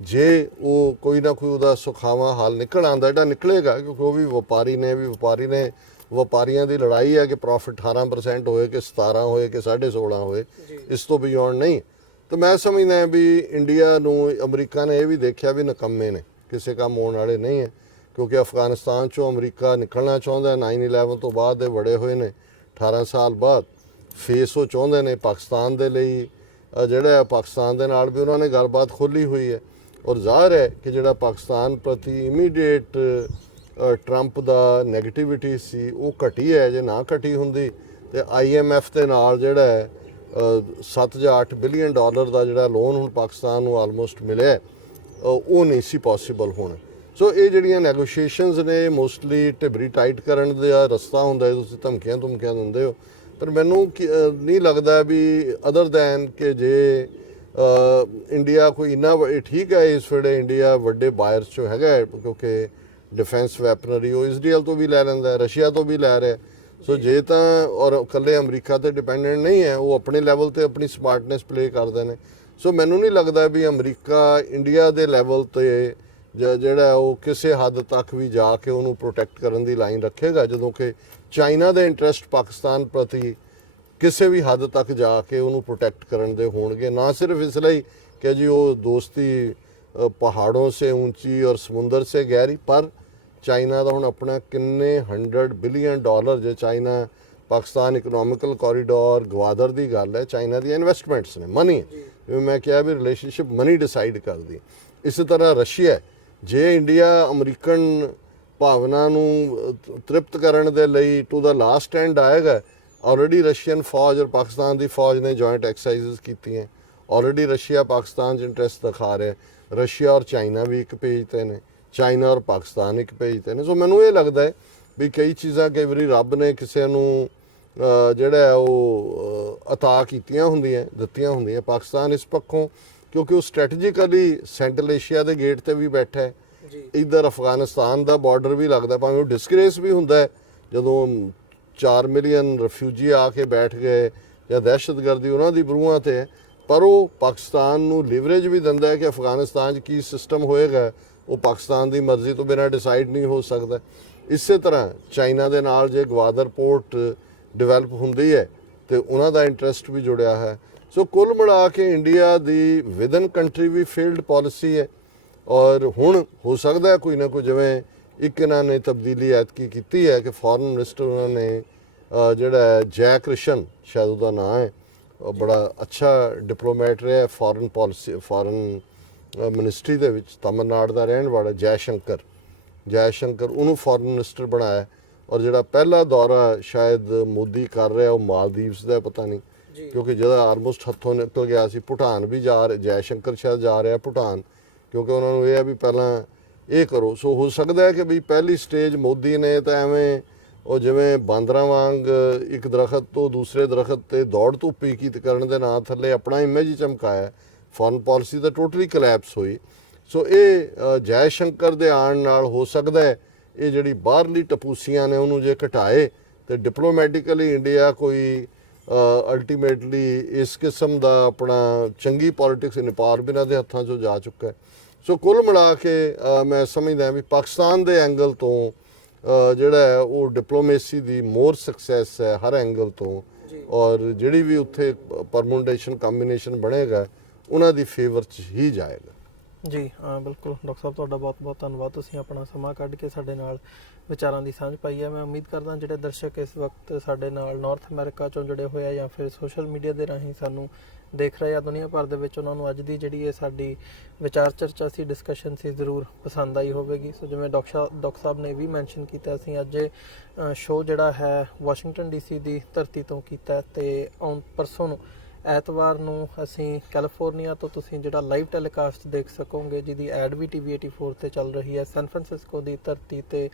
ਜੇ ਉਹ ਕੋਈ ਨਾ ਕੋਈ ਉਹਦਾ ਸੁਖਾਵਾਂ ਹੱਲ ਨਿਕਲ ਆਉਂਦਾ, ਜਿਹੜਾ ਨਿਕਲੇਗਾ ਕਿਉਂਕਿ ਉਹ ਵੀ ਵਪਾਰੀ ਨੇ, ਵਪਾਰੀਆਂ ਦੀ ਲੜਾਈ ਹੈ ਕਿ ਪ੍ਰੋਫਿਟ 18% ਹੋਏ ਕਿ 17 ਹੋਏ ਕਿ 16.5 ਹੋਏ, ਇਸ ਤੋਂ ਬਿਯੋਂਡ ਨਹੀਂ। ਤਾਂ ਮੈਂ ਸਮਝਦਾ ਵੀ ਇੰਡੀਆ ਨੂੰ ਅਮਰੀਕਾ ਨੇ ਇਹ ਵੀ ਦੇਖਿਆ ਵੀ ਨਕੰਮੇ ਨੇ, ਕਿਸੇ ਕੰਮ ਆਉਣ ਵਾਲੇ ਨਹੀਂ ਹੈ, ਕਿਉਂਕਿ ਅਫਗਾਨਿਸਤਾਨ 'ਚੋਂ ਅਮਰੀਕਾ ਨਿਕਲਣਾ ਚਾਹੁੰਦਾ। 9/11 ਤੋਂ ਬਾਅਦ ਦੇ ਵੜੇ ਹੋਏ ਨੇ 18 ਸਾਲ ਬਾਅਦ, ਫੇਸ ਉਹ ਚਾਹੁੰਦੇ ਨੇ ਪਾਕਿਸਤਾਨ ਦੇ ਲਈ, ਜਿਹੜਾ ਪਾਕਿਸਤਾਨ ਦੇ ਨਾਲ ਵੀ ਉਹਨਾਂ ਨੇ ਗੱਲਬਾਤ ਖੋਲ੍ਹੀ ਹੋਈ ਹੈ। ਔਰ ਜ਼ਾਹਰ ਹੈ ਕਿ ਜਿਹੜਾ ਪਾਕਿਸਤਾਨ ਪ੍ਰਤੀ ਇਮੀਡੀਏਟ ਟਰੰਪ ਦਾ ਨੈਗੇਟਿਵਿਟੀ ਸੀ ਉਹ ਘਟੀ ਹੈ। ਜੇ ਨਾ ਘਟੀ ਹੁੰਦੀ ਤੇ IMF ਦੇ ਨਾਲ ਜਿਹੜਾ ਹੈ 7 ਜਾਂ 8 ਬਿਲੀਅਨ ਡਾਲਰ ਦਾ ਜਿਹੜਾ ਲੋਨ ਹੁਣ ਪਾਕਿਸਤਾਨ ਨੂੰ ਆਲਮੋਸਟ ਮਿਲਿਆ, ਉਹ ਨਹੀਂ ਸੀ ਪੋਸੀਬਲ ਹੋਣਾ। ਸੋ ਇਹ ਜਿਹੜੀਆਂ ਨੈਗੋਸ਼ੀਏਸ਼ਨਸ ਨੇ ਮੋਸਟਲੀ ਢਿਬਰੀ ਟਾਈਟ ਕਰਨ ਦਾ ਰਸਤਾ ਹੁੰਦਾ ਹੈ। ਤੁਸੀਂ ਧਮਕੀਆਂ ਦਿੰਦੇ ਹੋ, ਪਰ ਮੈਨੂੰ ਨਹੀਂ ਲੱਗਦਾ ਵੀ ਅਦਰ ਦੈਨ ਕਿ ਜੇ ਇੰਡੀਆ ਕੋਈ ਇੰਨਾ ਠੀਕ ਹੈ ਇਸ ਵੇਲੇ ਇੰਡੀਆ ਵੱਡੇ ਬਾਇਰਸ 'ਚੋਂ ਹੈਗਾ, ਕਿਉਂਕਿ ਡਿਫੈਂਸ ਵੈਪਨਰੀ ਉਹ ਇਜ਼ਰਾਈਲ ਤੋਂ ਵੀ ਲੈ ਲੈਂਦਾ, ਰਸ਼ੀਆ ਤੋਂ ਵੀ ਲੈ ਰਿਹਾ। ਸੋ ਜੇ ਤਾਂ ਔਰ ਇਕੱਲੇ ਅਮਰੀਕਾ 'ਤੇ ਡਿਪੈਂਡੈਂਟ ਨਹੀਂ ਹੈ, ਉਹ ਆਪਣੇ ਲੈਵਲ 'ਤੇ ਆਪਣੀ ਸਮਾਰਟਨੈਸ ਪਲੇ ਕਰਦੇ ਨੇ। ਸੋ ਮੈਨੂੰ ਨਹੀਂ ਲੱਗਦਾ ਵੀ ਅਮਰੀਕਾ ਇੰਡੀਆ ਦੇ ਲੈਵਲ 'ਤੇ ਜਿਹੜਾ ਉਹ ਕਿਸੇ ਹੱਦ ਤੱਕ ਵੀ ਜਾ ਕੇ ਉਹਨੂੰ ਪ੍ਰੋਟੈਕਟ ਕਰਨ ਦੀ ਲਾਈਨ ਰੱਖੇਗਾ, ਜਦੋਂ ਕਿ ਚਾਈਨਾ ਦੇ ਇੰਟਰਸਟ ਪਾਕਿਸਤਾਨ ਪ੍ਰਤੀ ਕਿਸੇ ਵੀ ਹੱਦ ਤੱਕ ਜਾ ਕੇ ਉਹਨੂੰ ਪ੍ਰੋਟੈਕਟ ਕਰਨ ਦੇ ਹੋਣਗੇ। ਨਾ ਸਿਰਫ ਇਸ ਲਈ ਕਿ ਜੀ ਉਹ ਦੋਸਤੀ ਪਹਾੜੋਂ ਸੇ ਉੱਚੀ ਔਰ ਸਮੁੰਦਰ ਸੇ ਗਹਿਰੀ, ਪਰ ਚਾਈਨਾ ਦਾ ਹੁਣ ਆਪਣਾ ਕਿੰਨੇ 100 ਬਿਲੀਅਨ ਡਾਲਰ, ਜੇ ਚਾਈਨਾ ਪਾਕਿਸਤਾਨ ਇਕਨੋਮਿਕਲ ਕੋਰੀਡੋਰ ਗਵਾਦਰ ਦੀ ਗੱਲ ਹੈ, ਚਾਈਨਾ ਦੀਆਂ ਇਨਵੈਸਟਮੈਂਟਸ ਨੇ, ਮਨੀ, ਜਿਵੇਂ ਮੈਂ ਕਿਹਾ ਵੀ ਰਿਲੇਸ਼ਨਸ਼ਿਪ ਮਨੀ ਡਿਸਾਈਡ ਕਰਦੀ। ਇਸੇ ਤਰ੍ਹਾਂ ਰਸ਼ੀਆ, ਜੇ ਇੰਡੀਆ ਅਮਰੀਕਨ ਭਾਵਨਾ ਨੂੰ ਤ੍ਰਿਪਤ ਕਰਨ ਦੇ ਲਈ ਟੂ ਦਾ ਲਾਸਟ ਐਂਡ ਆਏਗਾ, ਆਲਰੇਡੀ ਰਸ਼ੀਅਨ ਫੌਜ ਔਰ ਪਾਕਿਸਤਾਨ ਦੀ ਫੌਜ ਨੇ ਜੁਆਇੰਟ ਐਕਸਰਸਾਈਜ਼ਸ ਕੀਤੀਆਂ, ਆਲਰੇਡੀ ਰਸ਼ੀਆ ਪਾਕਿਸਤਾਨ 'ਚ ਇੰਟਰਸਟ ਦਿਖਾ ਰਿਹਾ, ਰਸ਼ੀਆ ਔਰ ਚਾਈਨਾ ਵੀ ਇੱਕ ਪੇਜ 'ਤੇ ਨੇ, ਚਾਈਨਾ ਔਰ ਪਾਕਿਸਤਾਨ ਇੱਕ ਪੇਜ 'ਤੇ ਨੇ। ਸੋ ਮੈਨੂੰ ਇਹ ਲੱਗਦਾ ਹੈ ਵੀ ਕਈ ਚੀਜ਼ਾਂ ਕਈ ਵਾਰੀ ਰੱਬ ਨੇ ਕਿਸੇ ਨੂੰ ਜਿਹੜਾ ਉਹ ਅਤਾ ਕੀਤੀਆਂ ਹੁੰਦੀਆਂ, ਦਿੱਤੀਆਂ ਹੁੰਦੀਆਂ। ਪਾਕਿਸਤਾਨ ਇਸ ਪੱਖੋਂ ਕਿਉਂਕਿ ਉਹ ਸਟ੍ਰੈਟਜੀਕਲੀ ਸੈਂਟਰਲ ਏਸ਼ੀਆ ਦੇ ਗੇਟ 'ਤੇ ਵੀ ਬੈਠਾ ਹੈ, ਇੱਧਰ ਅਫਗਾਨਿਸਤਾਨ ਦਾ ਬਾਰਡਰ ਵੀ ਲੱਗਦਾ, ਭਾਵੇਂ ਉਹ ਡਿਸਗ੍ਰੇਸ ਵੀ ਹੁੰਦਾ ਹੈ ਜਦੋਂ 4 ਮਿਲੀਅਨ ਰਿਫਿਊਜੀ ਆ ਕੇ ਬੈਠ ਗਏ ਜਾਂ ਦਹਿਸ਼ਤਗਰਦੀ ਉਹਨਾਂ ਦੀ ਬਰੂਹਾਂ 'ਤੇ ਹੈ, ਪਰ ਉਹ ਪਾਕਿਸਤਾਨ ਨੂੰ ਲਿਵਰੇਜ ਵੀ ਦਿੰਦਾ ਹੈ ਕਿ ਅਫਗਾਨਿਸਤਾਨ 'ਚ ਕੀ ਸਿਸਟਮ ਹੋਏਗਾ ਉਹ ਪਾਕਿਸਤਾਨ ਦੀ ਮਰਜ਼ੀ ਤੋਂ ਬਿਨਾਂ ਡਿਸਾਈਡ ਨਹੀਂ ਹੋ ਸਕਦਾ। ਇਸੇ ਤਰ੍ਹਾਂ ਚਾਈਨਾ ਦੇ ਨਾਲ ਜੇ ਗਵਾਦਰ ਪੋਰਟ ਡਿਵੈਲਪ ਹੁੰਦੀ ਹੈ ਤੇ ਉਹਨਾਂ ਦਾ ਇੰਟਰਸਟ ਵੀ ਜੁੜਿਆ ਹੈ। ਸੋ ਕੁੱਲ ਮਿਲਾ ਕੇ ਇੰਡੀਆ ਦੀ ਵਿਦਨ ਕੰਟਰੀ ਵੀ ਫੀਲਡ ਪਾਲਿਸੀ ਹੈ ਔਰ ਹੁਣ ਹੋ ਸਕਦਾ ਹੈ ਕੋਈ ਨਾ ਕੋਈ, ਜਿਵੇਂ ਇੱਕ ਇਹਨਾਂ ਨੇ ਤਬਦੀਲੀ ਐਤਕੀ ਕੀਤੀ ਹੈ ਕਿ ਫੋਰਨ ਮਿਨਿਸਟਰ ਉਹਨਾਂ ਨੇ ਜਿਹੜਾ ਜੈ ਕ੍ਰਿਸ਼ਨ ਸ਼ਾਇਦ ਉਹਦਾ ਨਾਂ ਹੈ, ਬੜਾ ਅੱਛਾ ਡਿਪਲੋਮੈਟ ਰਿਹਾ ਫੋਰਨ ਪਾਲਿਸੀ ਫੋਰਨ ਮਿਨਿਸਟਰੀ ਦੇ ਵਿੱਚ, ਤਮਿਲਨਾਡੂ ਦਾ ਰਹਿਣ ਵਾਲਾ ਜੈ ਸ਼ੰਕਰ ਉਹਨੂੰ ਫੋਰਨ ਮਿਨਿਸਟਰ ਬਣਾਇਆ। ਔਰ ਜਿਹੜਾ ਪਹਿਲਾ ਦੌਰਾ ਸ਼ਾਇਦ ਮੋਦੀ ਕਰ ਰਿਹਾ ਉਹ ਮਾਲਦੀਵਸ ਦਾ ਪਤਾ ਨਹੀਂ, ਕਿਉਂਕਿ ਜਿਹਦਾ ਆਲਮੋਸਟ ਹੱਥੋਂ ਨਿਕਲ ਗਿਆ ਸੀ। ਭੂਟਾਨ ਵੀ ਜੈ ਸ਼ੰਕਰ ਸ਼ਾਇਦ ਜਾ ਰਿਹਾ ਭੂਟਾਨ, ਕਿਉਂਕਿ ਉਹਨਾਂ ਨੂੰ ਇਹ ਹੈ ਵੀ ਪਹਿਲਾਂ ਇਹ ਕਰੋ। ਸੋ ਹੋ ਸਕਦਾ ਹੈ ਕਿ ਵੀ ਪਹਿਲੀ ਸਟੇਜ ਮੋਦੀ ਨੇ ਤਾਂ ਐਵੇਂ ਉਹ ਜਿਵੇਂ ਬਾਂਦਰਾਂ ਵਾਂਗ ਇੱਕ ਦਰਖਤ ਤੋਂ ਦੂਸਰੇ ਦਰਖਤ ਤੇ ਦੌੜ ਧੁੱਪੀ ਕਰਨ ਦੇ ਨਾਂ ਥੱਲੇ ਆਪਣਾ ਇਮੇਜ ਹੀ ਚਮਕਾਇਆ, ਫੋਰਨ ਪਾਲਿਸੀ ਤਾਂ ਟੋਟਲੀ ਕਲੈਪਸ ਹੋਈ। ਸੋ ਇਹ ਜੈ ਸ਼ੰਕਰ ਦੇ ਆਉਣ ਨਾਲ ਹੋ ਸਕਦਾ ਹੈ ਇਹ ਜਿਹੜੀ ਬਾਹਰਲੀ ਟਪੂਸੀਆਂ ਨੇ ਉਹਨੂੰ ਜੇ ਘਟਾਏ ਤੇ ਡਿਪਲੋਮੈਟਿਕਲੀ ਇੰਡੀਆ ਕੋਈ ਅਲਟੀਮੇਟਲੀ ਇਸ ਕਿਸਮ ਦਾ ਆਪਣਾ ਚੰਗੀ ਪੋਲਿਟਿਕਸ ਨੇਪਾਲ ਬਿਨਾਂ ਦੇ ਹੱਥਾਂ 'ਚੋਂ ਜਾ ਚੁੱਕਾ ਹੈ। ਸੋ ਕੁੱਲ ਮਿਲਾ ਕੇ ਮੈਂ ਸਮਝਦਾ ਵੀ ਪਾਕਿਸਤਾਨ ਦੇ ਐਂਗਲ ਤੋਂ ਜਿਹੜਾ ਹੈ ਉਹ ਡਿਪਲੋਮੇਸੀ ਦੀ ਮੋਰ ਸਕਸੈਸ ਹੈ ਹਰ ਐਂਗਲ ਤੋਂ, ਔਰ ਜਿਹੜੀ ਵੀ ਉੱਥੇ ਪਰਮੂਨੇਸ਼ਨ ਕੰਬੀਨੇਸ਼ਨ ਬਣੇਗਾ ਉਹਨਾਂ ਦੀ ਫੇਵਰ 'ਚ ਹੀ ਜਾਏਗਾ। ਜੀ ਬਿਲਕੁਲ ਡਾਕਟਰ ਸਾਹਿਬ, ਤੁਹਾਡਾ ਬਹੁਤ-ਬਹੁਤ ਧੰਨਵਾਦ। ਤੁਸੀਂ ਆਪਣਾ ਸਮਾਂ ਕੱਢ ਕੇ ਸਾਡੇ ਨਾਲ ਵਿਚਾਰਾਂ ਦੀ ਸਾਂਝ ਪਾਈ ਹੈ। ਮੈਂ ਉਮੀਦ ਕਰਦਾ ਜਿਹੜੇ ਦਰਸ਼ਕ ਇਸ ਵਕਤ ਸਾਡੇ ਨਾਲ ਨਾਰਥ ਅਮਰੀਕਾ ਚੋਂ ਜੁੜੇ ਹੋਏ ਆ ਜਾਂ ਫਿਰ ਸੋਸ਼ਲ ਮੀਡੀਆ ਦੇ ਰਾਹੀਂ ਸਾਨੂੰ ਦੇਖ ਰਹੇ ਆ ਦੁਨੀਆ ਭਰ ਦੇ ਵਿੱਚ, ਉਹਨਾਂ ਨੂੰ ਅੱਜ ਦੀ ਜਿਹੜੀ ਇਹ ਸਾਡੀ ਵਿਚਾਰ ਚਰਚਾ ਸੀ, ਡਿਸਕਸ਼ਨ ਸੀ, ਜ਼ਰੂਰ ਪਸੰਦ ਆਈ ਹੋਵੇਗੀ। ਸੋ ਜਿਵੇਂ ਡਾਕਟਰ ਸਾਹਿਬ ਨੇ ਵੀ ਮੈਂਸ਼ਨ ਕੀਤਾ, ਅਸੀਂ ਅੱਜ ਸ਼ੋਅ ਜਿਹੜਾ ਹੈ ਵਾਸ਼ਿੰਗਟਨ ਡੀਸੀ ਦੀ ਧਰਤੀ ਤੋਂ ਕੀਤਾ ਤੇ ਪਰਸੋਂ ਨੂੰ ਐਤਵਾਰ ਨੂੰ ਅਸੀਂ ਕੈਲੀਫੋਰਨੀਆ ਤੋਂ ਤੁਸੀਂ ਜਿਹੜਾ ਲਾਈਵ ਟੈਲੀਕਾਸਟ ਦੇਖ ਸਕੋਗੇ, ਜਿਹਦੀ ਐਡ ਵੀ TV 84 ਤੇ ਚੱਲ ਰਹੀ ਹੈ। ਸੈਨ ਫਰਾਂਸਿਸਕੋ ਦੀ ਧਰਤੀ ਤੇ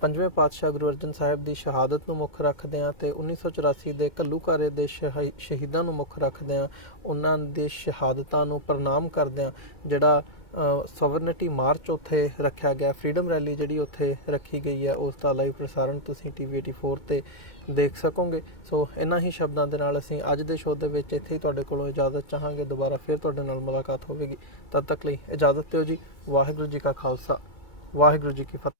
ਪੰਜਵੇਂ ਪਾਤਸ਼ਾਹ ਗੁਰੂ ਅਰਜਨ ਸਾਹਿਬ ਦੀ ਸ਼ਹਾਦਤ ਨੂੰ ਮੁੱਖ ਰੱਖਦਿਆਂ ਤੇ 1984 ਦੇ ਘੱਲੂਘਾਰੇ ਦੇ ਸ਼ਹੀਦਾਂ ਨੂੰ ਮੁੱਖ ਰੱਖਦਿਆਂ, ਉਹਨਾਂ ਦੇ ਸ਼ਹਾਦਤਾਂ ਨੂੰ ਪ੍ਰਣਾਮ ਕਰਦਿਆਂ ਜਿਹੜਾ ਸੋਵਰਨਿਟੀ ਮਾਰਚ ਉੱਥੇ ਰੱਖਿਆ ਗਿਆ, ਫਰੀडम ਰੈਲੀ ਜਿਹੜੀ ਉੱਥੇ ਰੱਖੀ ਗਈ ਹੈ, ਉਸ ਦਾ ਲਾਈਵ ਪ੍ਰਸਾਰਣ ਤੁਸੀਂ TV 84 ਤੇ ਦੇਖ ਸਕੋਗੇ। ਸੋ ਇਹਨਾਂ ਹੀ ਸ਼ਬਦਾਂ ਦੇ ਨਾਲ ਅਸੀਂ ਅੱਜ ਦੇ ਸ਼ੋਅ ਦੇ ਵਿੱਚ ਇੱਥੇ ਹੀ ਤੁਹਾਡੇ ਕੋਲੋਂ ਇਜਾਜ਼ਤ ਚਾਹਾਂਗੇ। ਦੁਬਾਰਾ ਫਿਰ ਤੁਹਾਡੇ ਨਾਲ ਮੁਲਾਕਾਤ ਹੋਵੇਗੀ, ਤਦ ਤੱਕ ਲਈ ਇਜਾਜ਼ਤ ਦਿਓ ਜੀ। ਵਾਹਿਗੁਰੂ ਜੀ ਕਾ ਖਾਲਸਾ, ਵਾਹਿਗੁਰੂ ਜੀ ਕੀ ਫਤਿਹ।